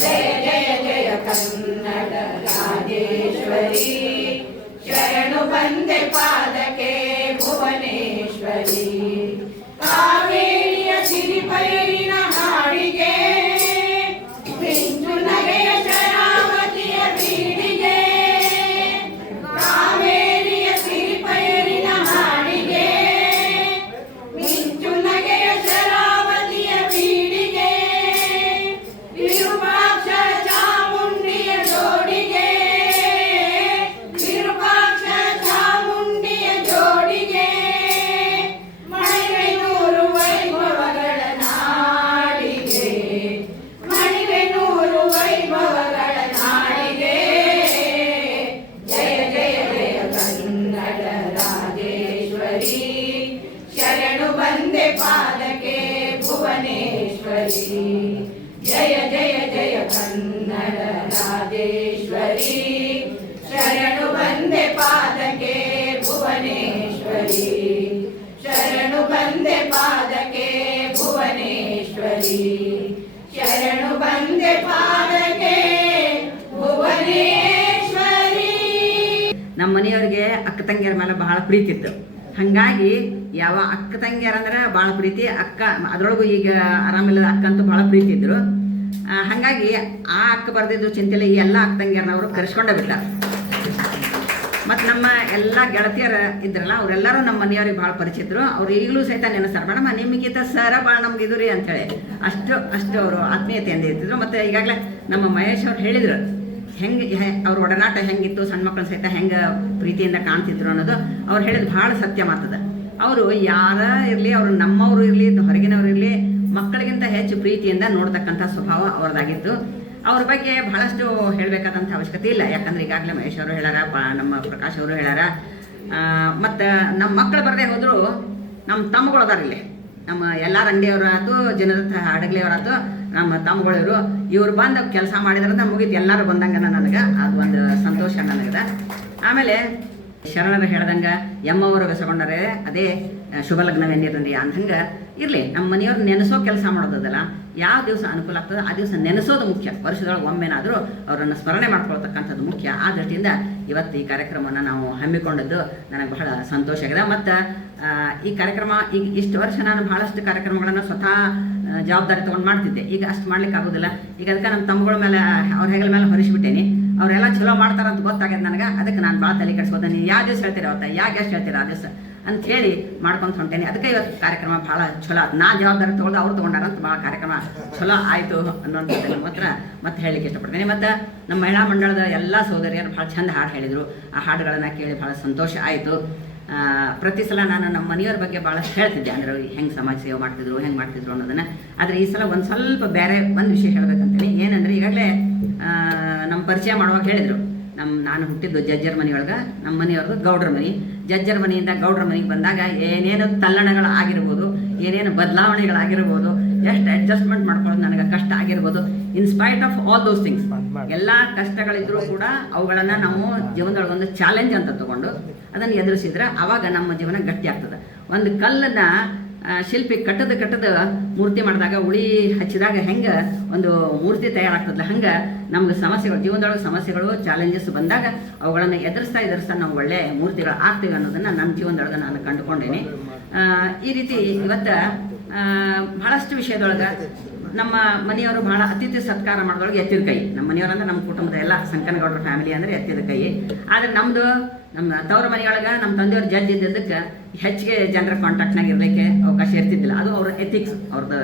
ಜಯ ಜಯ ಜಯ ಕನ್ನಡ ರಾಜೇಶ್ವರಿ. ಶರಣು ಬಂದೆ ಪಾದಕ್ಕೆ ಭುವನೇಶ್ವರಿ. ಕಾವೇರಿಯ ಸಿರಿಪೈರಿನ ಹಾಡಿಗೆ ಮಿಂಚು ನಗೆಯ ಶರಾವತಿಯ ಬೀಡಿಗೆ. ಕಾವೇರಿಯ ಸಿರಿಪೈರಿನ ಹಾಡಿಗೆ ಮಿಂಚು ನಗೆಯ ಶರಾವತಿಯ ಬೀಡಿಗೆ. ವಿರೂಪಾಕ್ಷ ಚಾಮುಂಡಿಯ ಜೋಡಿಗೆ, ವಿರೂಪಾಕ್ಷ ಚಾಮುಂಡಿಯ ಜೋಡಿಗೆ. ಮಣಿವೆನೂರು ವೈಭವಗಳ ನಾಡಿಗೆ, ಮಣಿವೆನೂರು ವೈಭವಗಳ ನಾಡಿಗೆ. ಜಯ ಜಯ ಜಯ ಕನ್ನಡ ರಾಜೇಶ್ವರಿ. ಶರಣು ಬಂದೆ ಪಾದಕ್ಕೆ ಭುವನೇಶ್ವರಿ. ಜಯ ಜಯ ಜಯ ಕನ್ನಡ ರಾಜೇಶ್ವರಿ. ಶರಣು ಬಂದೆ ಪಾದಕ್ಕೆ ಭುವನೇಶ್ವರಿ. ಶರಣು ಬಂದೆ ಪಾದಕ್ಕೆ ಭುವನೇಶ್ವರಿ. ಶರಣು ಬಂದೆ ಪಾದಕ್ಕೆ ಭುವನೇಶ್ವರಿ. ನಮ್ಮ ಮನೆಯವ್ರಿಗೆ ಅಕ್ಕ ತಂಗಿಯರ ಮೇಲೆ ಬಹಳ ಪ್ರೀತಿ ಇತ್ತು. ಹಾಗಾಗಿ ಯಾವ ಅಕ್ಕ ತಂಗಿಯರಂದ್ರೆ ಭಾಳ ಪ್ರೀತಿ, ಅಕ್ಕ ಅದರೊಳಗೂ ಈಗ ಆರಾಮಿಲ್ಲದ ಅಕ್ಕ ಅಂತೂ ಭಾಳ ಪ್ರೀತಿ ಇದ್ದರು. ಹಾಗಾಗಿ ಆ ಅಕ್ಕ ಬರೆದಿದ್ದು ಚಿಂತೆಲೆ ಈ ಎಲ್ಲ ಅಕ್ಕ ತಂಗಿಯರನ್ನ ಕರೆಸ್ಕೊಂಡೇ ಬಿಟ್ಟಾರೆ. ಮತ್ತು ನಮ್ಮ ಎಲ್ಲ ಗೆಳತಿಯರ ಇದ್ರಲ್ಲ ಅವರೆಲ್ಲರೂ ನಮ್ಮ ಮನೆಯವ್ರಿಗೆ ಭಾಳ ಪರಿಚಿತರು. ಅವ್ರು ಈಗಲೂ ಸಹಿತ ನೆನೆಸ್ತಾರೆ, ಮೇಡಮ್ ನಿಮಗಿಂತ ಸರ ಭಾಳ ನಮ್ಗೆ ಇದು ರೀ ಅಂಥೇಳಿ. ಅಷ್ಟು ಅವರು ಆತ್ಮೀಯತೆಯಿಂದ ಇರ್ತಿದ್ರು. ಮತ್ತು ಈಗಾಗಲೇ ನಮ್ಮ ಮಹೇಶ್ ಅವ್ರು ಹೇಳಿದರು, ಅವ್ರ ಒಡನಾಟ ಹೆಂಗಿತ್ತು, ಸಣ್ಣ ಮಕ್ಕಳ ಸಹಿತ ಹೆಂಗೆ ಪ್ರೀತಿಯಿಂದ ಕಾಣ್ತಿದ್ರು ಅನ್ನೋದು ಅವ್ರು ಹೇಳಿದ ಭಾಳ ಸತ್ಯ ಮಾತದ. ಅವರು ಯಾರ ಇರಲಿ, ಅವರು ನಮ್ಮವರು ಇರಲಿ, ಹೊರಗಿನವ್ರು ಇರಲಿ, ಮಕ್ಕಳಿಗಿಂತ ಹೆಚ್ಚು ಪ್ರೀತಿಯಿಂದ ನೋಡ್ತಕ್ಕಂಥ ಸ್ವಭಾವ ಅವ್ರದ್ದಾಗಿತ್ತು. ಅವ್ರ ಬಗ್ಗೆ ಬಹಳಷ್ಟು ಹೇಳಬೇಕಾದಂಥ ಅವಶ್ಯಕತೆ ಇಲ್ಲ. ಯಾಕಂದ್ರೆ ಈಗಾಗಲೇ ಮಹೇಶ್ ಅವರು ಹೇಳ್ಯಾರ, ನಮ್ಮ ಪ್ರಕಾಶ್ ಅವರು ಹೇಳ್ಯಾರ. ಮತ್ತು ನಮ್ಮ ಮಕ್ಕಳು ಬರದೇ ಹೋದರೂ ನಮ್ಮ ತಮ್ಮಗಳು ಅದಾರ ಇಲ್ಲಿ. ನಮ್ಮ ಎಲ್ಲ ರಂಡಿಯವರಾಯ್ತು, ಜನರಥ ಹಡಗ್ಲಿಯವರಾಯ್ತು, ನಮ್ಮ ತಮ್ಮಗಳಿವರು, ಇವ್ರು ಬಂದು ಕೆಲಸ ಮಾಡಿದ್ರಂತ ಮುಗಿದು ಎಲ್ಲರೂ ಬಂದಂಗೆ ನನಗೆ ಅದು ಒಂದು ಸಂತೋಷ ನನಗದ. ಆಮೇಲೆ ಶರಣರು ಹೇಳ್ದಂಗೆ ಎಮ್ಮವರು ಬೆಸಗೊಂಡರೆ ಅದೇ ಶುಭ ಲಗ್ನವೆನ್ನಿರಂಡಿ ಅಂದಂಗೆ ಇರಲಿ. ನಮ್ಮ ಮನೆಯವ್ರು ನೆನೆಸೋ ಕೆಲಸ ಮಾಡೋದಲ್ಲ, ಯಾವ ದಿವಸ ಅನುಕೂಲ ಆಗ್ತದೆ ಆ ದಿವಸ ನೆನೆಸೋದು ಮುಖ್ಯ. ವರ್ಷದೊಳಗೆ ಒಮ್ಮೆನಾದರೂ ಅವರನ್ನು ಸ್ಮರಣೆ ಮಾಡ್ಕೊಳ್ತಕ್ಕಂಥದ್ದು ಮುಖ್ಯ. ಆ ದೃಷ್ಟಿಯಿಂದ ಇವತ್ತು ಈ ಕಾರ್ಯಕ್ರಮವನ್ನು ನಾವು ಹಮ್ಮಿಕೊಂಡದ್ದು ನನಗೆ ಬಹಳ ಸಂತೋಷ ಆಗಿದೆ. ಮತ್ತು ಈ ಕಾರ್ಯಕ್ರಮ ಈಗ ಇಷ್ಟು ವರ್ಷ ನಾನು ಬಹಳಷ್ಟು ಕಾರ್ಯಕ್ರಮಗಳನ್ನು ಸ್ವತಃ ಜವಾಬ್ದಾರಿ ತೊಗೊಂಡು ಮಾಡ್ತಿದ್ದೆ. ಈಗ ಅಷ್ಟು ಮಾಡ್ಲಿಕ್ಕೆ ಆಗೋದಿಲ್ಲ. ಈಗ ಅದಕ್ಕೆ ನಮ್ಮ ತಮ್ಮಗಳ ಮೇಲೆ ಅವ್ರ ಹೆಗಲ ಮೇಲೆ ಹೊರಿಸಿಬಿಟ್ಟೇನೆ. ಅವರೆಲ್ಲ ಚಲೋ ಮಾಡ್ತಾರಂತ ಗೊತ್ತಾಗ್ಯದ ನನಗೆ. ಅದಕ್ಕೆ ನಾನು ಭಾಳ ತಲೆ ಕೆಡಿಸ್ಬೋದ. ನೀವು ಯಾವ ದಿವಸ ಹೇಳ್ತೀರ ಅವತ್ತ, ಯಾವ ಗೆಸ್ಟ್ ಹೇಳ್ತೀರ ಆ ದಿವಸ ಅಂತ ಹೇಳಿ ಮಾಡ್ಕೊಂತ ಹೊಂಟೇನೆ. ಅದಕ್ಕೆ ಇವತ್ತು ಕಾರ್ಯಕ್ರಮ ಭಾಳ ಚಲೋ. ನಾನು ಜವಾಬ್ದಾರಿ ತೊಗೊಂಡು ಅವ್ರು ತೊಗೊಂಡಾರಂತ ಭಾಳ ಕಾರ್ಯಕ್ರಮ ಚಲೋ ಆಯಿತು ಅನ್ನೋಂಥದ್ದನ್ನು ಮಾತ್ರ ಮತ್ತೆ ಹೇಳಲಿಕ್ಕೆ ಇಷ್ಟಪಡ್ತೇನೆ. ಮತ್ತು ನಮ್ಮ ಮಹಿಳಾ ಮಂಡಳದ ಎಲ್ಲ ಸೋದರಿಯರು ಭಾಳ ಚಂದ ಹಾಡು ಹೇಳಿದರು. ಆ ಹಾಡುಗಳನ್ನು ಕೇಳಿ ಭಾಳ ಸಂತೋಷ ಆಯಿತು. ಪ್ರತಿ ಸಲ ನಾನು ನಮ್ಮ ಮನೆಯವ್ರ ಬಗ್ಗೆ ಭಾಳಷ್ಟು ಹೇಳ್ತಿದ್ದೆ, ಅಂದರೆ ಹೆಂಗೆ ಸಮಾಜ ಸೇವೆ ಮಾಡ್ತಿದ್ರು, ಹೆಂಗೆ ಮಾಡ್ತಿದ್ರು ಅನ್ನೋದನ್ನು. ಆದರೆ ಈ ಸಲ ಒಂದು ಸ್ವಲ್ಪ ಬೇರೆ ಒಂದು ವಿಷಯ ಹೇಳ್ಬೇಕಂತೀನಿ. ಏನಂದರೆ ಈಗಾಗಲೇ ನಮ್ಮ ಪರಿಚಯ ಮಾಡುವಾಗ ಹೇಳಿದರು, ನಾನು ಹುಟ್ಟಿದ್ದು ಜಜ್ಜರ ಮನೆಯೊಳಗೆ, ನಮ್ಮ ಮನೆಯವ್ರದ್ದು ಗೌಡ್ರ ಮನೆ. ಜಜ್ಜರ ಮನೆಯಿಂದ ಗೌಡ್ರ ಮನೆಗೆ ಬಂದಾಗ ಏನೇನು ತಲ್ಲಣಗಳು ಆಗಿರ್ಬೋದು, ಏನೇನು ಬದಲಾವಣೆಗಳಾಗಿರ್ಬೋದು, ಎಷ್ಟು ಅಡ್ಜಸ್ಟ್ಮೆಂಟ್ ಮಾಡ್ಕೊಳ್ಳೋದು ನನಗೆ ಕಷ್ಟ ಆಗಿರ್ಬೋದು. In spite of all those things, ಎಲ್ಲ ಕಷ್ಟಗಳಿದ್ರೂ ಕೂಡ ಅವುಗಳನ್ನು ನಾವು ಜೀವನದೊಳಗೆ ಒಂದು ಚಾಲೆಂಜ್ ಅಂತ ತಗೊಂಡು ಅದನ್ನು ಎದುರಿಸಿದ್ರೆ ಆವಾಗ ನಮ್ಮ ಜೀವನ ಗಟ್ಟಿ ಆಗ್ತದೆ. ಒಂದು ಕಲ್ಲನ್ನು ಶಿಲ್ಪಿ ಕಟ್ಟದ ಮೂರ್ತಿ ಮಾಡಿದಾಗ, ಉಳಿ ಹಚ್ಚಿದಾಗ ಹೆಂಗೆ ಒಂದು ಮೂರ್ತಿ ತಯಾರಾಗ್ತದಲ್ಲ, ಹಂಗೆ ನಮ್ಗೆ ಸಮಸ್ಯೆಗಳು, ಜೀವನದೊಳಗೆ ಸಮಸ್ಯೆಗಳು, ಚಾಲೆಂಜಸ್ ಬಂದಾಗ ಅವುಗಳನ್ನು ಎದುರಿಸ್ತಾ ನಾವು ಒಳ್ಳೆ ಮೂರ್ತಿಗಳು ಆಗ್ತೀವಿ ಅನ್ನೋದನ್ನು ನನ್ನ ಜೀವನದೊಳಗೆ ನಾನು ಕಂಡುಕೊಂಡೇನೆ. ಈ ರೀತಿ ಇವತ್ತು ಬಹಳಷ್ಟು ವಿಷಯದೊಳಗೆ ನಮ್ಮ ಮನೆಯವರು ಬಹಳ ಅತಿಥಿ ಸತ್ಕಾರ ಮಾಡೋದ್ರೊಳಗೆ ಎತ್ತಿದ ಕೈ. ನಮ್ಮ ಮನೆಯವರಂದ್ರೆ ನಮ್ಮ ಕುಟುಂಬದ ಎಲ್ಲ ಸಂಕನಗೌಡರ ಫ್ಯಾಮಿಲಿ ಅಂದರೆ ಎತ್ತಿದ ಕೈ. ಆದರೆ ನಮ್ಮದು ನಮ್ಮ ತವರ ಮನೆಯೊಳಗೆ ನಮ್ಮ ತಂದೆಯವ್ರ ಜಡ್ಜ್ ಇದ್ದಿದ್ದಕ್ಕೆ ಹೆಚ್ಚಿಗೆ ಜನರ ಕಾಂಟ್ಯಾಕ್ಟ್ನಾಗ ಇರಲಿಕ್ಕೆ ಅವಕಾಶ ಇರ್ತಿದ್ದಿಲ್ಲ. ಅದು ಅವ್ರ ಎಥಿಕ್ಸ್, ಅವ್ರದ್ದು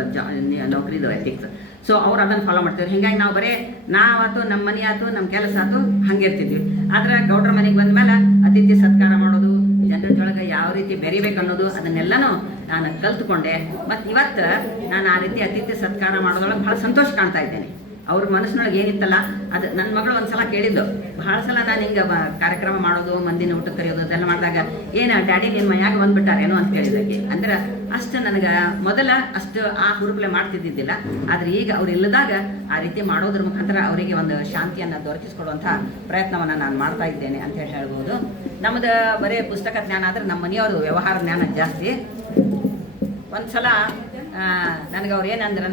ನೌಕರಿದು ಎಥಿಕ್ಸ್. ಸೊ ಅವ್ರು ಅದನ್ನು ಫಾಲೋ ಮಾಡ್ತಿದ್ರು. ಹೀಗಾಗಿ ನಾವು ಬರೀ ನಾವಾಯ್ತು, ನಮ್ಮ ಮನೆ ಆಯ್ತು, ನಮ್ಮ ಕೆಲಸ ಆಯ್ತು, ಹಂಗೆ ಇರ್ತಿದ್ವಿ. ಆದರೆ ಗೌಡ್ರ ಮನೆಗೆ ಬಂದಮೇಲೆ ಅತಿಥಿ ಸತ್ಕಾರ ಮಾಡೋದು, ಜನರ ಜೊಳಗೆ ಯಾವ ರೀತಿ ಬೆರಿಬೇಕು ಅನ್ನೋದು, ಅದನ್ನೆಲ್ಲನೂ ನಾನು ಕಲ್ತ್ಕೊಂಡೆ. ಮತ್ತು ಇವತ್ತು ನಾನು ಆ ರೀತಿ ಅತಿಥಿ ಸತ್ಕಾರ ಮಾಡೋದ್ರೊಳಗೆ ಭಾಳ ಸಂತೋಷ ಕಾಣ್ತಾ ಇದ್ದೇನೆ. ಅವ್ರ ಮನಸ್ಸಿನೊಳಗೆ ಏನಿತ್ತಲ್ಲ ಅದು. ನನ್ನ ಮಗಳು ಒಂದು ಸಲ ಕೇಳಿದ್ದು, ಭಾಳ ಸಲ ನಾನು ಹಿಂಗೆ ಕಾರ್ಯಕ್ರಮ ಮಾಡೋದು, ಮಂದಿನ ಊಟಕ್ಕೆ ಕರೆಯೋದು ಅದೆಲ್ಲ ಮಾಡಿದಾಗ, ಏನು ಡ್ಯಾಡಿ ನಿಮ್ಮ ಮನ್ಯಾಗ ಬಂದುಬಿಟ್ಟಾರೇನೋ ಅಂತ ಕೇಳಿದಾಗೆ. ಅಂದ್ರೆ ಅಷ್ಟು ನನಗೆ ಮೊದಲ ಅಷ್ಟು ಆ ಹುರುಪಲೆ ಮಾಡ್ತಿದ್ದಿದ್ದಿಲ್ಲ. ಆದರೆ ಈಗ ಅವ್ರು ಇಲ್ಲದಾಗ ಆ ರೀತಿ ಮಾಡೋದ್ರ ಮುಖಾಂತರ ಅವರಿಗೆ ಒಂದು ಶಾಂತಿಯನ್ನು ದೊರಕಿಸ್ಕೊಡುವಂಥ ಪ್ರಯತ್ನವನ್ನು ನಾನು ಮಾಡ್ತಾ ಇದ್ದೇನೆ ಅಂತ ಹೇಳ್ಬೋದು. ನಮ್ಮದು ಬರೀ ಪುಸ್ತಕ ಜ್ಞಾನ ಆದರೆ ನಮ್ಮ ಮನೆಯವರು ವ್ಯವಹಾರ ಜ್ಞಾನ ಜಾಸ್ತಿ. ಒಂದು ಸಲ ನನಗೆ ಅವ್ರು ಏನಂದ್ರೆ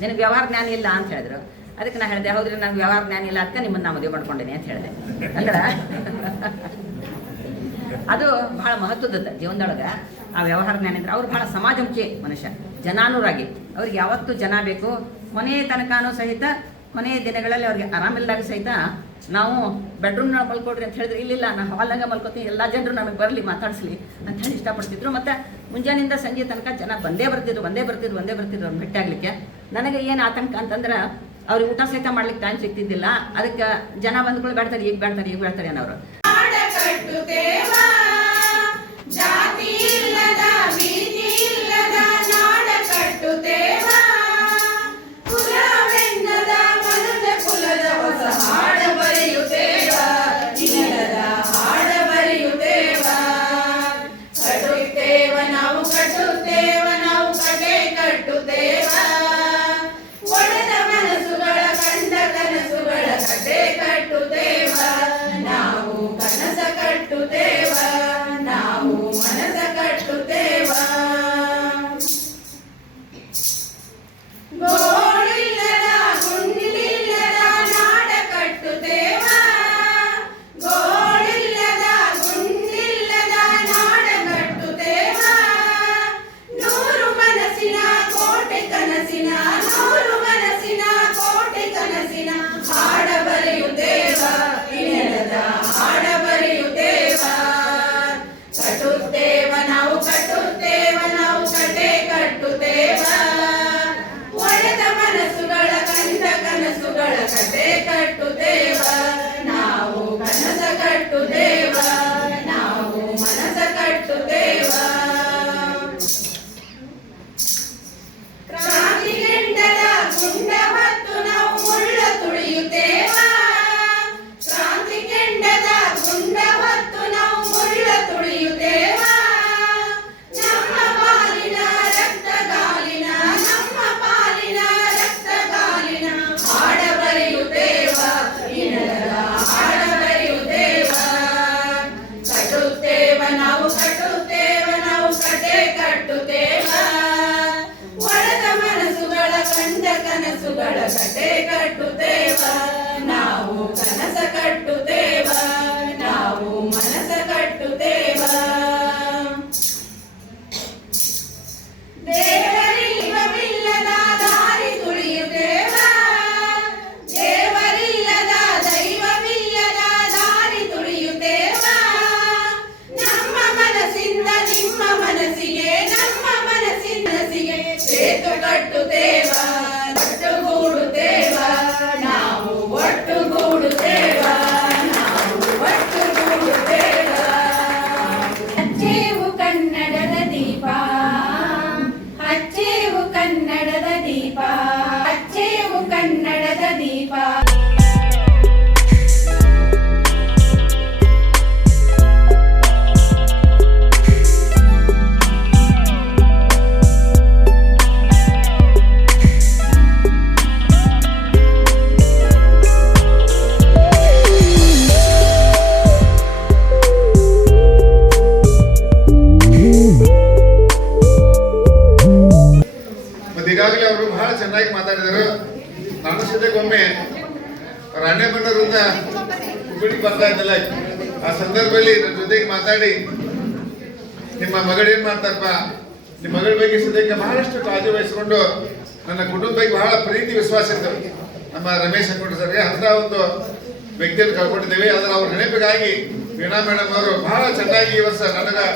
ನಿನಗೆ ವ್ಯವಹಾರ ಜ್ಞಾನ ಇಲ್ಲ ಅಂತ ಹೇಳಿದ್ರು. ಅದಕ್ಕೆ ನಾನು ಹೇಳಿದೆ, ಹೌದ್ರಿ ನನಗೆ ವ್ಯವಹಾರ ಜ್ಞಾನ ಇಲ್ಲ, ಅದಕ್ಕೆ ನಿಮ್ಮನ್ನು ಮದುವೆ ಮಾಡ್ಕೊಂಡೇನೆ ಅಂತ ಹೇಳಿದೆ. ಅಂದ್ರೆ ಅದು ಭಾಳ ಮಹತ್ವದ ಜೀವನದೊಳಗೆ ಆ ವ್ಯವಹಾರ ಜ್ಞಾನ ಅಂದ್ರೆ. ಅವ್ರು ಭಾಳ ಸಮಾಜಮುಖಿ ಮನುಷ್ಯ, ಜನಾನುರಾಗಿ. ಅವ್ರಿಗೆ ಯಾವತ್ತೂ ಜನ ಬೇಕು. ಕೊನೆಯ ತನಕನೂ ಸಹಿತ, ಕೊನೆಯ ದಿನಗಳಲ್ಲಿ ಅವ್ರಿಗೆ ಆರಾಮಿಲ್ದಾಗ ಸಹಿತ ನಾವು ಬೆಡ್ರೂಮ್ನಾಗ ಮಲ್ಕೊಡ್ರಿ ಅಂತ ಹೇಳಿದ್ರೆ, ಇಲ್ಲಿಲ್ಲ ನಾನು ಹಾಲ್ನಾಗ ಮಲ್ಕೋತೀನಿ, ಎಲ್ಲ ಜನರು ನನಗೆ ಬರಲಿ ಮಾತಾಡಿಸ್ಲಿ ಅಂತ ಹೇಳಿ ಇಷ್ಟಪಡ್ತಿದ್ರು. ಮತ್ತು ಮುಂಜಾನಿಂದ ಸಂಜೆ ತನಕ ಜನ ಬಂದೇ ಬರ್ತಿದ್ರು ಅವ್ರು ಭೇಟಿ ಆಗಲಿಕ್ಕೆ. ನನಗೆ ಏನು ಆತಂಕ ಅಂತಂದ್ರೆ, ಅವ್ರಿಗೆ ಊಟ ಸಹಿತ ಮಾಡ್ಲಿಕ್ಕೆ ಟೈಮ್ ಸಿಗ್ತಿದ್ದಿಲ್ಲ. ಅದಕ್ಕೆ ಜನ ಬಂದ್ಗಳು ಬೇಡ್ತಾರೆ, ಈಗ ಬೇಡ್ತಾರೆ ಅನ್ನೋರು. ಜಾತಿ ಇಲ್ಲದ ಭೀತಿ ಇಲ್ಲದ ನಾಡ ಕಟ್ಟುತ್ತೇವ, ಕುಲವೆನ್ನದ ಮನುಜ ಕುಲದ ಹೊಸ ಹಾಡ ಬರೆಯುತ್ತೇವ, ಇಲ್ಲದ ಹಾಡ ಬರೆಯುತ್ತೇವ. ಕಟ್ಟುತ್ತೇವ ನಾವು ಕಟೆ ಕಟ್ಟುತ್ತೇವ, ಒಡೆದ ಮನಸ್ಸುಗಳ ಕಂಡ ಕನಸುಗಳ ಕತೆ ಕಟ್ಟುತ್ತೇವ, ನಾವು ಕನಸ ಕಟ್ಟುತ್ತೇವ. ಕತೆ ಕಟ್ಟುತ್ತೇವ ನಾವು ಕನಸ ಕಟ್ಟುತ್ತೇವ ನಾವು ಮನಸ ಕಟ್ಟುತ್ತೇವ ದೇವರಿಲ್ಲದ ದಾರಿ ತುಳಿಯುತ್ತೇವ ದೇವರಿಲ್ಲದ ದೈವವಿಲ್ಲದ ದಾರಿ ತುಳಿಯುತ್ತೇವ ನಮ್ಮ ಮನಸ್ಸಿಂದ ನಿಮ್ಮ ಮನಸ್ಸಿಗೆ ನಮ್ಮ ಮನಸ್ಸಿಗೆ ಸೇತು ಕಟ್ಟುತ್ತೇವ ಒಟ್ಟುಗೂಡುತ್ತೇವ ನಾವು ಒಟ್ಟುಗೂಡುತ್ತೇವ ನಾವು ಒಟ್ಟುಗೂಡುತ್ತೇವ ಹಚ್ಚೇವು ಕನ್ನಡದ ದೀಪ ಹಚ್ಚೇವು ಕನ್ನಡದ ದೀಪ ಹಚ್ಚೇವು ಕನ್ನಡದ ದೀಪ ಈಗಾಗಲೇ ಅವರು ಬಹಳ ಚೆನ್ನಾಗಿ ಮಾತಾಡಿದರು. ನಾನು ಸದ್ಯಕ್ಕೊಮ್ಮೆ ರಾಣೆಬೆನ್ನೂರಿಂದ ಹುಬ್ಬಳ್ಳಿಗೆ ಬರ್ತಾ ಇದ್ದಲ್ಲ, ಆ ಸಂದರ್ಭದಲ್ಲಿ ನನ್ನ ಜೊತೆಗೆ ಮಾತಾಡಿ ನಿಮ್ಮ ಮಗಳೇನು ಮಾಡ್ತಾರಪ್ಪ, ನಿಮ್ಮ ಮಗಳ ಬಗ್ಗೆ ಸದ್ಯಕ್ಕೆ ಬಹಳಷ್ಟು ಕಾಳಜಿ ವಹಿಸಿಕೊಂಡು ನನ್ನ ಕುಟುಂಬ ಬಗ್ಗೆ ಬಹಳ ಪ್ರೀತಿ ವಿಶ್ವಾಸ ಇತ್ತು. ನಮ್ಮ ರಮೇಶ್ ಅಂದ್ಕೊಂಡ್ರೆ ಸರ್ಗೆ ಅಂತ ಒಂದು ವ್ಯಕ್ತಿಯನ್ನು ಕಳ್ಕೊಂಡಿದ್ದೇವೆ. ಅದರ ಅವ್ರ ನೆನಪಿಗಾಗಿ ವೀಣಾ ಮೇಡಮ್ ಅವರು ಬಹಳ ಚೆನ್ನಾಗಿ ಈ ವರ್ಷ ನನಗೆ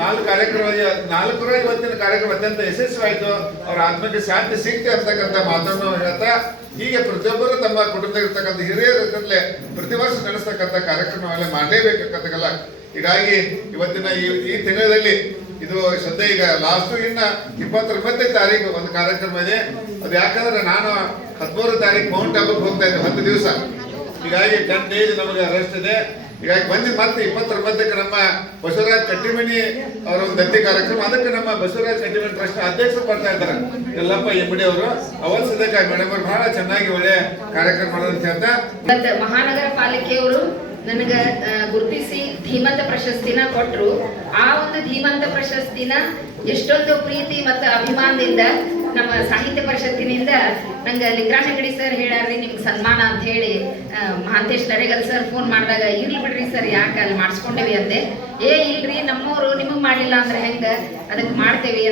4 ಇವತ್ತಿನ ಕಾರ್ಯಕ್ರಮ ಅತ್ಯಂತ ಯಶಸ್ವಿಯಾಯಿತು. ಅವರ ಆತ್ಮಕ್ಕೆ ಶಾಂತಿ ಸಿಕ್ತೆ ಅಂತಕ್ಕಂಥ ಮಾತನ್ನು ಹೇಳ್ತಾ, ಹೀಗೆ ಪ್ರತಿಯೊಬ್ಬರು ತಮ್ಮ ಕುಟುಂಬದಲ್ಲಿರ್ತಕ್ಕಂಥ ಹಿರಿಯರಲ್ಲೇ ಪ್ರತಿ ವರ್ಷ ನಡೆಸ್ತಕ್ಕಂಥ ಕಾರ್ಯಕ್ರಮವೆಲ್ಲ ಮಾಡಲೇಬೇಕಂತಕ್ಕಲ್ಲ. ಹೀಗಾಗಿ ಇವತ್ತಿನ ಈ ತಿಂಗಳಲ್ಲಿ ಇದು ಸದ್ಯ ಈಗ ಲಾಸ್ಟು ಇನ್ನು 29ನೇ ತಾರೀಕು ಒಂದು ಕಾರ್ಯಕ್ರಮ ಇದೆ. ಅದು ಯಾಕಂದ್ರೆ ನಾನು 13ನೇ ತಾರೀಕು ಮೌಂಟ್ ಆಬುಗೆ ಹೋಗ್ತಾ ಇದ್ದೆ 10 ದಿವಸ. ಹೀಗಾಗಿ 10 ಡೇಸ್ ನಮಗೆ ರೆಸ್ಟ್ ಇದೆ. ಹೀಗಾಗಿ ಬಂದು ಮತ್ತೆ 29ಕ್ಕೆ ನಮ್ಮ ಬಸವರಾಜ್ ಕಟ್ಟಿಮನಿ ಅವರ ಒಂದು ದತ್ತಿ ಕಾರ್ಯಕ್ರಮ, ಅದಕ್ಕೆ ನಮ್ಮ ಬಸವರಾಜ್ ಕಟ್ಟಿಮನಿ ಟ್ರಸ್ಟ್ ಅಧ್ಯಕ್ಷರು ಬರ್ತಾ ಇದ್ದಾರೆ ಯಲ್ಲಪ್ಪ ಎಮ್ಮಡಿ ಅವರು. ಅವತ್ತು ಸದ್ಯಕ್ಕೆ ಮೇಡಮ್ ಅವರು ಬಹಳ ಚೆನ್ನಾಗಿ ಒಳ್ಳೆ ಕಾರ್ಯಕ್ರಮ ಮಾಡೋದಂತ ಹೇಳ್ತಾ, ಮಹಾನಗರ ಪಾಲಿಕೆಯವರು ನನಗೆ ಗುರುತಿಸಿ ಧೀಮಂತ ಪ್ರಶಸ್ತಿನ ಕೊಟ್ಟರು. ಆ ಒಂದು ಧೀಮಂತ ಪ್ರಶಸ್ತಿನ ಎಷ್ಟೊಂದು ಪ್ರೀತಿ ಮತ್ತು ಅಭಿಮಾನದಿಂದ ನಮ್ಮ ಸಾಹಿತ್ಯ ಪರಿಷತ್ತಿನಿಂದ ನಂಗೆ ಲಿಂಗರಾಜ ಹೆಗಡೆ ಸರ್ ಹೇಳ್ಯಾರ್ರಿ ನಿಮ್ಗೆ ಸನ್ಮಾನ ಅಂತ ಹೇಳಿ ಮಹಾಂತೇಶ್ ನರೇಗಲ್ ಸರ್ ಫೋನ್ ಮಾಡಿದಾಗ, ಇರ್ಲಿ ಬಿಡ್ರಿ ಸರ್ ಯಾಕೆ ಅಲ್ಲಿ ಮಾಡಿಸ್ಕೊಂಡೇವಿ ಅಂದೆ. ಇಲ್ರಿ ನಮ್ಮವರು ನಿಮಗೆ ಮಾಡಲಿಲ್ಲ ಅಂದ್ರೆ ಹೆಂಗೆ, ಅದಕ್ಕೆ ಮಾಡ್ತೇವೆ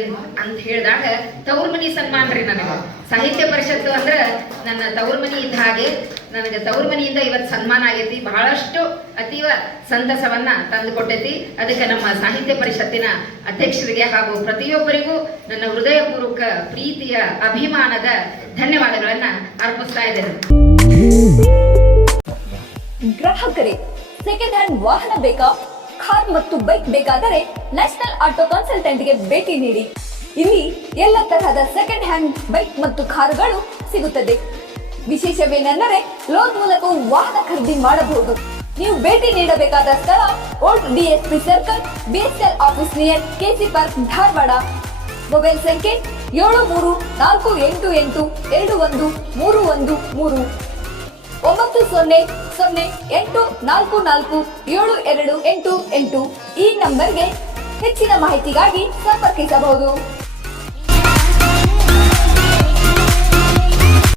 ಅಂತ ಹೇಳಿದಾಗ ತವ್ರ ಮನಿ ಸನ್ಮಾನ ರೀ ನನಗೆ. ಸಾಹಿತ್ಯ ಪರಿಷತ್ತು ಅಂದ್ರೆ ನನ್ನ ತವ್ರ ಮನಿ ಇದ್ದ ಹಾಗೆ. ನನಗೆ ತವ್ರ ಮನಿಯಿಂದ ಇವತ್ತು ಸನ್ಮಾನ ಆಗೈತಿ. ಬಹಳಷ್ಟು ಅತೀವ ಸಂತಸವನ್ನ ತಂದು ಕೊಟ್ಟೈತಿ. ಅದಕ್ಕೆ ನಮ್ಮ ಸಾಹಿತ್ಯ ಪರಿಷತ್ತಿನ ಅಧ್ಯಕ್ಷರಿಗೆ ಹಾಗೂ ಪ್ರತಿಯೊಬ್ಬರಿಗೂ ನನ್ನ ಹೃದಯಪೂರ್ವಕ ಪ್ರೀತಿಯ ಅಭಿಮಾನದ ಧನ್ಯವಾದಗಳನ್ನ ಅರ್ಪಿಸ್ತಾ ಇದ್ದೇನೆ. ಗ್ರಾಹಕರೇ, ಸೆಕೆಂಡ್ ಹ್ಯಾಂಡ್ ವಾಹನ ಬೇಕಾ? ಕಾರ್ ಮತ್ತು ಬೈಕ್ ಬೇಕಾದರೆ ನ್ಯಾಷನಲ್ ಆಟೋ ಕನ್ಸಲ್ಟೆಂಟ್ಗೆ ಭೇಟಿ ನೀಡಿ. ಇಲ್ಲಿ ಎಲ್ಲ ತರಹದ ಸೆಕೆಂಡ್ ಹ್ಯಾಂಡ್ ಬೈಕ್ ಮತ್ತು ಕಾರುಗಳು ಸಿಗುತ್ತದೆ. ವಿಶೇಷವೇನೆಂದರೆ ಲೋನ್ ಮೂಲಕ ವಾಹನ ಖರೀದಿ ಮಾಡಬಹುದು. ನೀವು ಭೇಟಿ ನೀಡಬೇಕಾದ ಸ್ಥಳ old DSP circle, BSL office near KC park, Dharwad. Mobile ಸಂಖ್ಯೆ 7348821313 9008447288. ಈ ನಂಬರ್ಗೆ ಹೆಚ್ಚಿನ ಮಾಹಿತಿಗಾಗಿ ಸಂಪರ್ಕಿಸಬಹುದು.